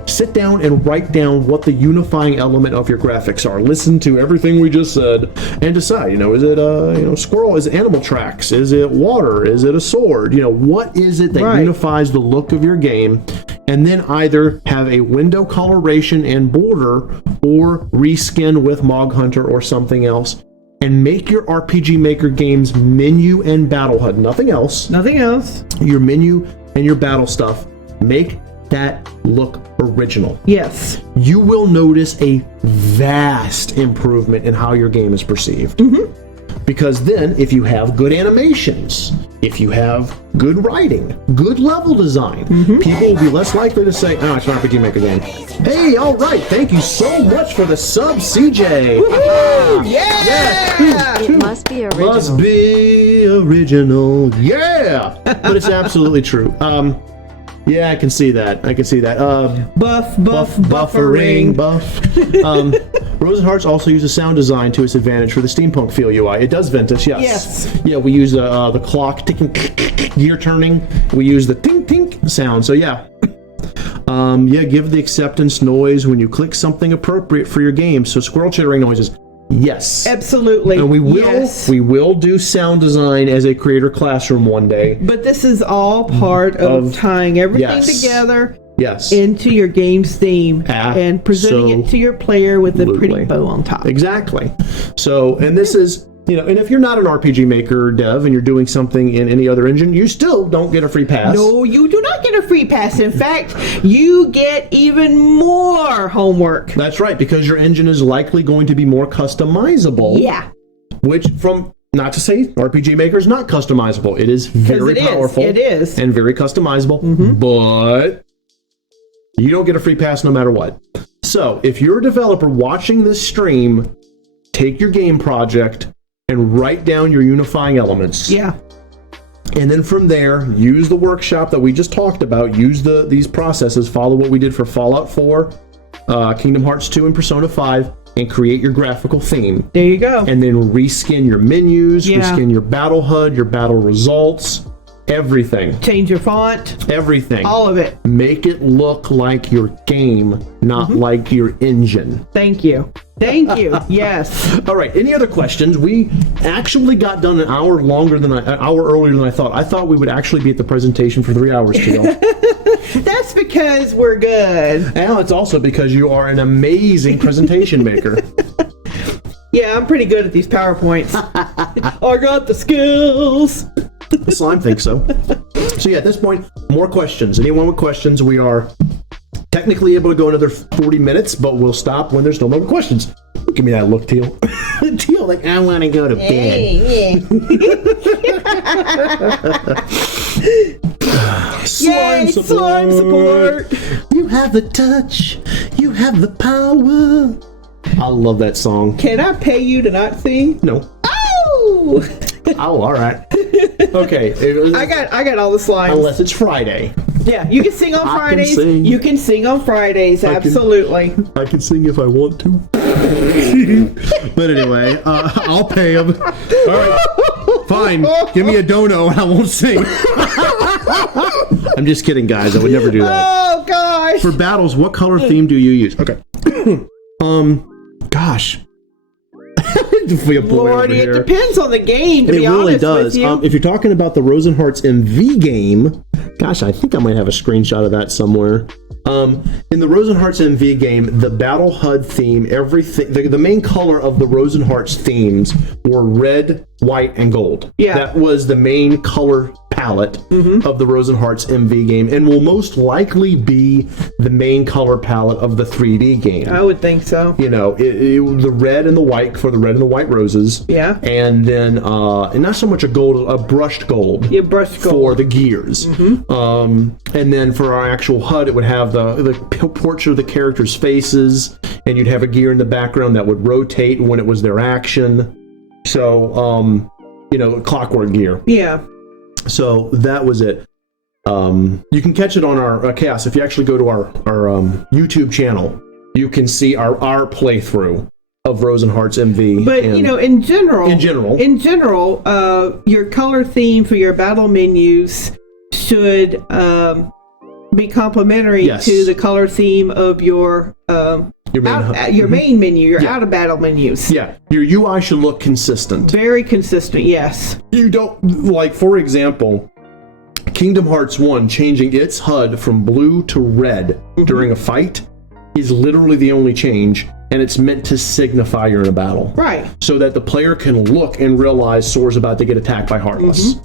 sit down and write down what the unifying element of your graphics are. Listen to everything we just said and decide, is it a squirrel? Is it animal tracks? Is it water? Is it a sword? What is it that unifies the look of your game? And then either have a window coloration and border, or reskin with Mog Hunter or something else, and make your RPG Maker games menu and battle HUD. Nothing else. Nothing else. Your menu and your battle stuff. Make that look original. Yes. You will notice a vast improvement in how your game is perceived. Because then, if you have good animations, if you have good writing, good level design, people will be less likely to say, oh, it's an RPG Maker game. Hey, all right, thank you so much for the sub, CJ. Yeah! It must be original. Must be original. Yeah! But it's absolutely true. Yeah, I can see that. Buffering. Rosenhearts also uses sound design to its advantage for the steampunk feel UI. It does Ventus, yes. Yeah, we use the clock ticking, gear turning. We use the tink tink sound. So yeah. Give the acceptance noise when you click something appropriate for your game. So squirrel chittering noises. Yes. Absolutely. And we will do sound design as a creator classroom one day. But this is all part of tying everything together into your game's theme and presenting it to your player with a pretty bow on top. Exactly. So, and this is, and if you're not an RPG Maker dev and you're doing something in any other engine, you still don't get a free pass. No, you do not get a free pass. In fact, you get even more homework. That's right, because your engine is likely going to be more customizable. Yeah. Which, not to say RPG Maker is not customizable. It is very powerful. It is. And very customizable. But you don't get a free pass no matter what. So, if you're a developer watching this stream, take your game project and write down your unifying elements. Yeah. And then from there, use the workshop that we just talked about. Use these processes. Follow what we did for Fallout 4, Kingdom Hearts 2, and Persona 5, and create your graphical theme. There you go. And then reskin your menus, reskin your battle HUD, your battle results, everything. Change your font. Everything. All of it. Make it look like your game, not like your engine. Thank you. Yes. All right. Any other questions? We actually got done an hour earlier than I thought. I thought we would actually be at the presentation for 3 hours today. That's because we're good. And it's also because you are an amazing presentation maker. Yeah, I'm pretty good at these PowerPoints. I got the skills. The slime thinks so. So yeah, at this point, more questions. Anyone with questions, we are technically able to go another 40 minutes, but we'll stop when there's no more questions. Give me that look, Teal. Teal, like, I want to go to bed. Slime support. You have the touch. You have the power. I love that song. Can I pay you to not sing? No. Oh! Oh, all right. Okay. I got all the slimes. Unless it's Friday. Yeah, you can sing on Fridays. Sing. You can sing on Fridays, absolutely. I can sing if I want to. But anyway, I'll pay him. All right. Fine. Give me a dono and I won't sing. I'm just kidding, guys. I would never do that. Oh, gosh. For battles, what color theme do you use? Okay. Gosh. Lordy, it depends on the game, to be honest. It really does. If you're talking about the Rosenhearts MV game, gosh, I think I might have a screenshot of that somewhere. In the Rosenhearts MV game, the battle HUD theme, everything, the main color of the Rosenhearts themes were red, white, and gold. Yeah. That was the main color palette of the Rosenhearts MV game, and will most likely be the main color palette of the 3D game. I would think so. You know, the red and the white for the red and the white roses. Yeah. And then, and not so much a gold, a brushed gold. Yeah, brushed gold. For the gears. And then for our actual HUD, it would have the portrait of the characters' faces, and you'd have a gear in the background that would rotate when it was their action. So, you know, clockwork gear. Yeah. So that was it. You can catch it on our Chaos. If you actually go to our YouTube channel, you can see our playthrough of Rosenhearts MV. But you know, in general, your color theme for your battle menus should be complementary to the color theme of your main menu, your out of battle menus. Yeah, your UI should look consistent. Very consistent, yes. You don't, like, for example, Kingdom Hearts 1 changing its HUD from blue to red during a fight is literally the only change, and it's meant to signify you're in a battle. Right. So that the player can look and realize Sora's about to get attacked by Heartless.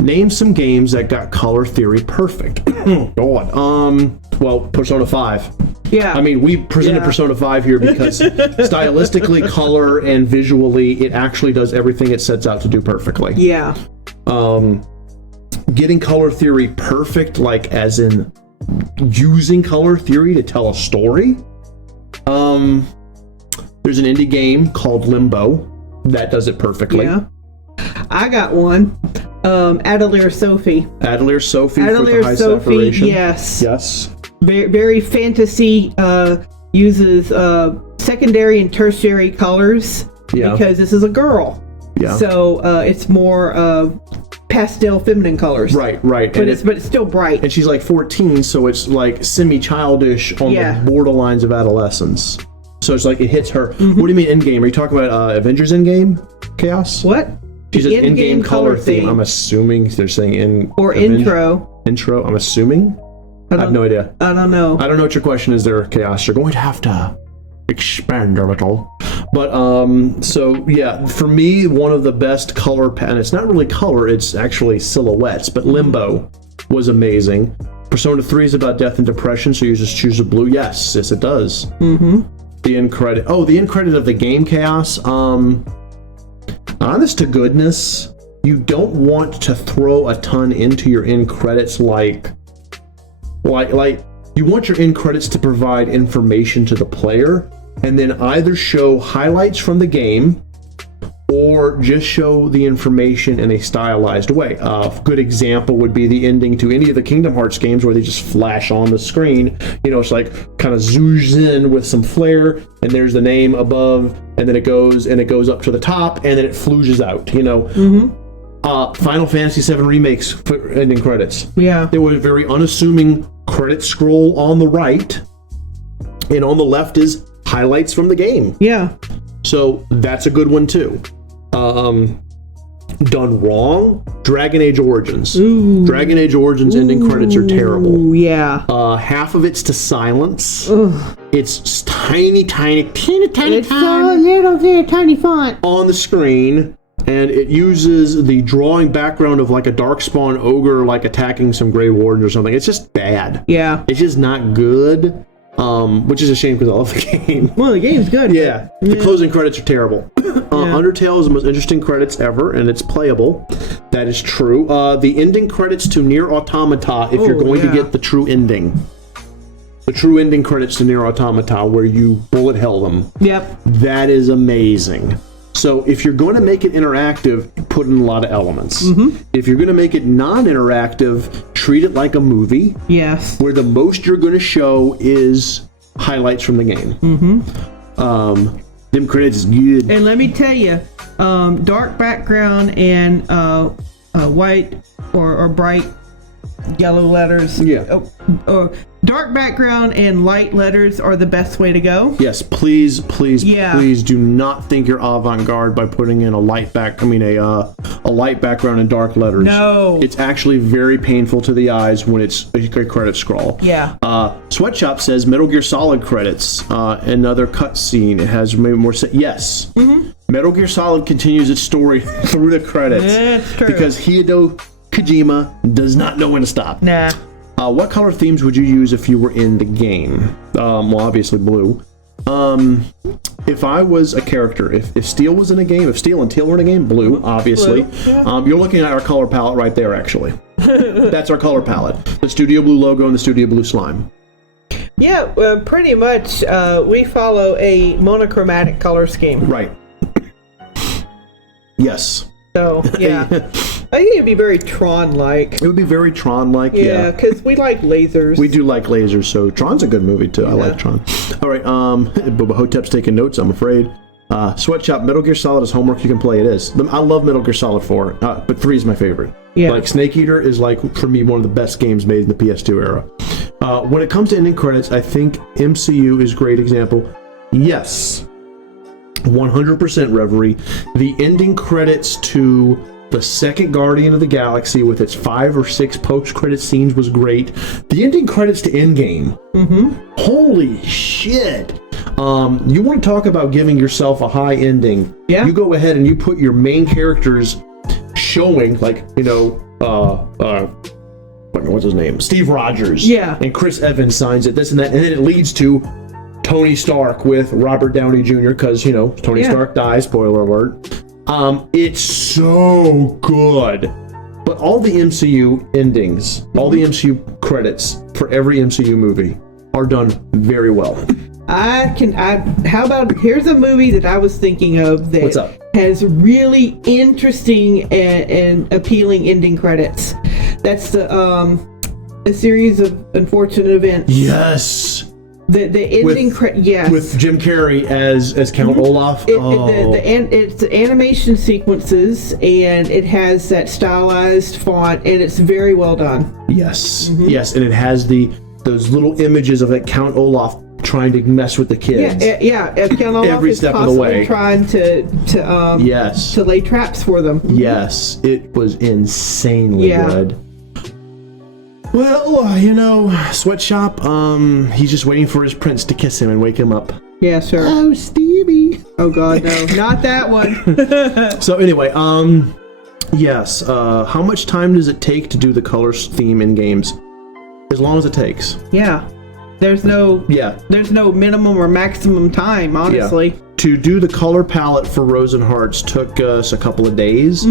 Name some games that got color theory perfect. God. Well, Persona 5. Yeah. I mean, we presented Persona 5 here because stylistically, color, and visually, it actually does everything it sets out to do perfectly. Yeah. Getting color theory perfect, like as in using color theory to tell a story. There's an indie game called Limbo that does it perfectly. Yeah. I got one. Atelier Sophie. Atelier Sophie for the high saturation. Yes. Very, very fantasy. Uses secondary and tertiary colors because this is a girl. Yeah. So it's more pastel feminine colors. Right. But it's still bright. And she's like 14, so it's like semi-childish on the borderlines of adolescence. So it's like it hits her. What do you mean in-game? Are you talking about Avengers in-game? Chaos? What? She says in-game color theme. I'm assuming they're saying intro. Intro, I'm assuming? I have no idea. I don't know. I don't know what your question is there, Chaos. You're going to have to expand a little. But, so, yeah, for me, one of the best color, and it's not really color, it's actually silhouettes, but Limbo was amazing. Persona 3 is about death and depression, so you just choose a blue. Yes, it does. The end credit. Oh, the end credit of the game, Chaos. Honest to goodness, you don't want to throw a ton into your end credits like you want your end credits to provide information to the player and then either show highlights from the game or just show the information in a stylized way. A good example would be the ending to any of the Kingdom Hearts games where they just flash on the screen. You know, it's like kind of zooms in with some flair, and there's the name above, and then it goes up to the top, and then it flooses out. You know, Final Fantasy VII Remake's ending credits. Yeah, there was a very unassuming credit scroll on the right, and on the left is highlights from the game. Yeah. So that's a good one too. Done wrong, Dragon Age Origins. Ooh. Dragon Age Origins ending credits are terrible. Yeah. Half of it's to silence. It's tiny. It's a little tiny font on the screen, and it uses the drawing background of like a darkspawn ogre like attacking some Grey Wardens or something. It's just bad. Yeah. It's just not good. which is a shame because I love the game. Well, the game's good. Yeah, the closing credits are terrible. Undertale is the most interesting credits ever, and it's playable. That is true. The ending credits to Nier Automata, if you're going to get the true ending. The true ending credits to Nier Automata, where you bullet hell them. Yep. That is amazing. So if you're going to make it interactive, put in a lot of elements. If you're going to make it non-interactive, treat it like a movie. Yes. Where the most you're going to show is highlights from the game. Them credits is good. And let me tell you, dark background and white or bright yellow letters. Yeah. Dark background and light letters are the best way to go. Yes, please do not think you're avant-garde by putting in a light background and dark letters. No. It's actually very painful to the eyes when it's a credit scroll. Yeah. Sweatshop says Metal Gear Solid credits, another cutscene. It has maybe more yes. Metal Gear Solid continues its story through the credits. That's true. Because Hideo Kojima does not know when to stop. Nah. What color themes would you use if you were in the game? Well, obviously blue. If I was a character, if Steel was in a game, if Steel and Teal were in a game, blue, obviously. Blue, yeah. You're looking at our color palette right there, actually. That's our color palette. The Studio Blue logo and the Studio Blue slime. Yeah, pretty much. We follow a monochromatic color scheme. Right. Yes. So, yeah. I think it'd be very Tron-like. It would be very Tron-like, Yeah, because we like lasers. We do like lasers, so Tron's a good movie, too. I like Tron. All right, Bubba Hotep's taking notes, I'm afraid. Sweatshop, Metal Gear Solid is homework you can play. It is. I love Metal Gear Solid 4, but 3 is my favorite. Yeah. Like, Snake Eater is, like, for me, one of the best games made in the PS2 era. When it comes to ending credits, I think MCU is a great example. Yes. 100% Reverie. The ending credits to the second Guardian of the Galaxy with its 5 or 6 post-credit scenes was great. The ending credits to Endgame. Holy shit. You want to talk about giving yourself a high ending. Yeah. You go ahead and you put your main characters showing, like, what's his name? Steve Rogers. Yeah. And Chris Evans signs it, this and that, and then it leads to Tony Stark with Robert Downey Jr. because, Tony Stark dies, spoiler alert. It's so good. But all the MCU endings, all the MCU credits for every MCU movie are done very well. How about, here's a movie that I was thinking of that What's up? Has really interesting and appealing ending credits. That's a series of unfortunate events. Yes. The ending yes. With Jim Carrey as Count Olaf. It's the animation sequences, and it has that stylized font, and it's very well done. Yes. Yes, and it has those little images of that Count Olaf trying to mess with the kids. Yeah. Count Olaf every is step of the way trying to lay traps for them. Yes, it was insanely good. Well, Sweatshop, he's just waiting for his prince to kiss him and wake him up. Yeah, sure. Oh, Stevie. Oh, God, no. Not that one. So, anyway, yes, how much time does it take to do the colors theme in games? As long as it takes. Yeah. There's no minimum or maximum time, honestly. Yeah. To do the color palette for Rose and Hearts took us a couple of days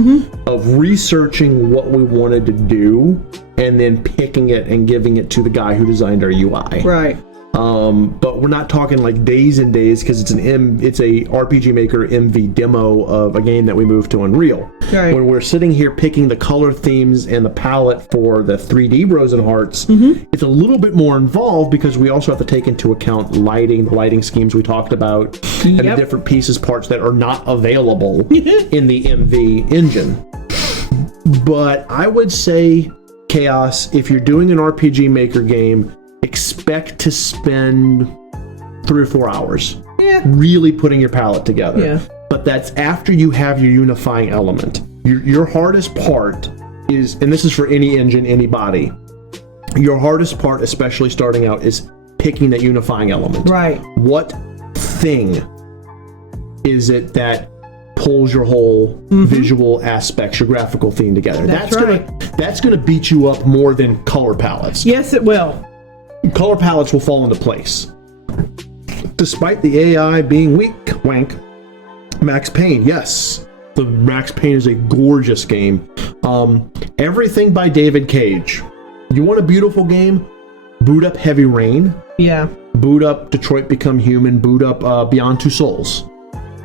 of researching what we wanted to do and then picking it and giving it to the guy who designed our UI. Right. But we're not talking like days and days because it's a RPG Maker MV demo of a game that we moved to Unreal. Right. When we're sitting here picking the color themes and the palette for the 3D Rose and Hearts, it's a little bit more involved because we also have to take into account the lighting schemes we talked about, and the different pieces, parts that are not available in the MV engine. But I would say, Chaos, if you're doing an RPG Maker game, expect to spend 3 or 4 hours really putting your palette together. Yeah. But that's after you have your unifying element. Your hardest part is, and this is for any engine, anybody, your hardest part, especially starting out, is picking that unifying element. Right. What thing is it that pulls your whole visual aspects, your graphical theme together? That's right. That's gonna beat you up more than color palettes. Yes, it will. color palettes will fall into place. Despite the AI being weak, wank. Max Payne, yes. The Max Payne is a gorgeous game. Everything by David Cage. You want a beautiful game? Boot up Heavy Rain. Yeah. Boot up Detroit Become Human. Boot up Beyond Two Souls.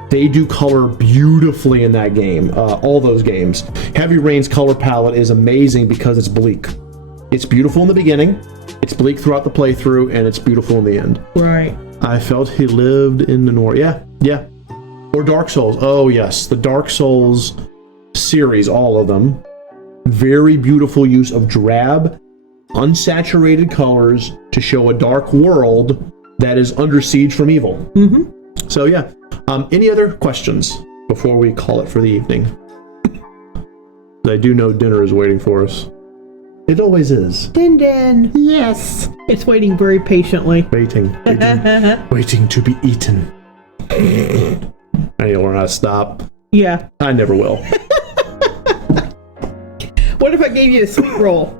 They do color beautifully in that game. All those games. Heavy Rain's color palette is amazing because it's bleak. It's beautiful in the beginning. It's bleak throughout the playthrough, and it's beautiful in the end. Right. I felt he lived in the North. Yeah. Or Dark Souls. Oh, yes. The Dark Souls series, all of them. Very beautiful use of drab, unsaturated colors to show a dark world that is under siege from evil. Mm-hmm. So, yeah. Any other questions before we call it for the evening? I do know dinner is waiting for us. It always is. Din. Yes. It's waiting very patiently. Waiting to be eaten. I need to learn how to stop. Yeah. I never will. What if I gave you a sweet roll?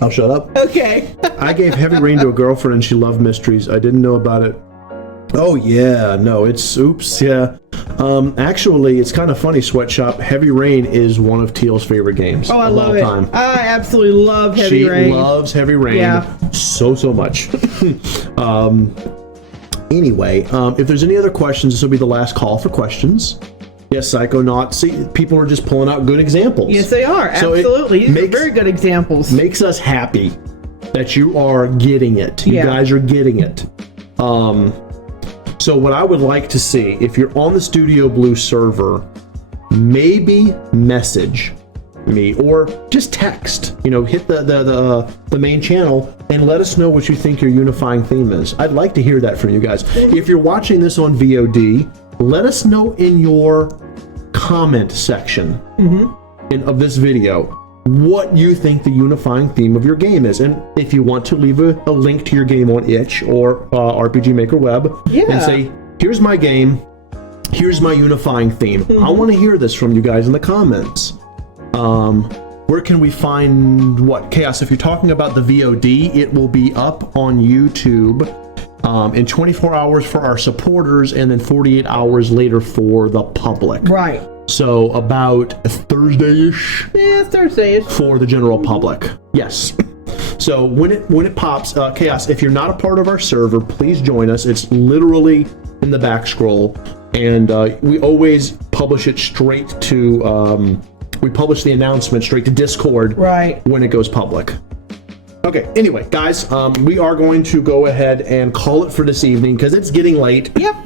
I'll shut up. Okay. I gave Heavy Rain to a girlfriend and she loved mysteries. I didn't know about it. Oh, yeah. No, it's... Oops, yeah. Actually, it's kind of funny, Sweatshop. Heavy Rain is one of Teal's favorite games. Oh, I of love all it. Time. I absolutely love Heavy Rain. She loves Heavy Rain so much. Anyway, if there's any other questions, this will be the last call for questions. Yes, Psychonaut. See, people are just pulling out good examples. Yes, they are. So absolutely. These are very good examples. Makes us happy that you are getting it. You guys are getting it. So what I would like to see, if you're on the Studio Blue server, maybe message me or just text. Hit the main channel and let us know what you think your unifying theme is. I'd like to hear that from you guys. If you're watching this on VOD, let us know in your comment section of this video what you think the unifying theme of your game is. And if you want to leave a link to your game on itch or RPG Maker Web and say, here's my game, here's my unifying theme. I want to hear this from you guys in the comments. Where can we find what? Chaos, if you're talking about the VOD, it will be up on YouTube in 24 hours for our supporters and then 48 hours later for the public. Right. So about Thursday-ish? Yeah, Thursday-ish. For the general public. Yes. So when it pops, Chaos, if you're not a part of our server, please join us. It's literally in the back scroll. And we always publish it straight to... we publish the announcement straight to Discord when it goes public. Okay, anyway, guys, we are going to go ahead and call it for this evening because it's getting late. Yep.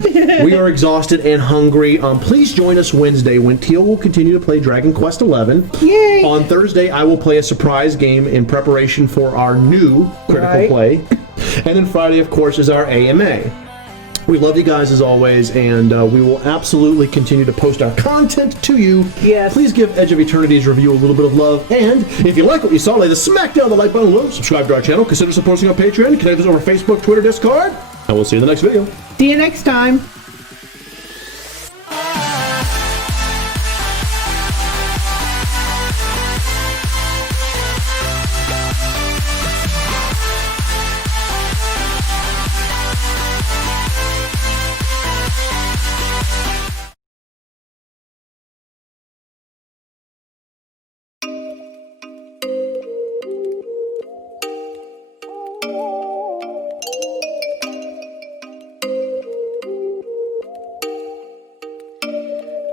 We are exhausted and hungry. Please join us Wednesday when Teal will continue to play Dragon Quest XI. Yay! On Thursday, I will play a surprise game in preparation for our new Critical Play. And then Friday, of course, is our AMA. We love you guys as always, and we will absolutely continue to post our content to you. Yes. Please give Edge of Eternity's review a little bit of love, and if you like what you saw, lay the smack down the like button below, subscribe to our channel, consider supporting our Patreon, connect us over Facebook, Twitter, Discord, and we'll see you in the next video. See you next time.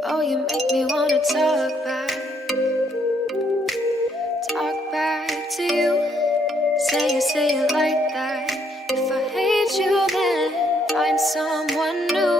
Oh, you make me wanna talk back to you. Say it like that. If I hate you, then find someone new.